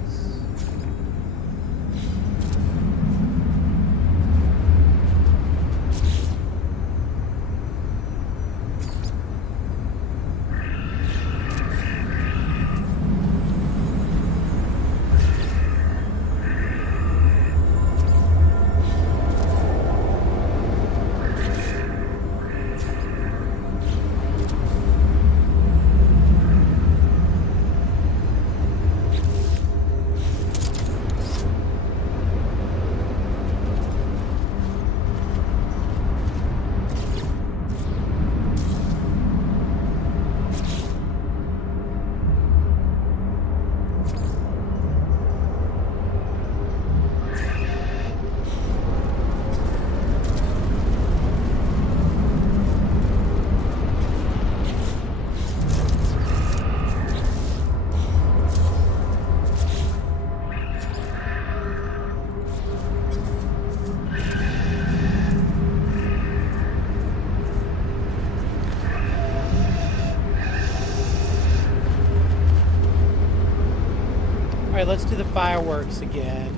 All right, let's do the fireworks again.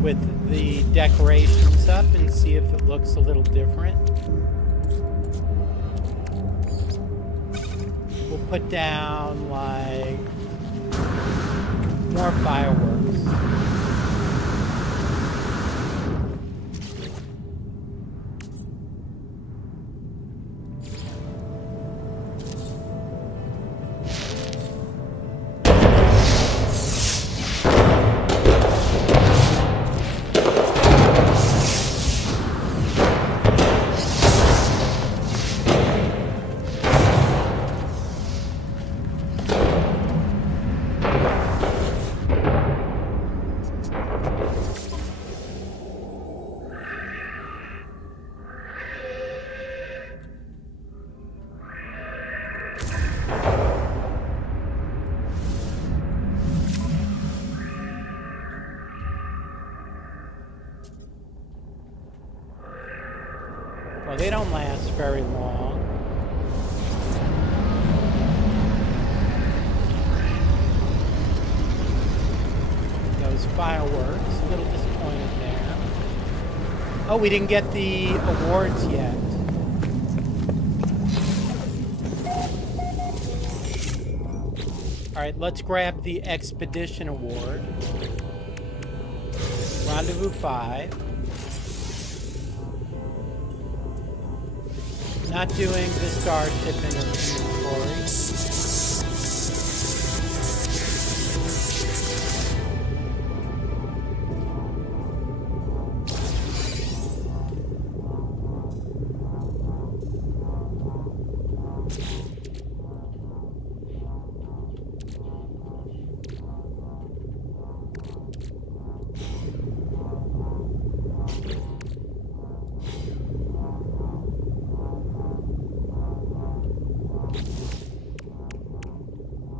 with the decorations up and see if it looks a little different. We'll put down like more fireworks. Well, they don't last very long. Those fireworks, a little disappointed there. Oh, we didn't get the awards yet. All right, let's grab the Expedition Award. Rendezvous 5. Not doing the Starship inventory.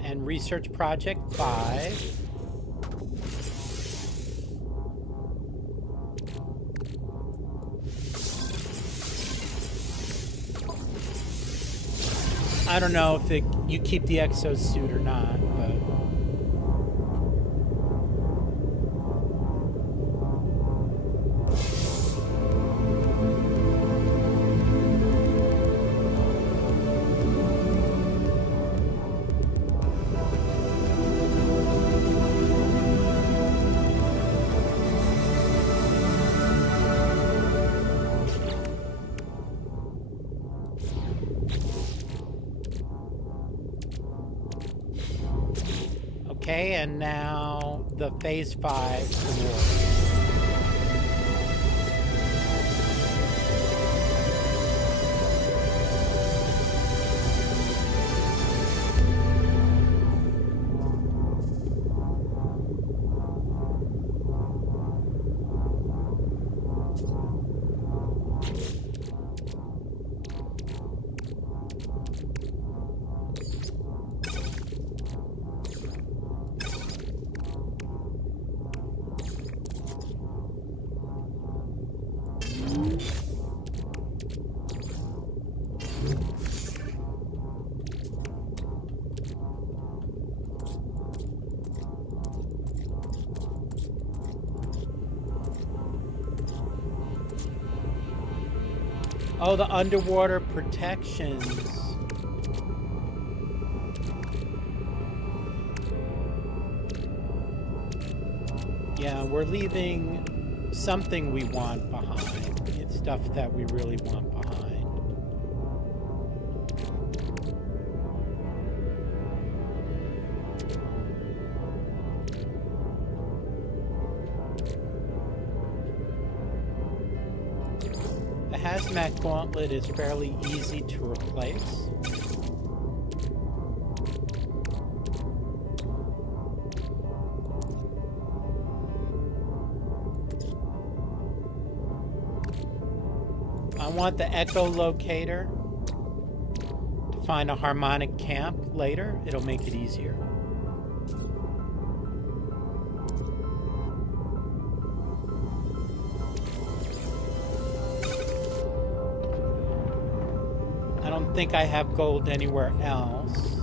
And Research Project 5. I don't know if you keep the exosuit or not, but... Okay, and now the Phase 5 award. Oh, the underwater protections. Yeah, we're leaving something we want behind. It's stuff that we really want behind. The hazmat gauntlet is fairly easy to replace. I want the echolocator to find a harmonic camp later. It'll make it easier. I don't think I have gold anywhere else.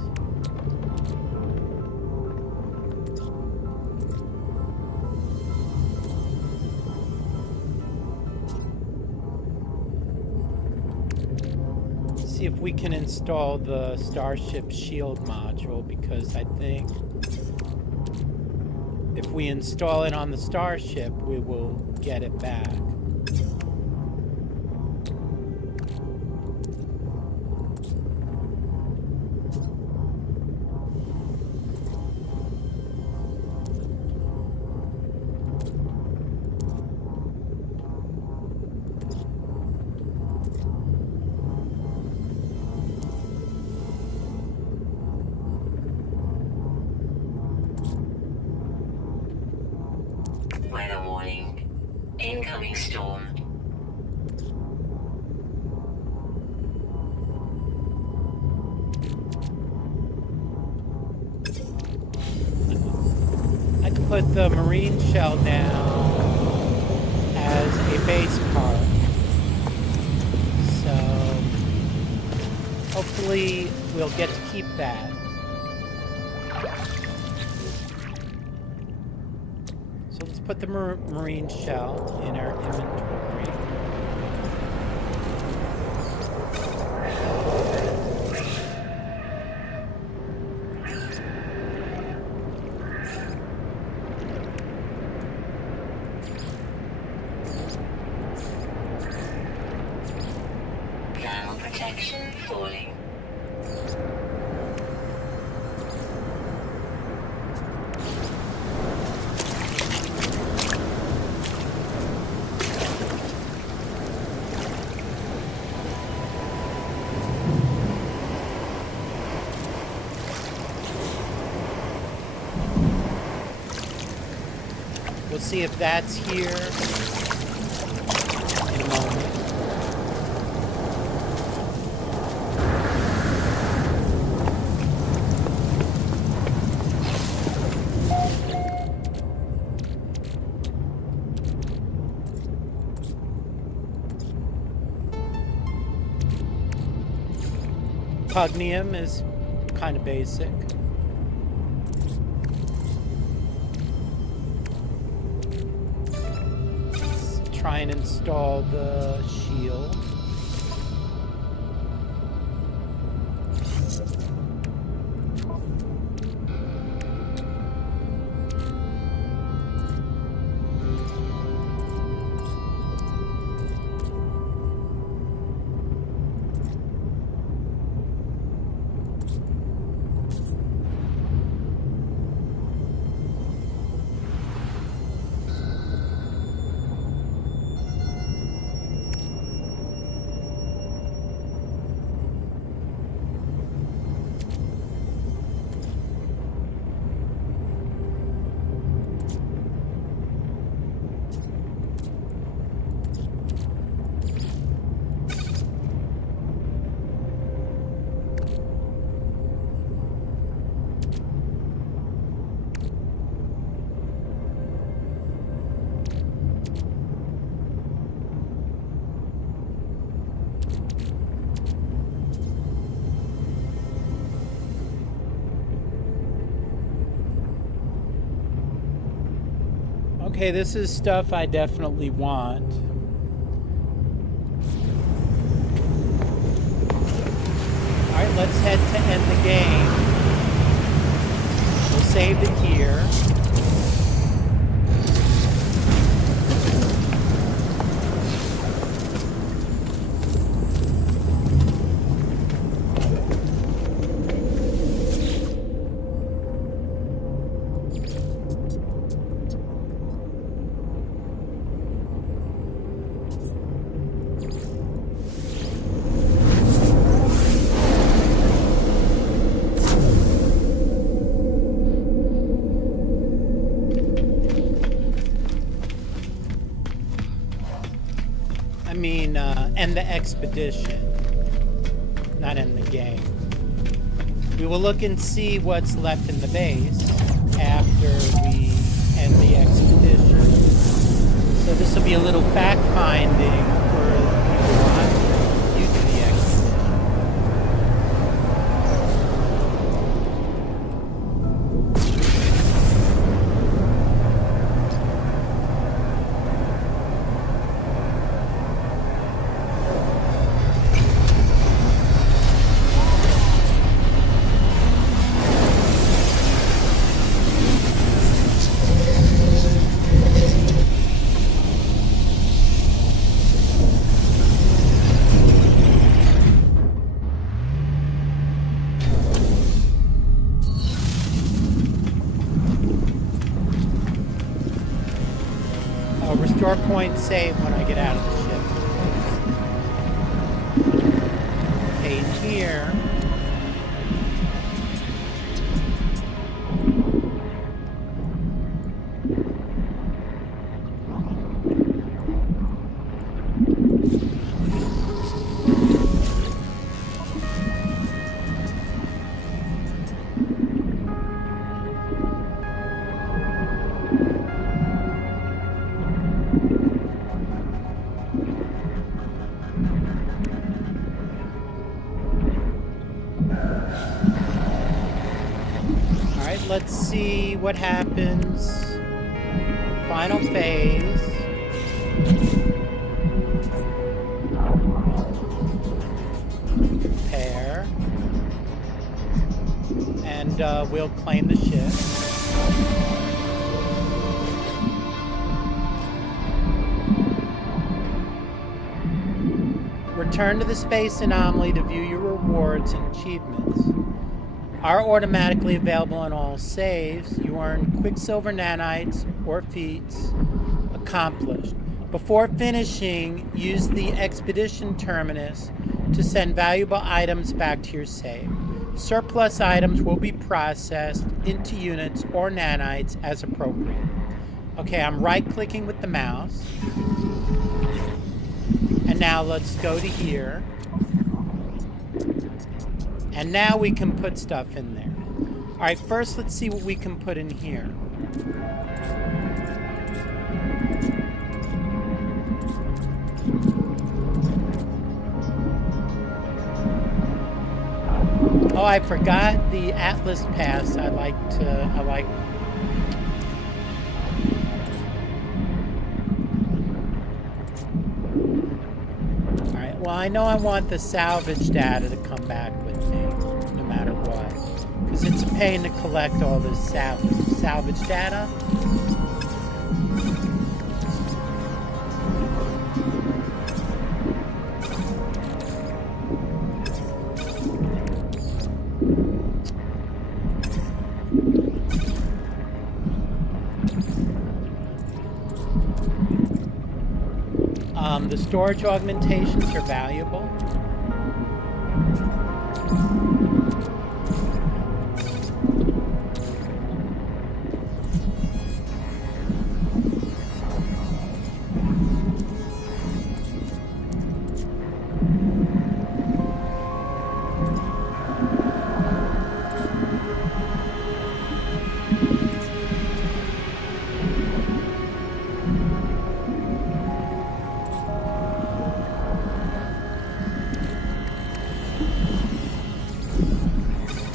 see if we can install the Starship shield module, because I think if we install it on the Starship, we will get it back. Weather warning. Incoming storm. I can put the marine shell down as a base part. So hopefully we'll get to keep that. So let's put the marine shell in our inventory. Thermal protection falling. We'll see if that's here in a moment. Cognium is kind of basic. Let's try and install the shield. Okay, this is stuff I definitely want. Alright, let's head to end the game. We'll save it here. End the expedition, not end the game. We will look and see what's left in the base after we end the expedition. So this will be a little fact-finding for people watching you do the expedition. Store point save when I get out of the ship. Okay, in here. Let's see what happens. Final phase. Repair. And we'll claim the ship. Return to the space anomaly to view your rewards and achievements. Are automatically available on all saves. You earn Quicksilver nanites or feats accomplished. Before finishing, use the expedition terminus to send valuable items back to your save. Surplus items will be processed into units or nanites as appropriate. Okay, I'm right-clicking with the mouse. And now let's go to here. And now we can put stuff in there. All right, first let's see what we can put in here. Oh, I forgot the Atlas Pass. I like. All right, well, I know I want the salvage data to come back with me, no matter what. Because it's a pain to collect all this salvage data. The storage augmentations are valuable.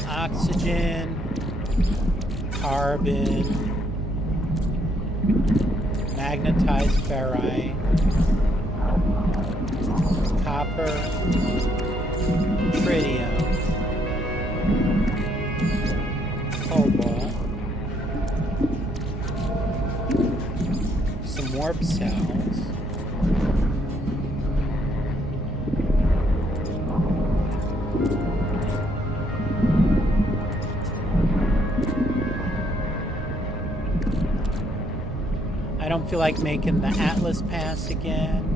Oxygen, carbon, magnetized ferrite, copper, tritium, cobalt, some warp cells, I don't feel like making the Atlas Pass again.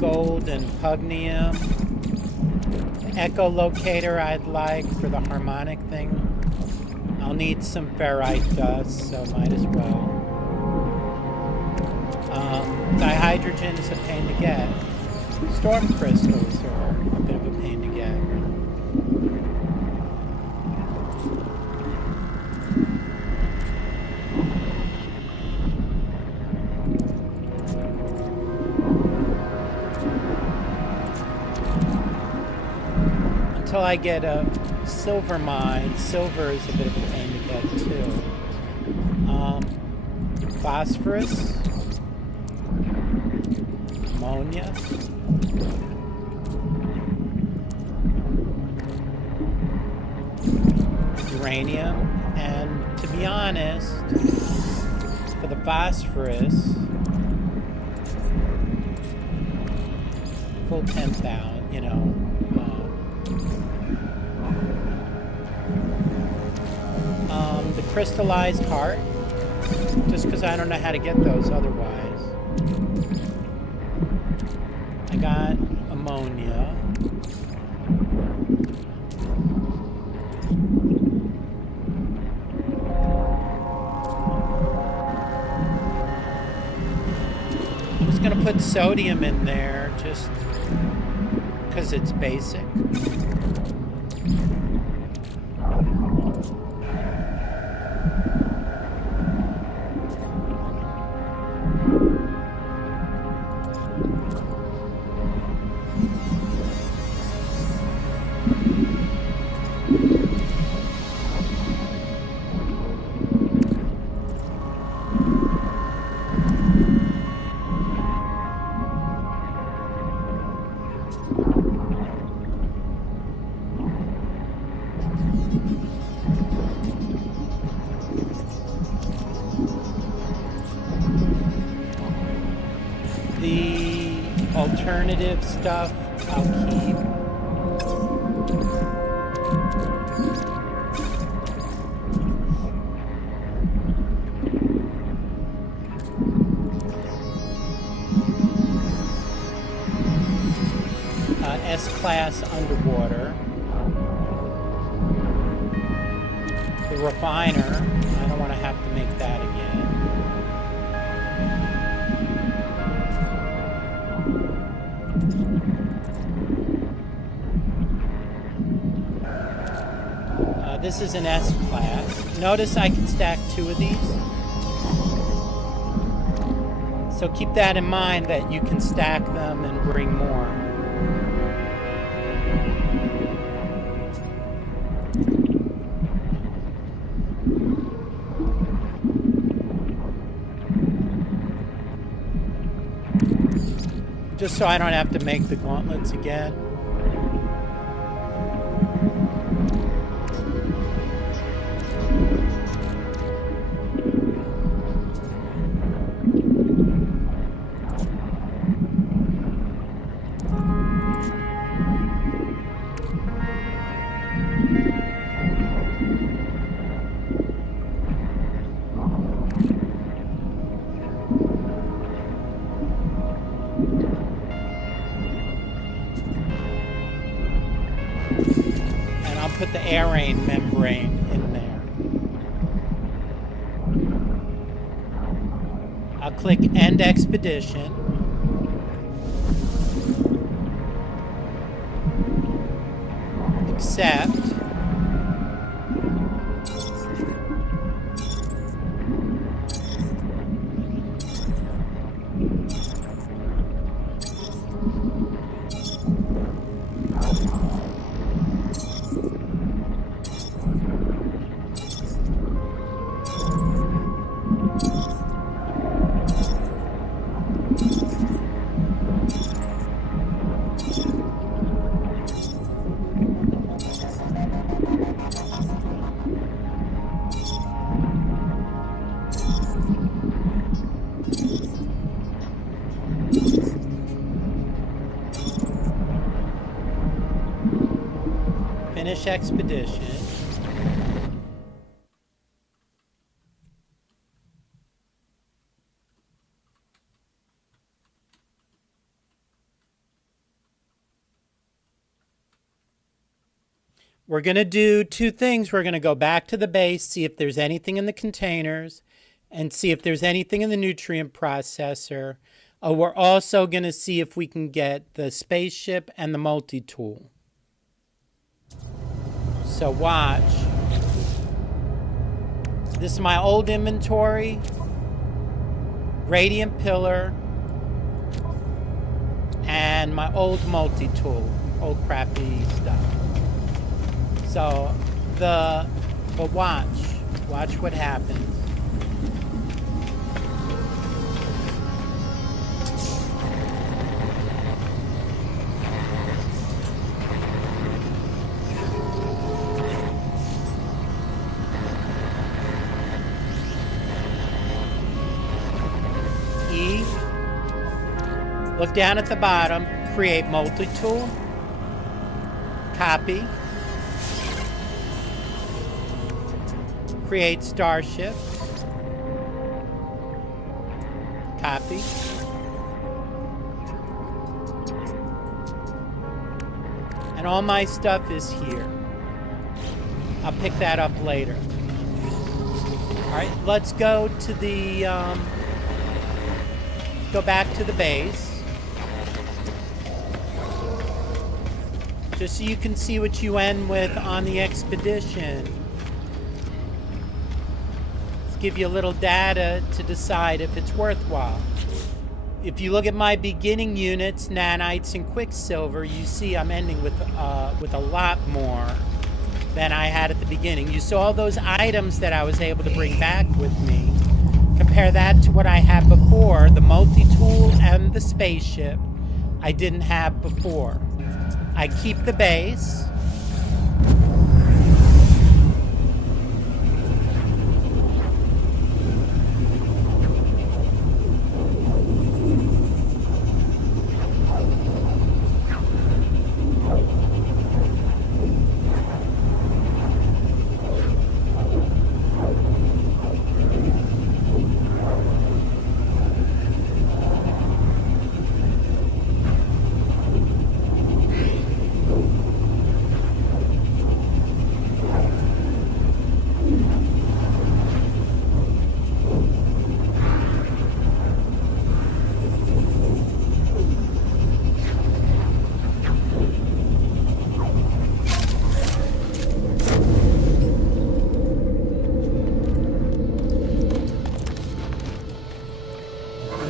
Gold and pugnium. The echolocator I'd like for the harmonic thing. I'll need some ferrite dust, so might as well. Dihydrogen is a pain to get. Storm crystals are a bit of a pain to get. Until I get a silver mine. Silver is a bit of a pain to get too. Phosphorus, ammonia, uranium, and to be honest, for the the phosphorus. Full 10,000, you know. The crystallized heart, just because I don't know how to get those otherwise. I got ammonia. I'm just going to put sodium in there just because it's basic. The alternative stuff I'll keep. S-class underwater. The refiner, I don't want to have to make that again. This is an S-class. Notice I can stack 2 of these. So keep that in mind that you can stack them and bring more. Just so I don't have to make the gauntlets again. Put the airane membrane in there. I'll click End Expedition. Accept. Finish expedition. We're going to do 2 things. We're going to go back to the base, see if there's anything in the containers, and see if there's anything in the nutrient processor. We're also going to see if we can get the spaceship and the multi-tool. So watch. This is my old inventory. Radiant pillar. And my old multi-tool. Old crappy stuff. So but watch what happens. Look down at the bottom, create multi-tool, copy, create starship, copy, and all my stuff is here. I'll pick that up later. All right, let's go to the, go back to the base. Just so you can see what you end with on the expedition. Let's give you a little data to decide if it's worthwhile. If you look at my beginning units, nanites and quicksilver, you see I'm ending with a lot more than I had at the beginning. You saw those items that I was able to bring back with me. Compare that to what I had before, the multi-tool and the spaceship I didn't have before. I keep the base.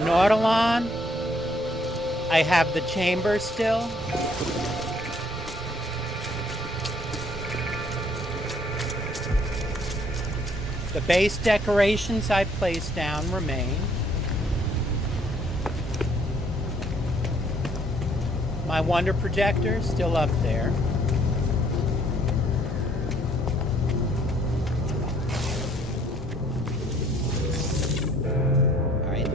Nautilon, I have the chamber still. The base decorations I placed down remain. My wonder projector is still up there. All right,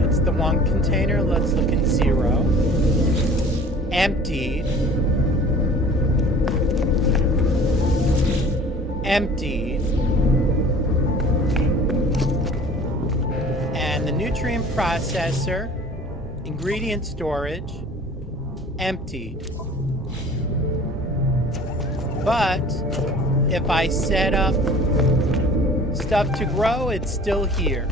that's the one container. Let's look in 0. Emptied. Emptied. And the nutrient processor, ingredient storage, emptied. But if I set up stuff to grow, it's still here.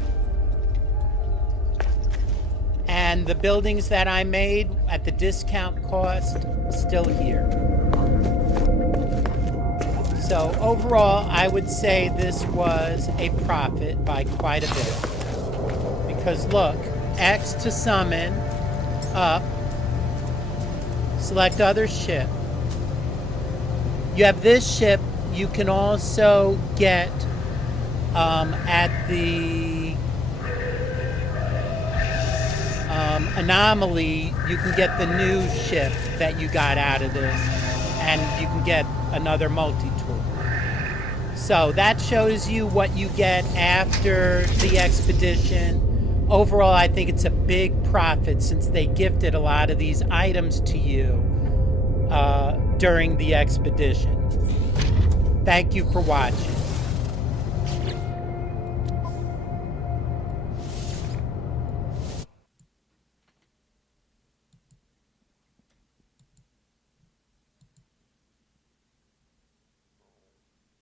And the buildings that I made at the discount cost, still here. So overall, I would say this was a profit by quite a bit. Because look, X to summon, up, select other ship. You have this ship, you can also get at the anomaly, you can get the new ship that you got out of this, and you can get another multi-tool. So that shows you what you get after the expedition. Overall, I think it's a big profit since they gifted a lot of these items to you during the expedition. Thank you for watching.